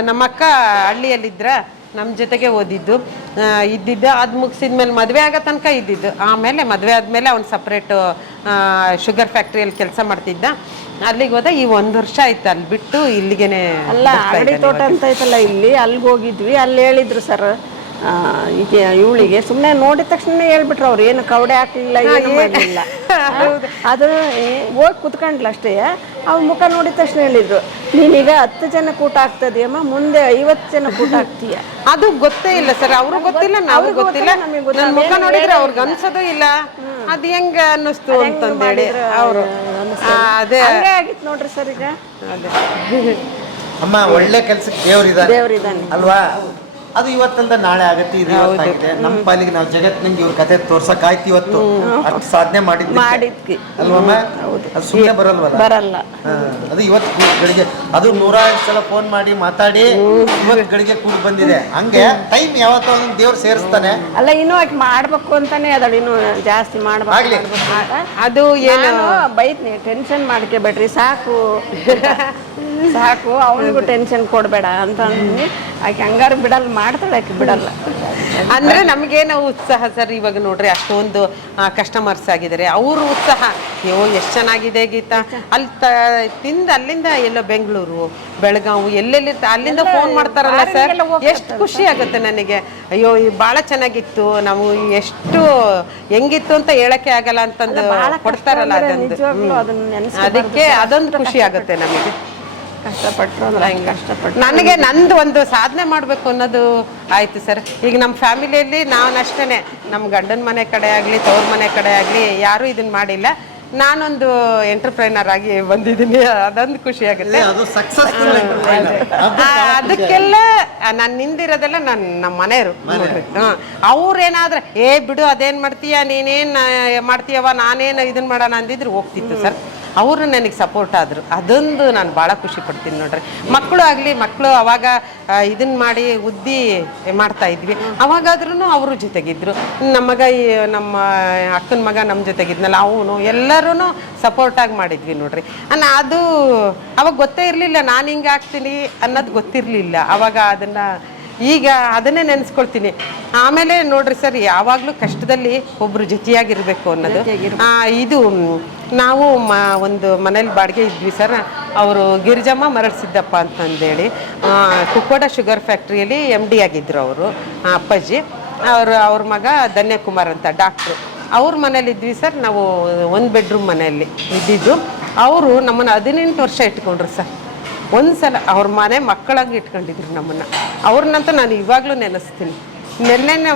ನಮ್ಮ ಅಕ್ಕ ಹಳ್ಳಿಯಲ್ಲಿದ್ರ ನಮ್ಮ ಜೊತೆಗೆ ಓದಿದ್ದು ಇದ್ದಿದ್ದು. ಅದು ಮುಗಿಸಿದ್ಮೇಲೆ ಮದುವೆ ಆಗೋ ತನಕ ಇದ್ದಿದ್ದು. ಆಮೇಲೆ ಮದುವೆ ಆದಮೇಲೆ ಅವ್ನು ಸಪ್ರೇಟು ಶುಗರ್ ಫ್ಯಾಕ್ಟ್ರಿಯಲ್ಲಿ ಕೆಲಸ ಮಾಡ್ತಿದ್ದ. ಅಲ್ಲಿಗೆ ಹೋದ. ಈ 1 ವರ್ಷ ಆಯ್ತು ಅಲ್ಲಿ ಬಿಟ್ಟು ಇಲ್ಲಿಗೇನೆ. ಅಲ್ಲ, ಅಗಡಿ ತೋಟ ಅಂತ ಐತಲ್ಲ ಇಲ್ಲಿ, ಅಲ್ಲಿಗೆ ಹೋಗಿದ್ವಿ. ಅಲ್ಲಿ ಹೇಳಿದ್ರು ಸರ್, ಈಗ ಇವಳಿಗೆ ಸುಮ್ಮನೆ ನೋಡಿದ ತಕ್ಷಣ ಹೇಳ್ಬಿಟ್ರು ಅವ್ರು, ಏನು ಕವಡೆ ಹಾಕ್ಲಿಲ್ಲ, ಏನು ಮಾಡಲಿಲ್ಲ. ಅದು ಹೋಗಿ ಕುತ್ಕೊಂಡ್ಲ ಅಷ್ಟೇ. ಅವ್ರ ಮುಖ ನೋಡಿದ ತಕ್ಷಣ ಹೇಳಿದ್ರು, ನೀನೀಗ 10 ಜನಕ್ಕೆ ಊಟ ಆಗ್ತದೆಯಮ್ಮ, ಮುಂದೆ 50 ಜನಕ್ಕೆ ಊಟ ಆಗ್ತೀಯ. ಅದು ಗೊತ್ತೇ ಇಲ್ಲ ಸರ್, ಅವ್ರಿಗೆ ಗೊತ್ತಿಲ್ಲ, ನಾವು ಗೊತ್ತಿಲ್ಲ. ನನ್ನ ಮುಖ ನೋಡಿದ್ರೆ ಅವ್ರಿಗೆ ಅನ್ಸೋದು ಇಲ್ಲ. ಅದು ಹೆಂಗ ಅನ್ನಿಸ್ತು ಅಂತಂದೇಳಿ ಅವರು ಅದೇ ಆಗಿತ್ತು ನೋಡ್ರಿ ಸರ್. ಈಗ ಅಮ್ಮ ಒಳ್ಳೆ ಕೆಲ್ಸಕ್ಕೆ ದೇವರಿದ್ದಾನೆ ಅಲ್ವಾ? ಅದು ಇವತ್ತಲ್ದ ನಾಳೆ ಆಗತ್ತೆ, ಇದು ಇವತ್ತಾಗಿದೆ. ನಮ್ಮ ಪಾಲಿಗೆ ನಾವು ಜಗತ್ತಿನಂಗೆ ಇವ್ರ ಕತೆ ತೋರ್ಸಕ್ ಆಯ್ತು. ಇವತ್ತು ಅಷ್ಟು ಸಾಧನೆ ಮಾಡಿದ್ವಿ ಅಲ್ವಮ್ಮ? ಅದು ಸುಮ್ಮನೆ ಬರಲ್ಲ. ಅದು ಇವತ್ತು ಗಳಿಗೆ ಅದು 100 ಸಲ ಫೋನ್ ಮಾಡಿ ಮಾತಾಡಿ ಇವತ್ತು ಗಳಿಗೆ ಕೂಡಿ ಬಂದಿದೆ. ಹಂಗೆ ಟೈಮ್ ಯಾವತ್ತೋ ಒಂದೊಂದು ದೇವ್ರು ಸೇರಿಸ್ತಾನೆ. ಅಲ್ಲ, ಇನ್ನೂ ಆಕೆ ಮಾಡ್ಬೇಕು ಅಂತಾನೆ ಅದಳು, ಇನ್ನೂ ಜಾಸ್ತಿ ಮಾಡ್ಬೇಕು. ಅದು ಏನು ಬೈತ್ನಿ, ಟೆನ್ಷನ್ ಮಾಡ್ಕೋಬೇಡ್ರಿ, ಸಾಕು ಸಾಕು, ಅವನಿಗೂ ಟೆನ್ಷನ್ ಕೊಡಬೇಡ ಅಂತ ಅಂದ್ನಿ. ಆಕೆ ಹಂಗಾರು ಬಿಡಲ್ಲ, ಮಾಡ್ತಾಳೆ ಆಕೆ, ಬಿಡಲ್ಲ. ಅಂದ್ರೆ ನಮಗೇನೋ ಉತ್ಸಾಹ ಸರ್. ಇವಾಗ ನೋಡ್ರಿ ಅಷ್ಟೊಂದು ಕಸ್ಟಮರ್ಸ್ ಆಗಿದ್ದಾರೆ, ಅವರು ಉತ್ಸಾಹ. ಅಯ್ಯೋ ಎಷ್ಟು ಚೆನ್ನಾಗಿದೆ ಗೀತಾ, ಅಲ್ಲಿ ತಿಂದು ಅಲ್ಲಿಂದ ಎಲ್ಲೋ ಬೆಂಗಳೂರು, ಬೆಳಗಾವಿ, ಎಲ್ಲೆಲ್ಲಿ ಅಲ್ಲಿಂದ ಫೋನ್ ಮಾಡ್ತಾರಲ್ಲ ಸರ್, ಎಷ್ಟು ಖುಷಿ ಆಗುತ್ತೆ ನನಗೆ. ಅಯ್ಯೋ ಭಾಳ ಚೆನ್ನಾಗಿತ್ತು, ನಾವು ಎಷ್ಟು ಹೆಂಗಿತ್ತು ಅಂತ ಹೇಳಕ್ಕೆ ಆಗಲ್ಲ ಅಂತಂದು ಕೊಡ್ತಾರಲ್ಲ, ಅದಕ್ಕೆ ಅದೊಂದು ಖುಷಿ ಆಗುತ್ತೆ ನಮಗೆ. ಕಷ್ಟಪಟ್ಟರು ಅಂದ್ರೆ ಹೆಂಗೆ ಕಷ್ಟಪಟ್ಟು ನನಗೆ ನಂದು ಒಂದು ಸಾಧನೆ ಮಾಡಬೇಕು ಅನ್ನೋದು ಆಯಿತು ಸರ್. ಈಗ ನಮ್ಮ ಫ್ಯಾಮಿಲಿಯಲ್ಲಿ ನಾನಷ್ಟೇ, ನಮ್ಮ ಗಂಡನ ಮನೆ ಕಡೆ ಆಗಲಿ ತವ್ರ ಮನೆ ಕಡೆ ಆಗಲಿ ಯಾರೂ ಇದನ್ನು ಮಾಡಿಲ್ಲ. ನಾನೊಂದು ಎಂಟರ್ಪ್ರೈನರ್ ಆಗಿ ಬಂದಿದ್ದೀನಿ, ಅದೊಂದು ಖುಷಿ ಆಗುತ್ತೆ. ಅದಕ್ಕೆಲ್ಲ ನಾನು ನಿಂದಿರೋದೆಲ್ಲ ನಮ್ಮ ಮನೆಯವರು ನೋಡ್ರಿ. ಅವ್ರೇನಾದ್ರೆ ಬಿಡು ಅದೇನು ಮಾಡ್ತೀಯ, ನೀನೇನು ಮಾಡ್ತೀಯವ, ನಾನೇನು ಇದನ್ನು ಮಾಡೋಣ ಅಂದಿದ್ರು ಹೋಗ್ತಿತ್ತು ಸರ್. ಅವರು ನನಗೆ ಸಪೋರ್ಟ್ ಆದರು, ಅದೊಂದು ನಾನು ಭಾಳ ಖುಷಿ ಪಡ್ತೀನಿ ನೋಡ್ರಿ. ಮಕ್ಕಳು ಆಗಲಿ, ಮಕ್ಕಳು ಅವಾಗ ಇದನ್ನು ಮಾಡಿ ಉದ್ದಿ ಮಾಡ್ತಾ ಇದ್ವಿ, ಅವಾಗಾದ್ರೂ ಅವರು ಜೊತೆಗಿದ್ರು. ನಮ್ಮ ಮಗ ನಮ್ಮ ಅಕ್ಕನ ಮಗ ನಮ್ಮ ಜೊತೆಗಿದ್ನಲ್ಲ, ಅವನು ಎಲ್ಲರೂ ಸಪೋರ್ಟಾಗಿ ಮಾಡಿದ್ವಿ ನೋಡ್ರಿ. ಅದು ಅವಾಗ ಗೊತ್ತೇ ಇರಲಿಲ್ಲ, ನಾನು ಹಿಂಗೆ ಆಗ್ತೀನಿ ಅನ್ನೋದು ಗೊತ್ತಿರಲಿಲ್ಲ ಅವಾಗ. ಈಗ ಅದನ್ನೇ ನೆನೆಸ್ಕೊಳ್ತೀನಿ. ಆಮೇಲೆ ನೋಡ್ರಿ ಸರ್, ಯಾವಾಗಲೂ ಕಷ್ಟದಲ್ಲಿ ಒಬ್ಬರು ಜೊತೆಯಾಗಿರ್ಬೇಕು ಅನ್ನೋದು. ಇದು ನಾವು ಒಂದು ಮನೇಲಿ ಬಾಡಿಗೆ ಇದ್ವಿ ಸರ್. ಅವರು ಗಿರಿಜಮ್ಮ ಮರಳಸಿದ್ದಪ್ಪ ಅಂತಂದೇಳಿ ಕುಕ್ಕೋಡ ಶುಗರ್ ಫ್ಯಾಕ್ಟ್ರಿಯಲ್ಲಿ MD ಆಗಿದ್ದರು ಅವರು ಅಪ್ಪಾಜಿ. ಅವ್ರ ಮಗ ಧನ್ಯಕುಮಾರ್ ಅಂತ ಡಾಕ್ಟ್ರು. ಅವ್ರ ಮನೇಲಿ ಇದ್ವಿ ಸರ್. ನಾವು 1 ಬೆಡ್ರೂಮ್ ಮನೆಯಲ್ಲಿ ಇದ್ದಿದ್ದು. ಅವರು ನಮ್ಮನ್ನು 18 ವರ್ಷ ಇಟ್ಕೊಂಡ್ರು ಸರ್. ಒಂದ್ಸಲ ಅವ್ರ ಮನೆ ಮಕ್ಕಳಾಗಿ ಇಟ್ಕೊಂಡಿದ್ರು ನಮ್ಮನ್ನು. ಅವ್ರನ್ನಂತೂ ನಾನು ಇವಾಗಲೂ ನೆನೆಸ್ತೀನಿ.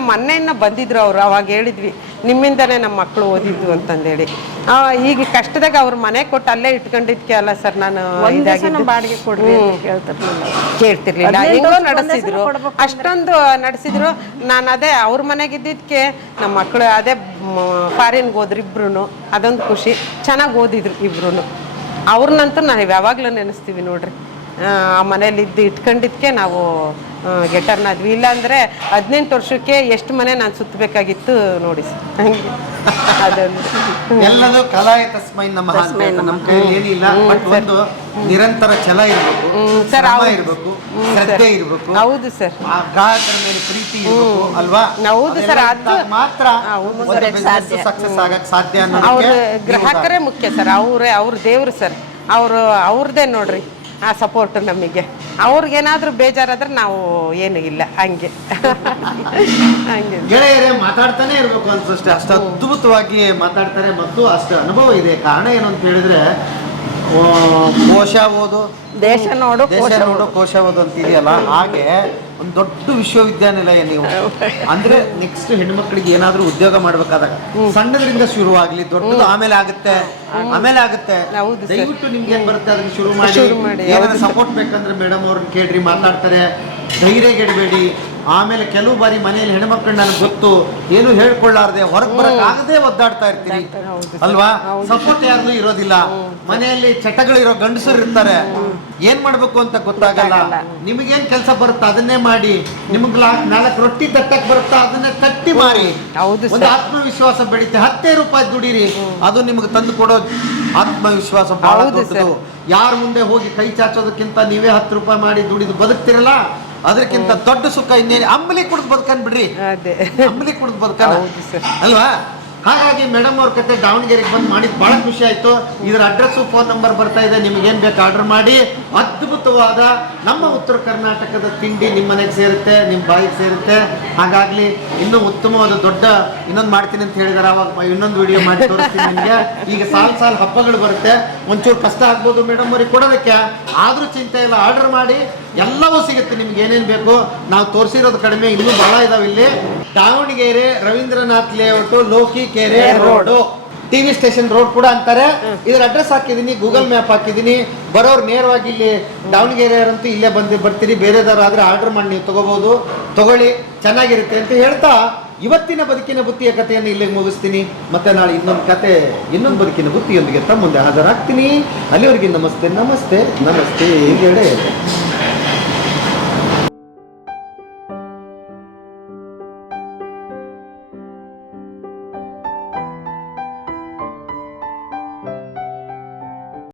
ಮೊನ್ನೆನ ಬಂದಿದ್ರು ಅವರು. ಅವಾಗ ಹೇಳಿದ್ವಿ, ನಿಮ್ಮಿಂದನೇ ನಮ್ಮ ಮಕ್ಕಳು ಓದಿದ್ದು ಅಂತಂದೇಳಿ ಈಗ ಕಷ್ಟದಾಗ ಅವ್ರ ಮನೆ ಕೊಟ್ಟು ಅಲ್ಲೇ ಇಟ್ಕೊಂಡಿದ್ಕೆ ಅಲ್ಲ ಸರ್ ನಾನು ಬಾಡಿಗೆ ಕೊಡ್ರಿ ಅಂತ ಕೇಳ್ತಿರ್ಲಿಲ್ಲ. ಹೆಂಗೋ ನಡೆಸಿದ್ರು, ಅಷ್ಟೊಂದು ನಡೆಸಿದ್ರು. ನಾನು ಅದೇ ಅವ್ರ ಮನೆಗಿದ್ದಿದ್ಕೆ ನಮ್ಮ ಮಕ್ಕಳು ಅದೇ ಫಾರಿನ್ಗೆ ಹೋದ್ರು ಇಬ್ರು. ಅದೊಂದು ಖುಷಿ. ಚೆನ್ನಾಗಿ ಓದಿದ್ರು ಇಬ್ರು. ಅವ್ರನ್ನಂತೂ ನಾವು ಯಾವಾಗಲೂ ನೆನೆಸ್ತೀವಿ ನೋಡ್ರಿ. ಆ ಮನೇಲಿ ಇಟ್ಕೊಂಡಿದ್ಕೆ ನಾವು ಗೆಟರ್ನಾದ್ವಿ. ಇಲ್ಲಾಂದ್ರೆ 18 ವರ್ಷಕ್ಕೆ ಎಷ್ಟು ಮನೆ ನಾನು ಸುತ್ತಬೇಕಾಗಿತ್ತು ನೋಡಿ ಸರ್. ಹಂಗೆ ಅದೊಂದು ಎಲ್ಲದೂ ಕಲಾಯ ತಸ್ಮೈ ನಮಃ ಅಂತ ನಮ್ಮ ಕೈಯಲ್ಲಿ ಏನಿಲ್ಲ. ಬಟ್ ಒಂದು ನಿರಂತರ ಛಲ ಇರಬೇಕು, ಶ್ರಮ ಇರಬೇಕು, ಶ್ರದ್ಧೆ ಇರಬೇಕು. ಹೌದು ಸರ್. ಆ ಗ್ರಾಹಕರ ಮೇಲೆ ಪ್ರೀತಿ ಇರಬೇಕು ಅಲ್ವಾ? ಹೌದು ಸರ್. ಅದು ಮಾತ್ರ ಸಕ್ಸಸ್ ಆಗಕ್ಕೆ ಸಾಧ್ಯ. ಅವ್ರ ಗ್ರಾಹಕರೇ ಮುಖ್ಯ ಸರ್. ಅವ್ರ ದೇವ್ರು ಸರ್. ಅವ್ರದ್ದೇ ನೋಡ್ರಿ ಆ ಸಪೋರ್ಟ್ ನಮಗೆ. ಅವ್ರಿಗೇನಾದ್ರೂ ಬೇಜಾರಾದ್ರೆ ನಾವು ಏನು ಇಲ್ಲ. ಹಂಗೆ ಹಂಗೆ ಗೆಳೆಯರೇ ಮಾತಾಡ್ತಾನೆ ಇರ್ಬೇಕು ಅನ್ಸಷ್ಟೇ. ಅಷ್ಟು ಅದ್ಭುತವಾಗಿ ಮಾತಾಡ್ತಾರೆ ಮತ್ತು ಅಷ್ಟು ಅನುಭವ ಇದೆ. ಕಾರಣ ಏನು ಅಂತ ಹೇಳಿದ್ರೆ ಕೋಶ ಓದು ದೇಶ ನೋಡು ಕೋಶ ಓದು ಅಂತ ಇದೆಯಲ್ಲ, ಹಾಗೆ ಒಂದು ದೊಡ್ಡ ವಿಶ್ವವಿದ್ಯಾನಿಲಯ ನೀವು. ಅಂದ್ರೆ ನೆಕ್ಸ್ಟ್ ಹೆಣ್ಮಕ್ಳಿಗೆ ಏನಾದ್ರೂ ಉದ್ಯೋಗ ಮಾಡ್ಬೇಕಾದಾಗ ಸಣ್ಣದ್ರಿಂದ ಶುರುವಾಗ್ಲಿ, ದೊಡ್ಡದು ಆಮೇಲೆ ಆಗುತ್ತೆ. ದಯವಿಟ್ಟು ನಿಮ್ಗೆ ಏನ್ ಬರುತ್ತೆ ಅದನ್ನ ಶುರು ಮಾಡಿ. ಏನಾದ್ರು ಸಪೋರ್ಟ್ ಬೇಕಂದ್ರೆ ಮೇಡಮ್ ಅವ್ರನ್ನ ಕೇಳ್ರಿ, ಮಾತಾಡ್ತಾರೆ. ಧೈರ್ಯಗೆಡಬೇಡಿ. ಆಮೇಲೆ ಕೆಲವು ಬಾರಿ ಮನೆಯಲ್ಲಿ ಹೆಣ್ಮಕ್ಳು ನನಗೆ ಗೊತ್ತು ಏನು ಹೇಳ್ಕೊಳ್ಳಾರ್ದೆ ಹೊರಗೆ ಬರಕ್ಕಾಗದೆ ಒದ್ದಾಡ್ತಾ ಇರ್ತೀರಿ ಅಲ್ವಾ? ಸಪೋರ್ಟ್ ಯಾರ್ದು ಇರೋದಿಲ್ಲ. ಮನೆಯಲ್ಲಿ ಚಟಗಳಿರೋ ಗಂಡಸರು ಇರ್ತಾರೆ. ಏನ್ ಮಾಡ್ಬೇಕು ಅಂತ ಗೊತ್ತಾಗಲ್ಲ. ನಿಮಗೇನ್ ಕೆಲಸ ಬರುತ್ತಾ ಅದನ್ನೇ ಮಾಡಿ. ನಿಮಗ್ 4 ರೊಟ್ಟಿ ತಟ್ಟಕ್ ಬರುತ್ತಾ ಅದನ್ನೇ ತಟ್ಟಿ ಮಾರಿ. ಒಂದು ಆತ್ಮವಿಶ್ವಾಸ ಬೆಳೀತೆ. 10 ರೂಪಾಯಿ ದುಡೀರಿ, ಅದು ನಿಮ್ಗೆ ತಂದು ಕೊಡೋ ಆತ್ಮವಿಶ್ವಾಸ ಬಹಳ ದೊಡ್ಡದು. ಯಾರ ಮುಂದೆ ಹೋಗಿ ಕೈ ಚಾಚೋದಕ್ಕಿಂತ ನೀವೇ 10 ರೂಪಾಯಿ ಮಾಡಿ ದುಡಿದು ಬದುಕ್ತಿರಲ್ಲ, ಅದಕ್ಕಿಂತ ದೊಡ್ಡ ಸುಖ ಇನ್ನೇನು. ಅಂಬಲಿ ಕುಡ್ದು ಬದುಕನ್ ಬಿಡ್ರಿ, ಅಂಬಲಿ ಕುಡ್ದು ಬದುಕನ ಅಲ್ವಾ? ಹಾಗಾಗಿ ಮೇಡಮ್ ಅವ್ರ ಕತೆ ದಾವಣಗೆರೆಗೆ ಬಂದು ಮಾಡಿದ್ ಬಹಳ ಖುಷಿ ಆಯ್ತು. ಇದರ ಅಡ್ರೆಸ್, ಫೋನ್ ನಂಬರ್ ಬರ್ತಾ ಇದೆ. ನಿಮ್ಗೆ ಏನ್ ಬೇಕು ಆರ್ಡರ್ ಮಾಡಿ. ಅದ್ಭುತವಾದ ನಮ್ಮ ಉತ್ತರ ಕರ್ನಾಟಕದ ತಿಂಡಿ ನಿಮ್ಮ ಮನೆಗೆ ಸೇರುತ್ತೆ, ನಿಮ್ಮ ಬಾಯಿಗೆ ಸೇರುತ್ತೆ. ಹಾಗಾಗ್ಲಿ ಇನ್ನೂ ಉತ್ತಮವಾದ ದೊಡ್ಡ ಇನ್ನೊಂದು ಮಾಡ್ತೀನಿ ಅಂತ ಹೇಳಿದಾರೆ. ಅವಾಗ ಇನ್ನೊಂದು ವಿಡಿಯೋ ಮಾಡಿ ತೋರಿಸ್ತೀನಿ ನಿಮ್ಗೆ. ಈಗ ಸಾಲ್ ಹಬ್ಬಗಳು ಬರುತ್ತೆ, ಒಂಚೂರು ಕಷ್ಟ ಆಗ್ಬೋದು ಮೇಡಮ್ ಅವ್ರಿಗೆ ಕೊಡೋದಕ್ಕೆ. ಆದ್ರೂ ಚಿಂತೆ ಇಲ್ಲ, ಆರ್ಡರ್ ಮಾಡಿ ಎಲ್ಲವೂ ಸಿಗುತ್ತೆ. ನಿಮ್ಗೆ ಏನೇನು ಬೇಕು ನಾವು ತೋರಿಸಿರೋದು ಕಡಿಮೆ, ಇನ್ನೂ ಬಹಳ ಇದಾವೆ ಇಲ್ಲಿ. ದಾವಣಗೆರೆ ರವೀಂದ್ರನಾಥ್ ಲೇಔಟ್, ಲೋಕಿ ಕೆರೆ ರೋಡು, ಟಿವಿ ಸ್ಟೇಷನ್ ರೋಡ್ ಕೂಡ ಅಂತಾರೆ. ಇದರ ಅಡ್ರೆಸ್ ಹಾಕಿದೀನಿ, ಗೂಗಲ್ ಮ್ಯಾಪ್ ಹಾಕಿದೀನಿ. ಬರೋರು ನೇರವಾಗಿ ಇಲ್ಲಿ ದಾವಣಗೆರೆಯವರಂತೂ ಇಲ್ಲೇ ಬರ್ತೀರಿ. ಬೇರೆದವ್ರು ಆದ್ರೆ ಆರ್ಡರ್ ಮಾಡಿ ನೀವು ತಗೊಳ್ಳಿ, ಚೆನ್ನಾಗಿರುತ್ತೆ ಅಂತ ಹೇಳ್ತಾ ಇವತ್ತಿನ ಬದುಕಿನ ಬುತ್ತಿಯ ಕಥೆಯನ್ನು ಇಲ್ಲಿಗೆ ಮುಗಿಸ್ತೀನಿ. ಮತ್ತೆ ನಾಳೆ ಇನ್ನೊಂದು ಬದುಕಿನ ಬುತ್ತಿಯೊಂದಿಗೆ ತಮ್ಮ ಮುಂದೆ ಹಾಜರಾಗ್ತೀನಿ. ಅಲ್ಲಿವರೆಗೆ ನಮಸ್ತೆ. ಹೀಗೆ